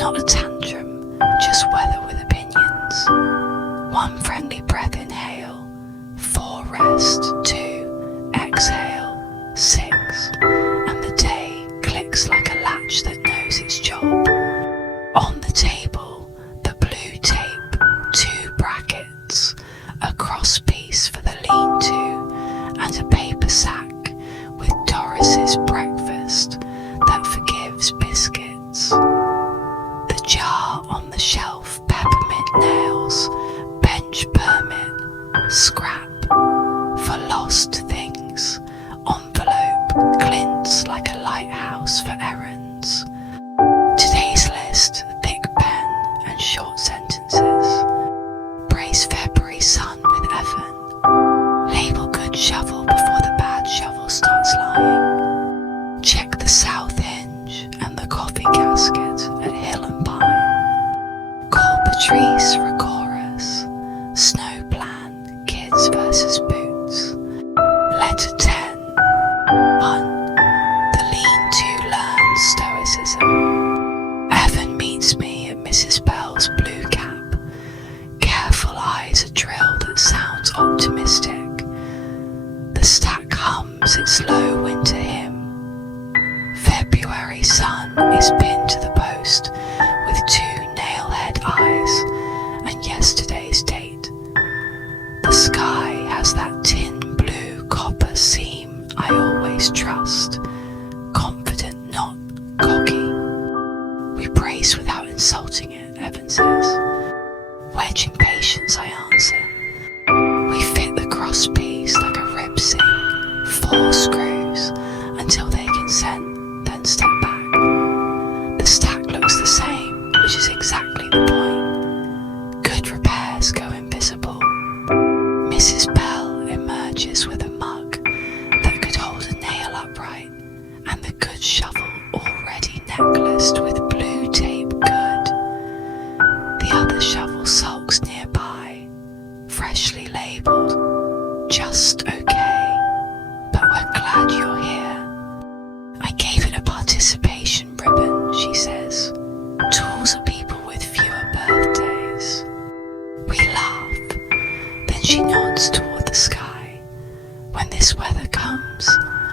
not a tantrum, just weather with opinions. 1 friendly breath inhale, 4 rest, 2 exhale, 6, and the day clicks like a latch that knows its job. On the table, the blue tape, 2 brackets, a cross piece for the lean-to, and a paper sack with Doris's breakfast that forgives biscuits. The jar on the shelf, peppermint nails, bench permit, scrap for lost things, envelope glints like a lighthouse for errands. Today's list, thick pen and short sentences. Brace February sun with Evan. Label good shovel before the bad shovel starts lying. Check the south hinge and the coffee casket at Hill and Pine. Call Patrice for a chorus. Snow plan, kids versus boots. Letter 10. 1. The lean-to learns stoicism. Evan meets me at Mrs. Bell's blue cap. Careful eyes a drill that sounds optimistic. The stack hums its low winter hymn. February sun is pinned to the post with 2 nail-head eyes and yesterday's date. The sky has that tin blue copper seam I always trust, confident, not cocky. We brace without insulting it, Evan says. Wedge impatience, I answer. We fit the cross piece like a rib seam, 4 screws, until they consent, then step back. The stack looks the same, which is exactly the point. Good repairs go invisible. freshly labelled "Just OK, but we're glad you're here." I gave it a participation ribbon, she says, towards the people with fewer birthdays. We laugh, then she nods toward the sky. When this weather comes,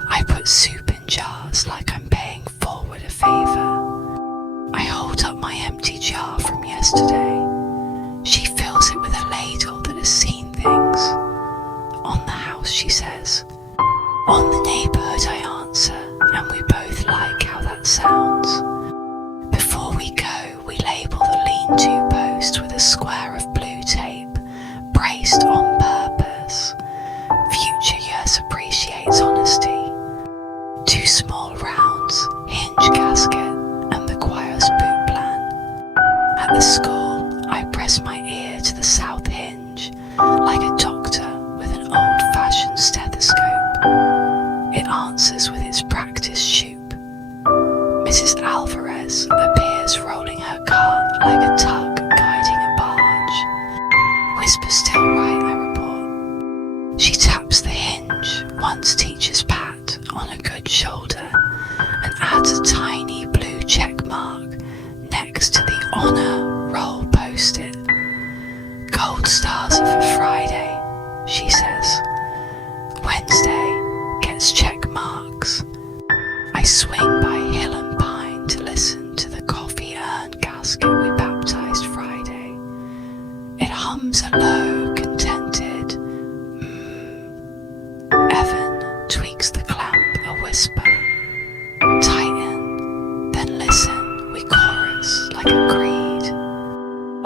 I put soup in jars like I'm paying forward a favour. I hold up my empty jar from yesterday. She fills it with a ladle that has seen things. On the house, she says. On the neighbourhood, I answer, and we both like how that sounds. Before we go, we label the lean-to post with a square of blue tape, braced on purpose. Future years appreciates honesty. 2 small rounds, hinge gasket, and the choir's boot plan. At the school, I press my ear to the south hinge, like a doctor with an old-fashioned stethoscope. It answers with its practice shoop. Mrs. Alvarez appears rolling her cart like a tug guiding a barge. Whisper still right, I report. She taps the hinge, once teacher's pat, on a good shoulder, and adds a tiny blue check mark next to the honour roll post-it. Gold stars are for Friday, she says. Wednesday gets check marks. I swing by Hill and Pine to listen to the coffee urn gasket we baptised Friday. It hums a low, contented Evan tweaks the clamp a whisper. Tighten, then listen, we chorus like a creed.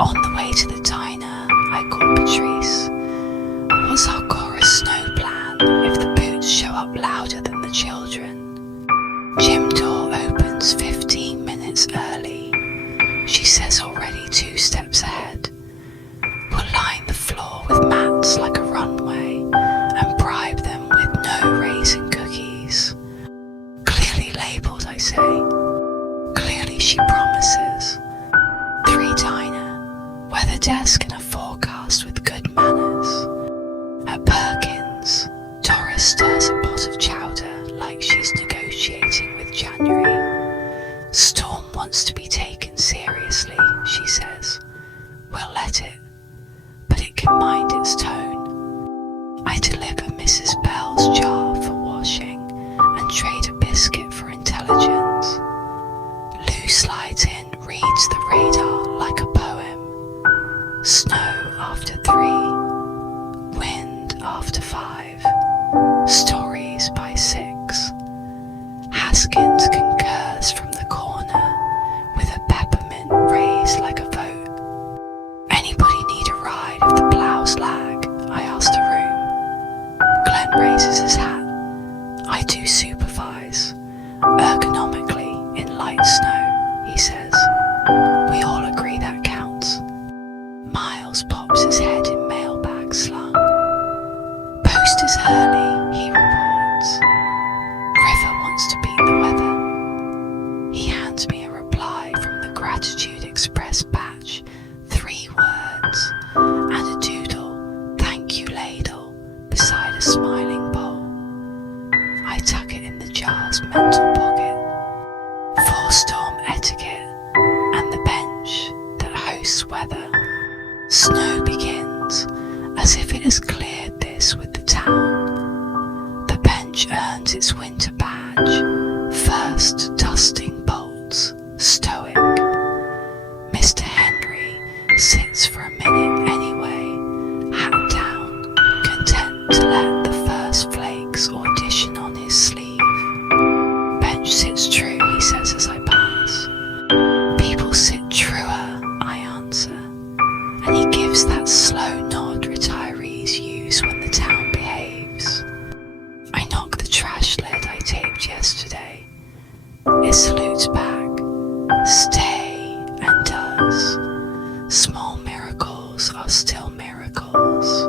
On the way to the diner, I call Patrice. What's our chorus snow plan if the boots show up louder than the children? Gym door opens 15 minutes early. She says already 2 steps ahead. We'll line the floor with mats like a runway and bribe them with no raisin cookies. Clearly labelled, I say. Clearly she promises. 3 diner, weather desk and a forecast with good manners. At Perkins, Doris stirs a pot of chowder like she's negotiating with January. Storm wants to be taken seriously, she says. We'll let it, but it can mind its tone. I deliver Mrs. Bell's jar for washing and trade a biscuit for intelligence. Lou slides in, reads the radar like a poem. Snow after 3, wind after 5, stories by 6. Haskins concurs from the corner with a peppermint raised like a vote. Anybody need a ride if the ploughs lag? I ask the room. Glenn raises his hat. I do supervise. Ergonomically in light snow, he says. We all agree that counts. Miles pops his head in mailbag slung. Post is early, he reports. River wants to beat the weather. He hands me a reply from the Gratitude Express batch. 3 words and a doodle, thank you ladle, beside a smiling bowl. I tuck it in the jar's mental pocket. 4-storm etiquette and the bench that hosts weather. Snow begins as if it has cleared this with the town. The bench earns its winter badge, first dusting bolts, stoic. Mr. Henry sits for a minute anyway, hat down, content to let the first flakes audition on his sleeve. Bench sits true, he says as I pass. People sit truer, I answer, and he gives that slow nod retirees use when the town behaves. I knock the trash lid I taped yesterday. It salutes back, stay, and does. Small miracles are still miracles.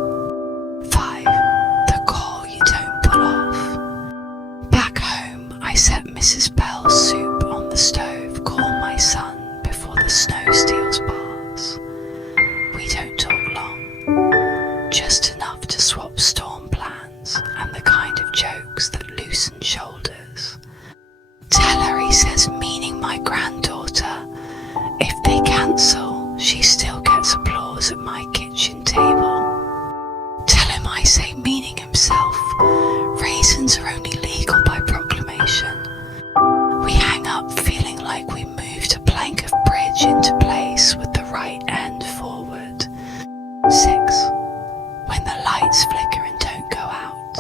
5. The call you don't pull off. Back home, I set Mrs. Bell's soup on the stove, call my son before the snow steals bars. We don't talk long. just enough to swap storm plans and the kind of jokes that loosen shoulders. Tell her, he says, meaning my granddaughter, if they cancel, she still gets applause at my kitchen table. Tell him, I say, meaning himself, raisins are only legal by proclamation. We hang up feeling like we moved a plank of bridge into place with the right end forward. 6. When the lights flicker and don't go out.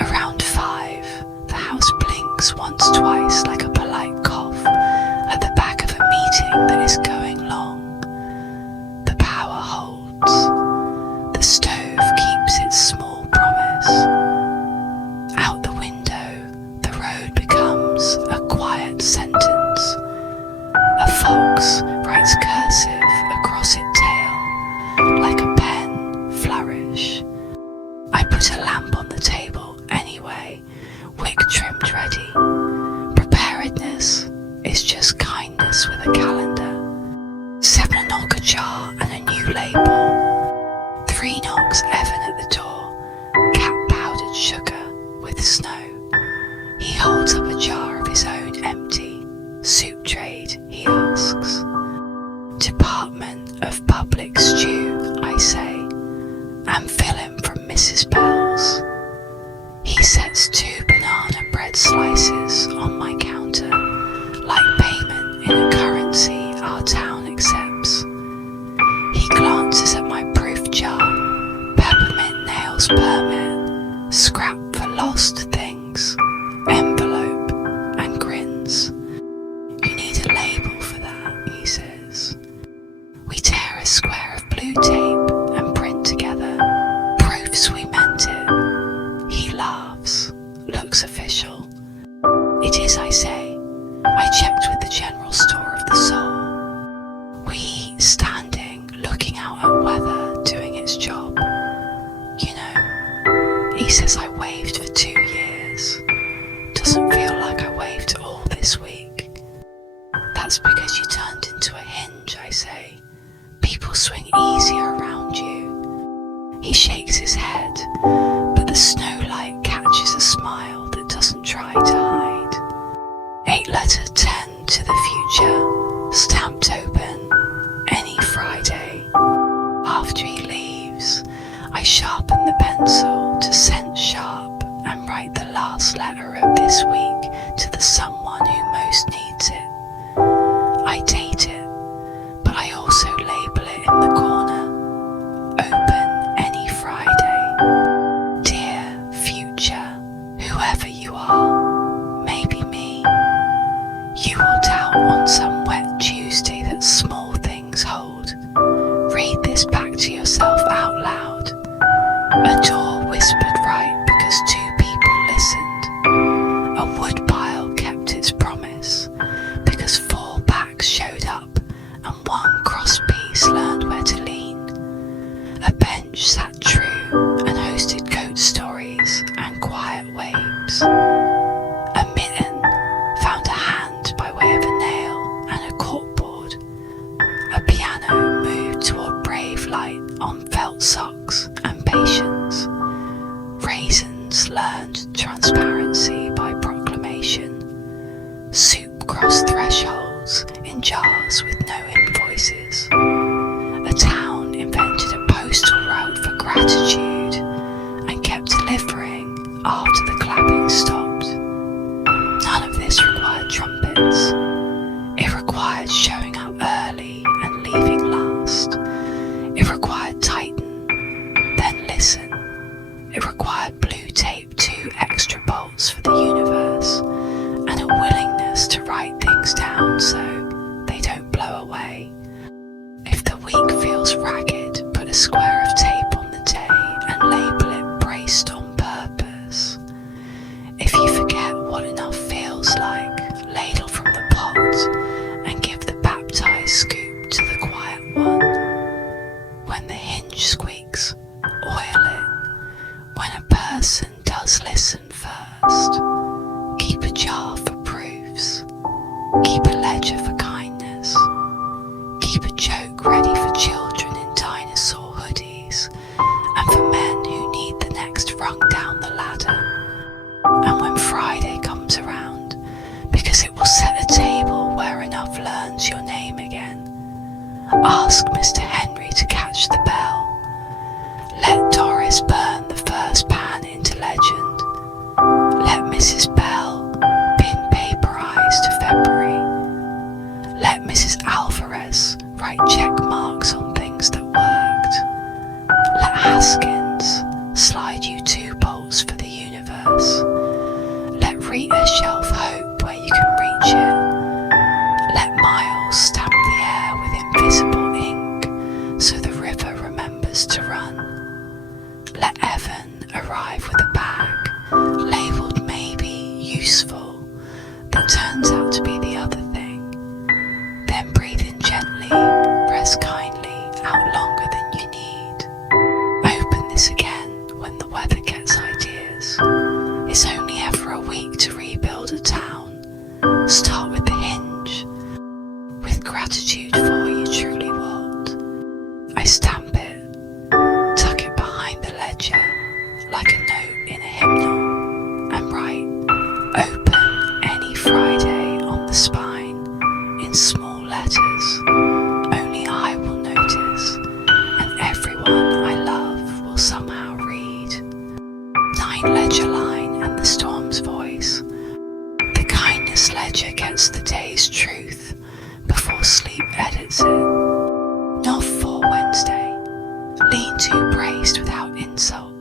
Around 5, the house blinks once, twice like a polite cough at the back of a meeting that is going long. The power holds. The stove keeps its small promise. Out the window, the road becomes a quiet sentence. A fox writes cursive across its tail like a pen flourish. I put a lamp on the table anyway, wick trimmed ready. Preparedness is just kindness with a calendar. 7 a knock ajar and a new label. 3 knocks Evan at the door, cat powdered sugar with snow. He holds up a jar of his own empty. Soup trade, he asks. Department of Public Stew, I say, and fill him from Mrs. Bell's. He sets 2 banana bread slices on my counter, like payment in a currency our town accepts. He glances at my proof jar, peppermint nails permit, scrap for lost things, envelope, and grins. You need a label for that, he says. We tear a square of blue tape and print together. Proofs we meant it. He laughs, looks official. It is, I say. I checked with the general store of the soul. We eat standing, looking out at weather, doing its job. You know, he says I waved for 2 years. Doesn't feel like I waved all this week. That's because you turned into a hinge, I say. People swing easier around you. He shakes his head, but the snowlight catches a smile that doesn't try to hide. 8-letter 10 to the future, stamped open, any Friday. After he leaves, I sharpen the pencil to scent sharp and write the last letter of this week to the someone who most needs it. I date it, but I also label it in the corner. Open any Friday. Dear future, whoever you are, maybe me. You will doubt on some wet Tuesday that small things hold. Read this back to yourself out loud. A door whispered right because 2 people listened. A woodpile kept its promise because 4 backs showed up and 1 cross piece learned where to lean. A bench sat true and hosted goat stories and quiet waves. A mitten found a hand by way of a nail and a corkboard. A piano moved toward brave light on felt socks and patience. Raisins learned transparency by proclamation. Soup crossed thresholds in jars with no invoices. A town invented a postal route for gratitude and kept delivering after the clapping stopped. None of this required trumpets. It required showing up early and leaving last. It required tighten, then listen. It required blue tape, 2 extra bolts for the universe, and a willingness to write things down so they don't blow away. If the week feels ragged, put a square of tape on the day and label it braced on purpose. If you forget what enough feels like, ladle from the pot and give the baptized scoop to the quiet one. When the hinge squeaks, oil it. When a person does listen first, keep a jar for proofs. Keep a ledger for kindness. Keep a joke ready for children in dinosaur hoodies Mrs. burn the first pan into legend. Let Mrs. Bell pin paper eyes to February. Let Mrs. Alvarez write check marks on things that worked. Let Haskins slide you 2 bolts for the universe. Let Rita shelf hope where you can reach it. Let Miles stamp the air with invisible ink so the river remembers to run. Let Evan arrive with a bag labelled maybe useful that turns out to be the other thing. Then breathe in gently, rest kindly, out longer than you need. Open this again when the weather gets ideas. It's only ever a week to rebuild a town. Start with the hinge, with gratitude for you truly what. I stamp it, tuck it behind the ledger like a note in a hymnal, and write open any Friday on the spine in small letters. Only I will notice, and everyone I love will somehow read. 9 ledger line and the storm's voice. The kindness ledger gets the day's truth before sleep edits it. Not for Wednesday. Lean to braced without insult.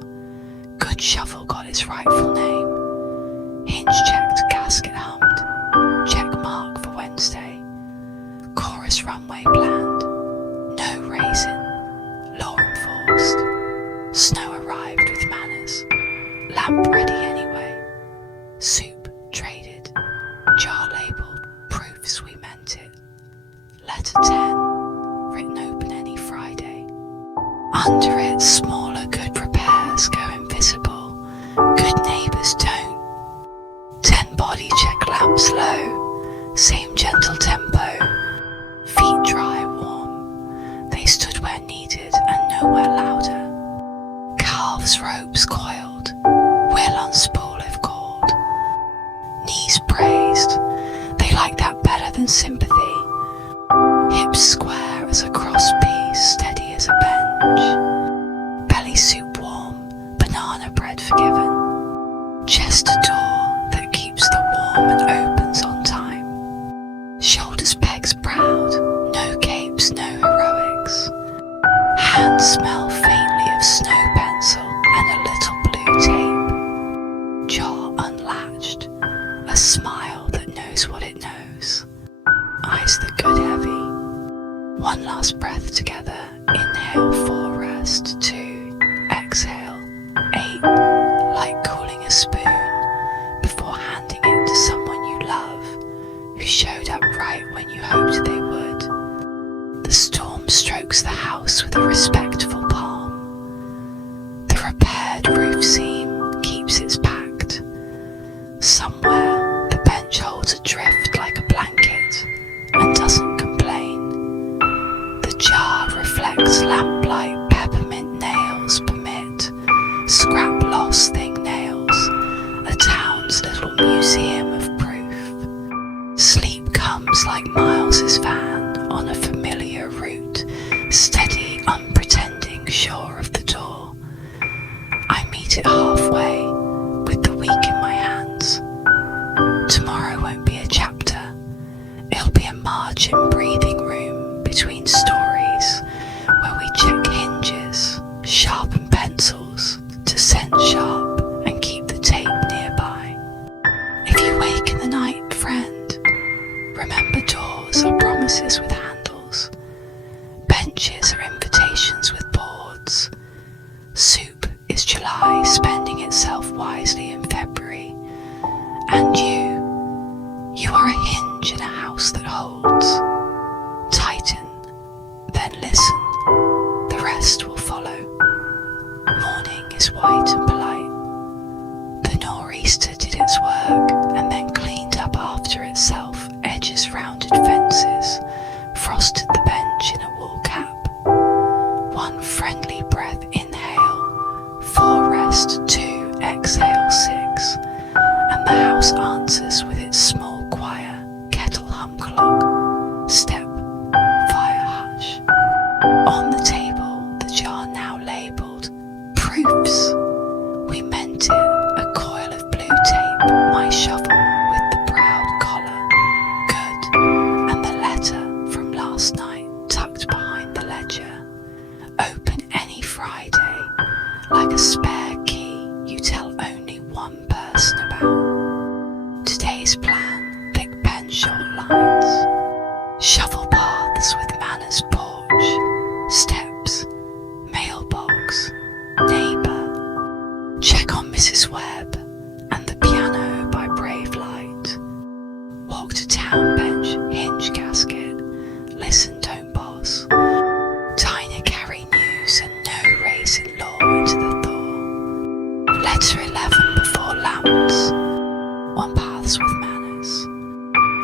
Good shovel got its rightful name. Hinge checked, gasket hummed. Check mark for Wednesday. Chorus runway planned. No raisin. Law enforced. Snow arrived with manners. Lamp ready anyway. Soup traded. Jar labelled. Proofs we meant it. Letter 10. Written open any Friday. Under it, smaller good repairs go invisible. Good neighbours don't. 10 body check lamps low. Same gentle tempo. Feet dry, warm. They stood where needed and nowhere louder. Calves ropes coiled. Wheel on spool if called. Knees praised. They like that better than sympathy. Hips square as a cross piece, steady as a bench. Belly soup warm, banana bread forgiven. Chest a door that keeps the warm and opens on time. Shoulders pegs proud, no capes, no heroics. Hands smell faintly of snow pencil and a little blue tape. Jaw unlatched, a smile that knows what it knows. Eyes that good heavy. One last breath together. Inhale 4 rest. 2 exhale 8 like cooling a spoon before handing it to someone you love who showed up right when you hoped they would. The storm strokes the house with a respectful palm. The repaired roof seam keeps its pact. Somewhere the bench holds adrift like a blanket and doesn't complain. The jar reflects lamplight, peppermint nails permit. Scrap lost thing nails, a town's little museum of proof. Sleep comes like Miles's van on a familiar route, steady, unpretending, sure of the door. I meet it halfway, with the week in my hands. Tomorrow won't be a chapter, it'll be a margin breathing room between stories where we check hinges, sharpen pencils to scent sharp and keep the tape nearby. If you wake in the night, friend, remember doors are promises with handles. Benches are invitations with boards. Soup is July spending itself wisely in February. And you are a hinge in a house that holds. Tighten, then listen. The rest will follow. Morning is white and polite. The nor'easter did its work and then cleaned up after itself, edges rounded fences, frosted the bench in a wool cap. 1 friendly breath inhale, 4 rest, 2 exhale, 6, and the house answers with its small choir, kettle hum clock, step, fire hush. On the table, the jar now labelled, proof roofs. We meant it, a coil of blue tape, my shovel with the proud collar. Good, and the letter from last night tucked behind the ledger. Open any Friday, like a spare key you tell only one person about. Today's plan, thick pen short lines. Shovel paths with manners porch, steps, mailbox, neighbour. Check on Mrs. Webb and the piano by brave light. Walk to town bench, hinge gasket, listen don't boss. Tiny carry news and no raising law into the thaw. Letter 11 before lamps, on paths with manners.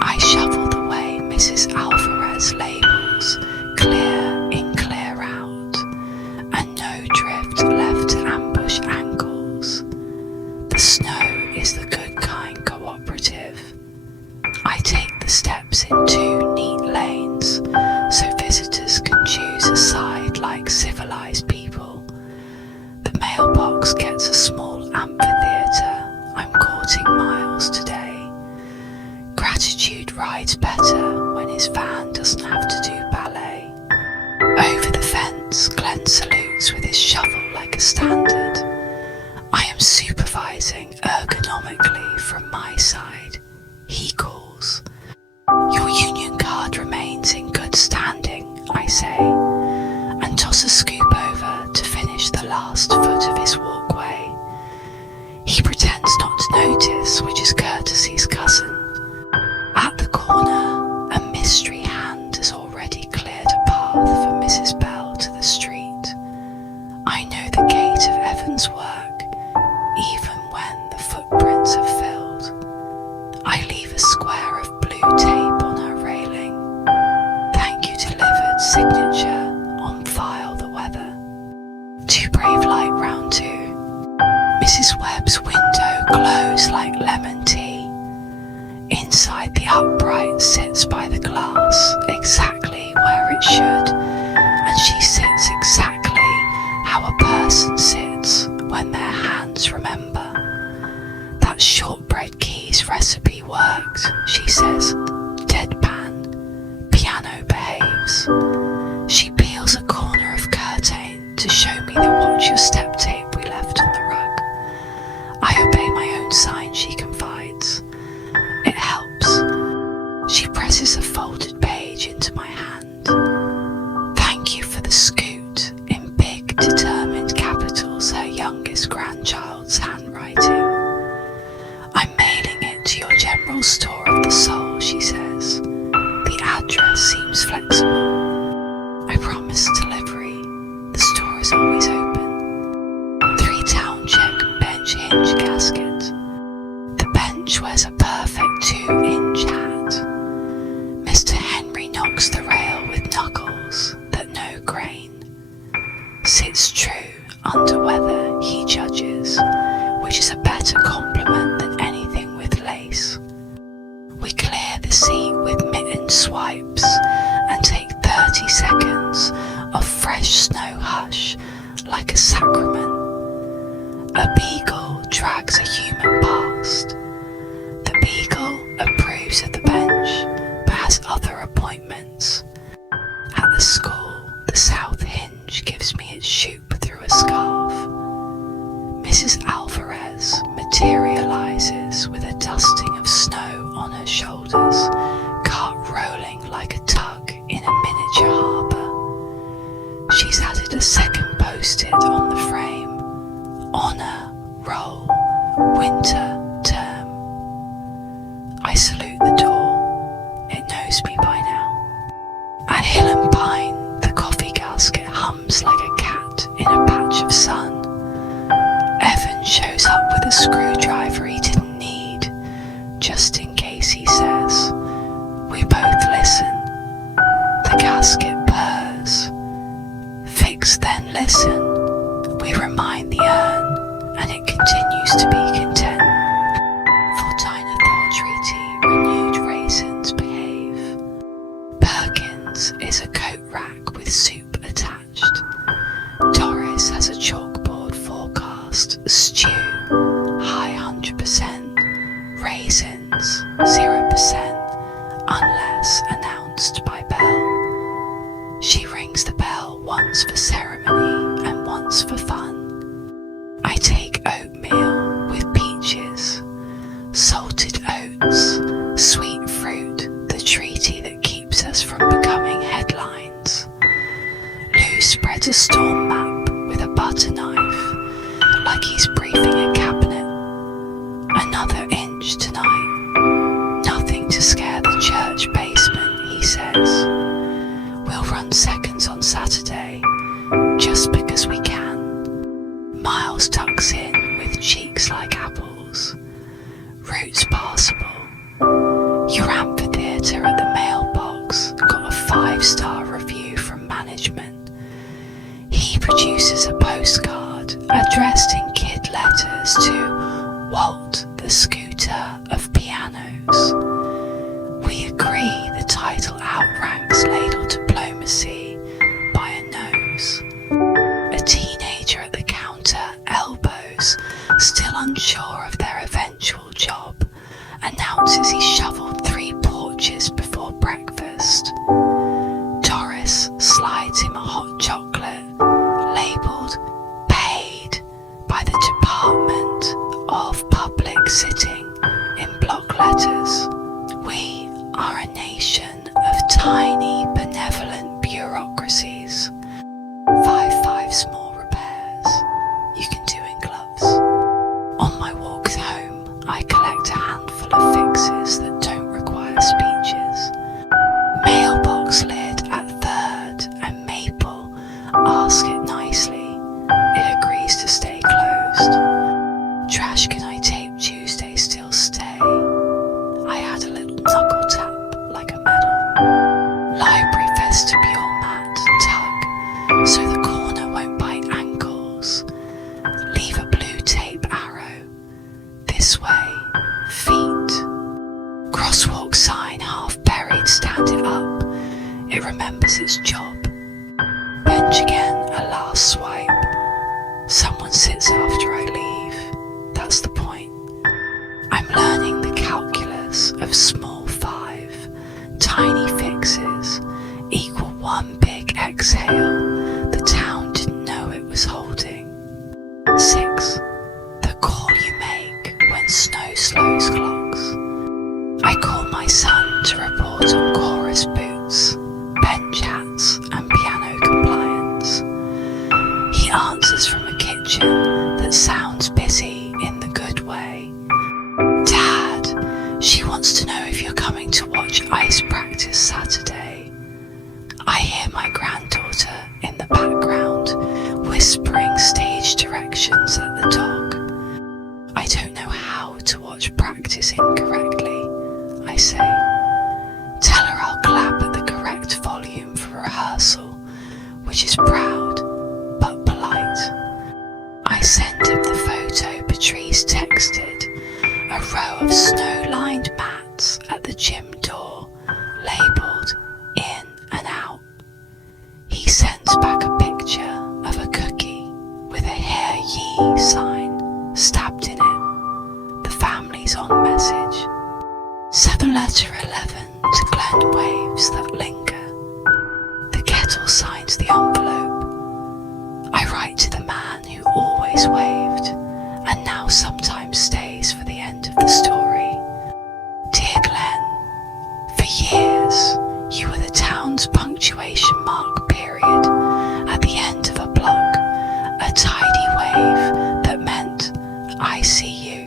I shovel the way Mrs. Alvarez labels, clear in, clear out, and no drift left to ambush ankles. The snow is the good kind cooperative. I take the steps in 2 neat lanes, so visitors can choose a side like civilized people. The mailbox gets a small amphitheatre. I'm courting Miles today. Gratitude rides better when his van doesn't have to do ballet. Over the fence, Glenn salutes with his shovel like a standard. I am supervising ergonomically from my side. He calls. Your union card remains in good standing, I say, and toss a scoop over to finish the last foot of his walkway. He pretends not to notice, which is courtesy's cousin. At the corner, a mystery hand has already cleared a path for Mrs. Bell to the street. I know the gate of Evan's work, even when the footprints have filled. I leave a square of blue tape on her railing. Thank you delivered, signature, on file the weather. Too brave light round 2. Mrs. Webb's window glows like lemon tea. Inside the upright sits by the glass, exactly where it should, and she sits exactly how a person sits when their hands remember. That shortbread keys recipe worked, she says, deadpan. Piano behaves. She peels a corner of curtain to show me the watch your step tape we left on the rug. I obey my own sign, she confides. It helps. She presses a folded page into my hand. Thank you for the scoot, in big, determined capitals, her youngest grandchild's handwriting. I'm mailing it to your general store of the soul, she says. The address seems flexible. I promise delivery. The store is always open. 3 town check bench hinge gasket. The bench wears a perfect 2-inch hat. Mr. Henry knocks the rail with knuckles that no grain. Sits true under weather, he judges, which is a better compliment than anything with lace. We clear the seat with mitten swipes and take 30 seconds of fresh snow hush like a sacrament. A beagle drags a human past. The beagle approves of the bench, but has other appointments. At the school, the south hinge gives me its shoop through a scarf. Mrs. Alvarez materializes with a dusting of snow on her shoulders, cart rolling like a tug in a miniature harbour. She's added a second post-it on the frame. Honour, roll, winter, term. I salute the door. It knows me by now. At Hill and Pine, the coffee gasket hums like a cat in a patch of sun. Evan shows up with a screwdriver he didn't need, just in case, he says. We both listen. The gasket purrs. Fix, then listen. We remind the urn, and it continues to be content. For Tynathor Treaty, renewed raisins behave. Perkins is a coat rack with soup attached. Doris has a chalkboard 4 like he's briefing a cabinet. Another inch tonight. Nothing to scare the church basement, he says. We'll run seconds on Saturday, just because we can. Miles tucks in with cheeks like apples. Routes passable. Your amphitheatre at the mailbox got a 5-star review from management. He produces a postcard addressed in kid letters to Walt the Scooter of Pianos. We agree the title outranks ladle diplomacy by a nose. A teenager at the counter elbows, still unsure of their eventual job, announces he shoveled 3 porches before breakfast. Doris slides him a hot chocolate, labelled paid by the Department of Public Sitting in block letters. We are a nation of tiny benevolent bureaucracies. 5 small repairs you can do in gloves. On my walks home, I collect a handful of fixes that don't require speeches. Mailbox lid at 3rd and Maple. Ask it nicely. It agrees to stay closed. Trash can I tape Tuesday still stay? I had a little knuckle tap like a medal. Library vestibule mat tug so the corner won't bite ankles. Leave a blue tape arrow. This way, feet. Crosswalk sign half buried, stand it up. It remembers its job. Bench again, a last swipe. Someone sits after I leave. That's the point. I'm learning the calculus of small 5. Tiny fixes equal 1 big exhale the town didn't know it was holding. 6. The call you make when snow slows clocks. I call my son to report on chorus boots, bench hats and piano compliance. He answers from a kitchen that sounds busy in the good way. Dad, she wants to know if you're coming to watch ice practice Saturday. I hear my granddaughter in the background whispering stage directions at the dog. I don't know how to watch practice incorrectly, I say. Tell her I'll clap at the correct volume for rehearsal, which is proud but polite. I send him the photo Patrice texted, a row of snow-lined mats at the gym door, labelled in and out. He sends back a picture of a cookie with a "Hear Ye" sign stabbed in it. The family's on message. 7 letter 11 to Glen waves that linger. The kettle signs the envelope. I write to the man who always waved and now sometimes stays for the end of the story. Dear Glen, for years you were the town's punctuation mark period at the end of a block, a tidy wave that meant I see you.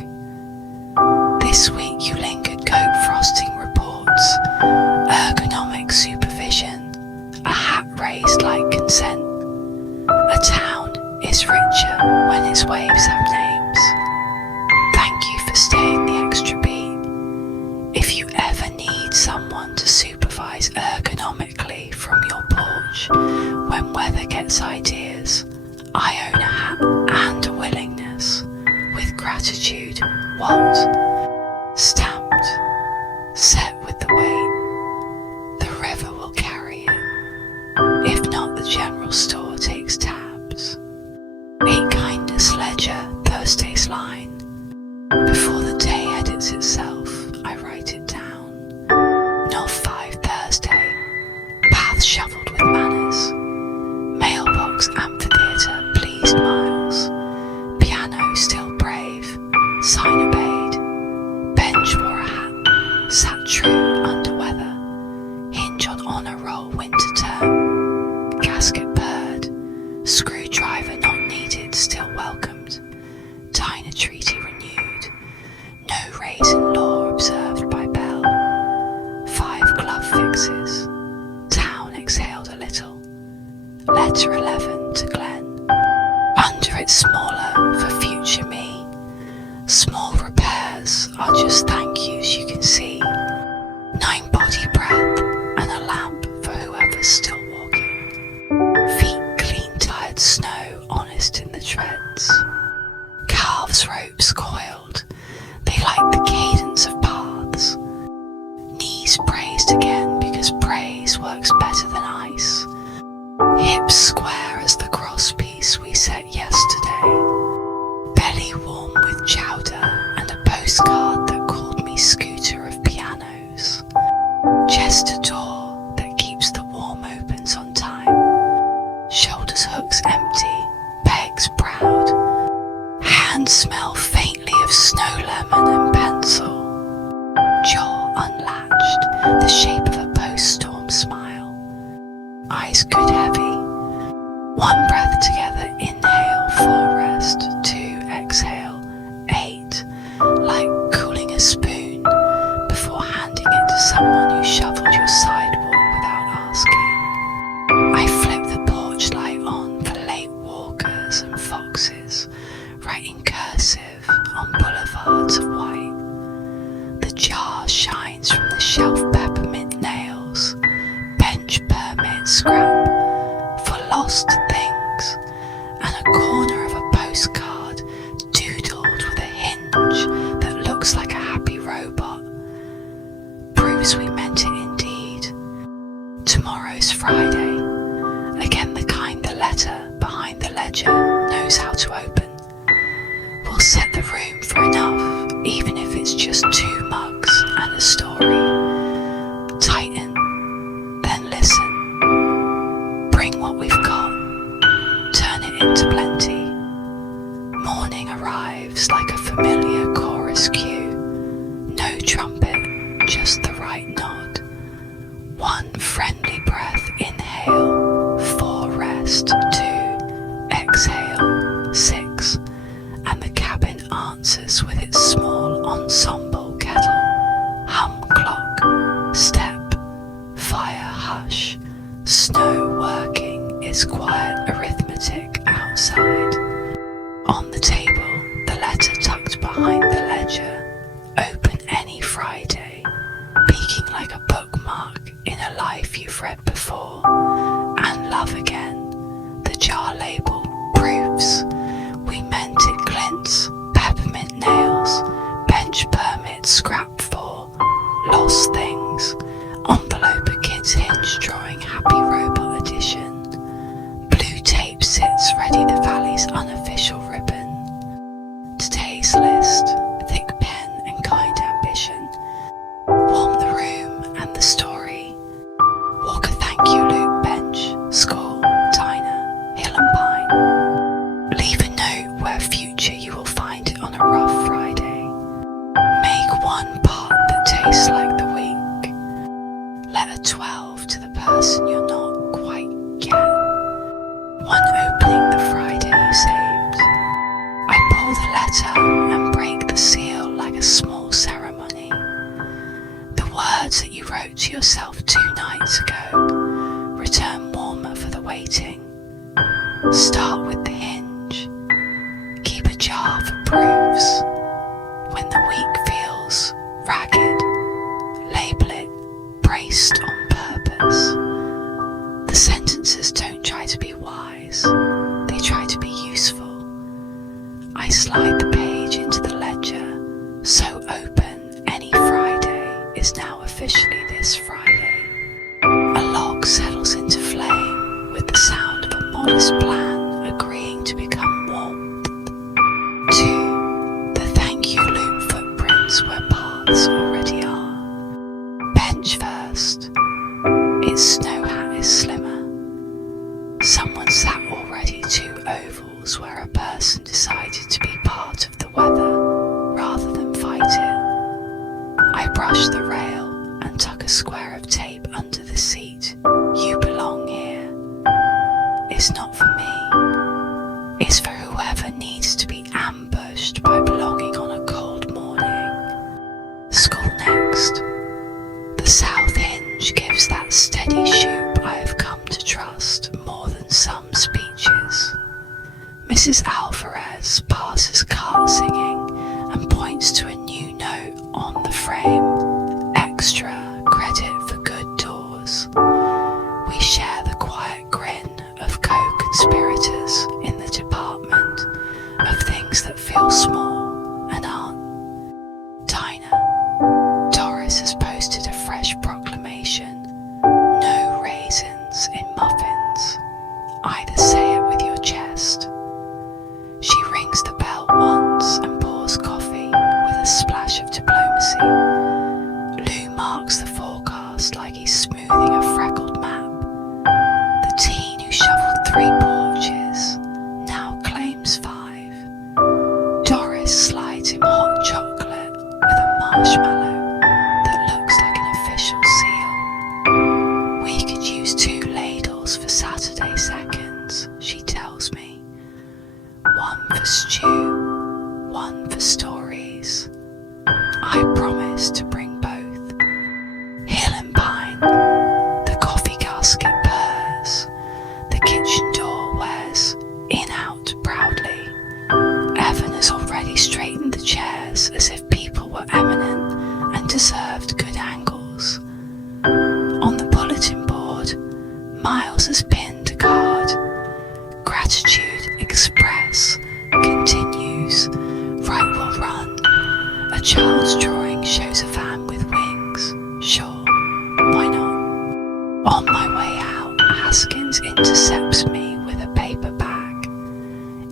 This week you lingered coat frosting reports, ergonomic supervision, a hat raised like consent. A town is richer when its waves have names. Thank you for staying the extra beat. If you ever need someone to supervise ergonomically from your porch when weather gets ideas, I own a hat and a willingness. With gratitude, Walt. Stamped, set with the weight. The river will carry it. If not, the general store takes tabs. 8 kindness ledger, Thursday's line. Before the day edits itself, I write it down. Not 5 Thursday. Path shoveled with manners. Mailbox amphitheatre pleased Miles. Piano still brave. Sign obeyed. Calves' ropes coiled, they like the cadence of paths. Knees praised again because praise works better than ice. Hips square as the crosspiece we set yesterday. Belly warm with chowder and a postcard that called me scooter of pianos. Chest a door that keeps the warm opens on time. Shoulders hooks empty, pegs proud. Hands smell faintly of snow lemon and pencil. Jaw unlatched, the shape of a post-storm smile. Eyes good heavy. One breath together, inhale, 4 rest, 2 exhale, 8. Like cooling a spoon before handing it to someone who shoveled your sidewalk without asking. I flip the porch light on for late walkers and foxes, writing cursive on boulevards of white. The jar shines from the shelf peppermint nails, bench permit scrap for lost things, and a corner of a postcard doodled with a hinge that looks like a happy robot. Proves we meant it indeed. Tomorrow's Friday. Again the kind the letter behind the ledger knows how to open. We'll set the room for enough, even if it's just 2 mugs and a story. Tighten, then listen. Bring what we've got, turn it into plenty. Morning arrives like a familiar chorus cue. No trumpet, just the right nod. 1 friendly breath, inhale, 4 rest, 2 exhale, 6. And the cabin answers with its small ensemble kettle. Hum clock, step, fire hush, snow working its quiet arithmetic outside. On the table, the letter tucked behind the ledger. Open any Friday, peeking like a bookmark in a life you've read before. And love again, the jar label proves we meant it. Glints, peppermint nails, bench permit scrap for lost things. Envelope a kid's hinge drawing happy robot edition. Blue tape sits ready the valley's unofficial ribbon. Today's list, thick pen and kind ambition. Warm the room and the story. Walk a thank you loop bench, school, diner, hill and pine. Leave a note where future you will find it on a rough Friday. Make 1 part that tastes like the week. Letter 12 to the person you're not quite yet. 1 opening the Friday you saved. I pull the letter and break the seal like a small ceremony. The words that you wrote to yourself 2 nights ago return warmer for the waiting. Start with the hinge. Keep a jar for proofs. When the week feels ragged, label it braced on purpose. The sentences don't try to be wise, they try to be useful. I slide the page into the ledger, so open any Friday is now officially this Friday. A log settles into flame with the sound of a modest plan agreeing to become warmth. 2. The thank you loop footprints where paths already are. Bench first. Its snow hat is slimmer. Someone sat already 2 ovals where a person decided to be part of the weather rather than fight it. I brush the rail and tuck a square of tape under the seat. You belong here. It's not for me. It's for whoever needs to be ambushed by belonging on a cold morning. School next. The south hinge gives that steady shoop I have come to trust more than some speeches. Mrs. Alvarez passes cart singing and points to a new note on the frame. Extra credit for good doors. things that feel small and aren't. Dinah. Doris has posted a fresh proclamation. No raisins in muffins. Either say it with your chest. She rings the bell once and pours coffee with a splash of diplomacy. Lou marks the forecast like he's smoothing a freckled map. The teen who shoveled 3 porches now claims 5. Doris slides him hot chocolate with a marshmallow that looks like an official seal. We could use 2 ladles for Saturday seconds, she tells me. 1 for stew, 1 for stories. I promise to bring both. Hill and Pine. The coffee casket purrs. The kitchen door wears in out proudly. Evan has already straightened the chairs as if people were eminent and deserved good angles. On the bulletin board, Miles has pinned a card. Gratitude Express continues. Right will run. A child's drawing shows a van with wings. Sure, why not? On my way out, Haskins intercepts me with a paper bag.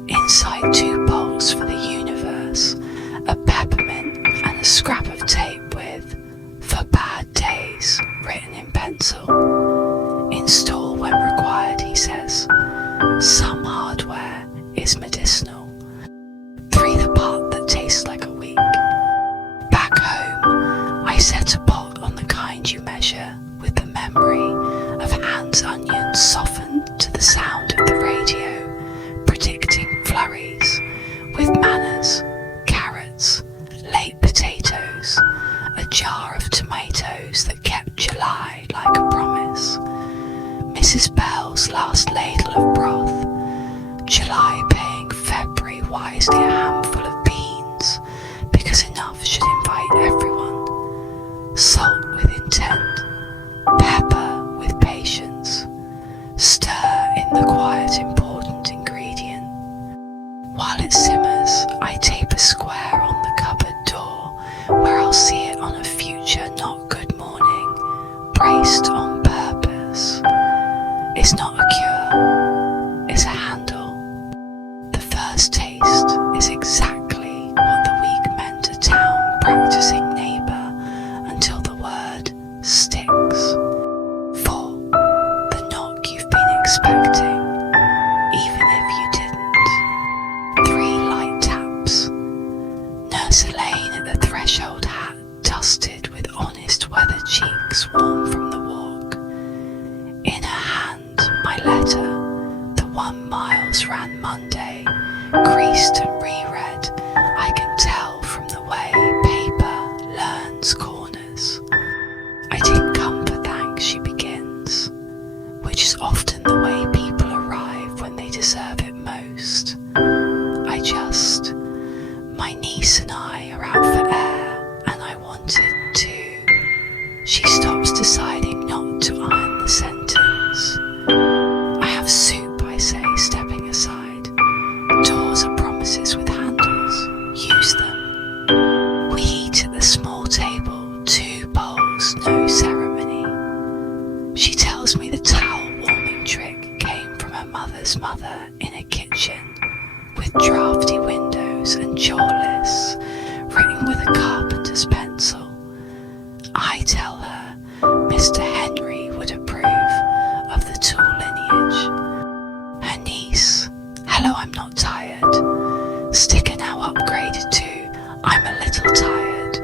Inside 2 bolts for the universe, a peppermint and a scrap of tape with "For Bad Days" written in pencil. Install when required, he says. Some hardware is medicinal. 3 the part that tastes like a week. Back home, I set a pot on the kind you measure with the memory of Anne's onions softened to the sound of the radio, predicting flurries, with manners, carrots, late potatoes, a jar of tomatoes that kept July like a promise. Mrs. Bell's last ladle of broth, July paying February wisely a handful of beans, because enough should invite everyone. Salt with intent, pepper with patience. Stir in the quiet important ingredient. While it simmers, I tape a square on the cupboard door where I'll see it on a future not good morning, braced on purpose. It's not a cure, it's a handle. The first taste is exactly what the week meant a town practicing neighbour until the word sticks. 4. The knock you've been expecting, even if you didn't. 3 light taps. Nurse Elaine at the threshold, hat dusted with honest weather cheeks warm from the walk. In her hand, my letter, the one Miles ran Monday, creased and reread. I can tell from the way paper learns corners. I didn't come for thanks, she begins, which is often the way people arrive when they deserve it most. My niece and I are out for air, and I wanted to. She stops, deciding not to iron the sentence. I have soup, I say, stepping aside. Doors are promises with handles. Use them. We eat at the small table, 2 bowls, no ceremony. She tells me the towel warming trick came from her mother's mother in a kitchen with drafty windows and chore lists written with a carpenter's pencil. I tell her Mr. Henry would approve of the tool lineage. Her niece, hello, I'm not tired. Sticker now upgraded to I'm a little tired.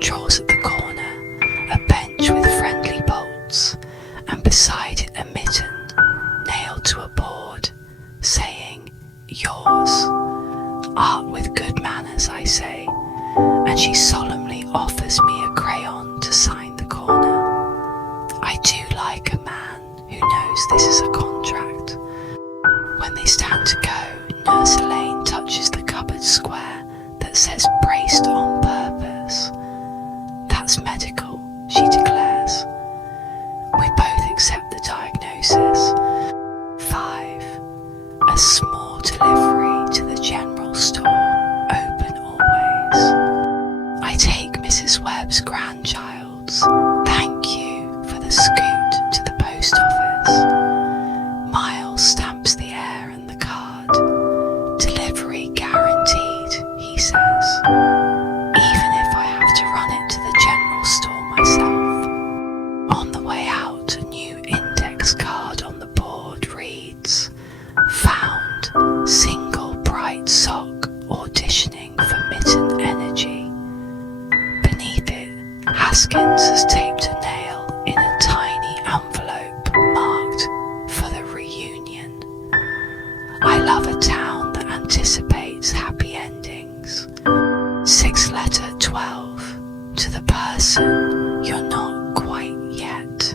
Draws at the corner, a bench with friendly bolts, and beside it a mitten nailed to a board, saying, yours. Art with good manners, I say, and she solemnly offers me a crayon to sign the corner. I do like a man who knows this is a contract. When they stand to go, Nurse Elaine touches the cupboard square that says braced on purpose. That's medical, she declares. We both accept the diagnosis. 5. A small delivery to the general store. 6 letter 12 to the person you're not quite yet.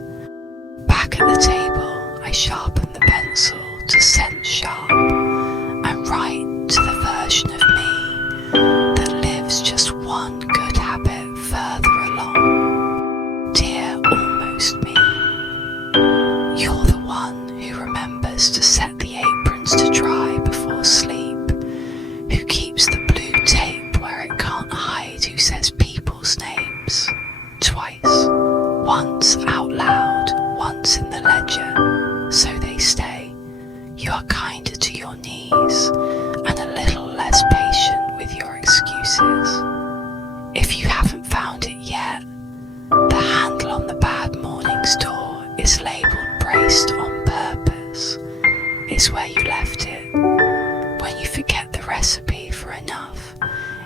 Back at the table, I sharpen the pencil to scent sharp and write to the version of me that lives just one good habit further along. Dear almost me, you're the one who remembers to set the aprons to dry before sleep, who keeps the blue tape where it can't hide, who says people's names twice, once out loud, once in the ledger, so they stay. You are kinder to your knees and a little less patient with your excuses. If you haven't found it yet, the handle on the bad morning's door is labelled braced on purpose. It's where you left it. When you forget the recipe for enough,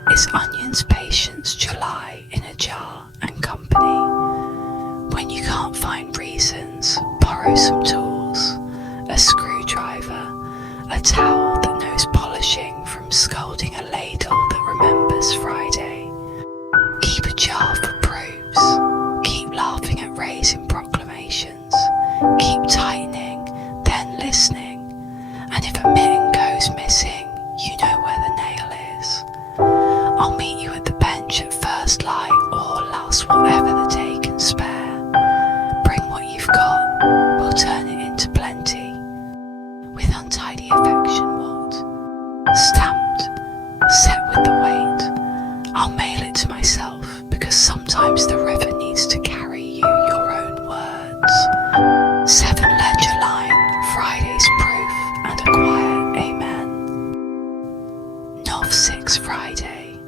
it's onions, patience, July in a jar and company. When you can't find reasons, borrow some tools, a screwdriver, a towel that knows polishing from scolding a ladle that remembers Friday. Keep a jar for proofs, keep laughing at raising proclamations, keep tightening, then listening, and if a mitten goes missing, you know where the nail is. I'll meet you at the bench at first light or last, whatever the day can spare. Bring what you've got, we'll turn it into plenty. With untidy affection, what? Stamped, set with the weight. I'll mail it to myself, because sometimes the river needs to carry you your own words. 7 ledger line, Friday's proof, and a quiet amen. Nov 6 Friday,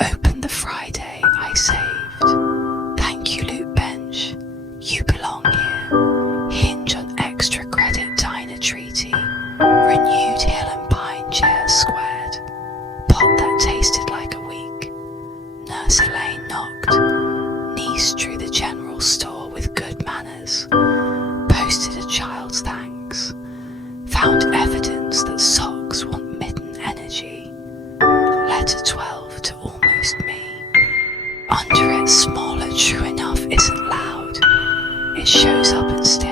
open the Friday I saved. Thank you, Loop Bench, you belong here. Hinge on extra credit, Diner Treaty, renewed hill and pine chairs squared. Pot that tasted like a week. Nurse Elaine knocked. Niece drew the general store with good manners. Posted a child's thanks. Found evidence that socks want mitten energy. Letter 12 to almost me. Under it, smaller, true enough, isn't loud. It shows up and stares.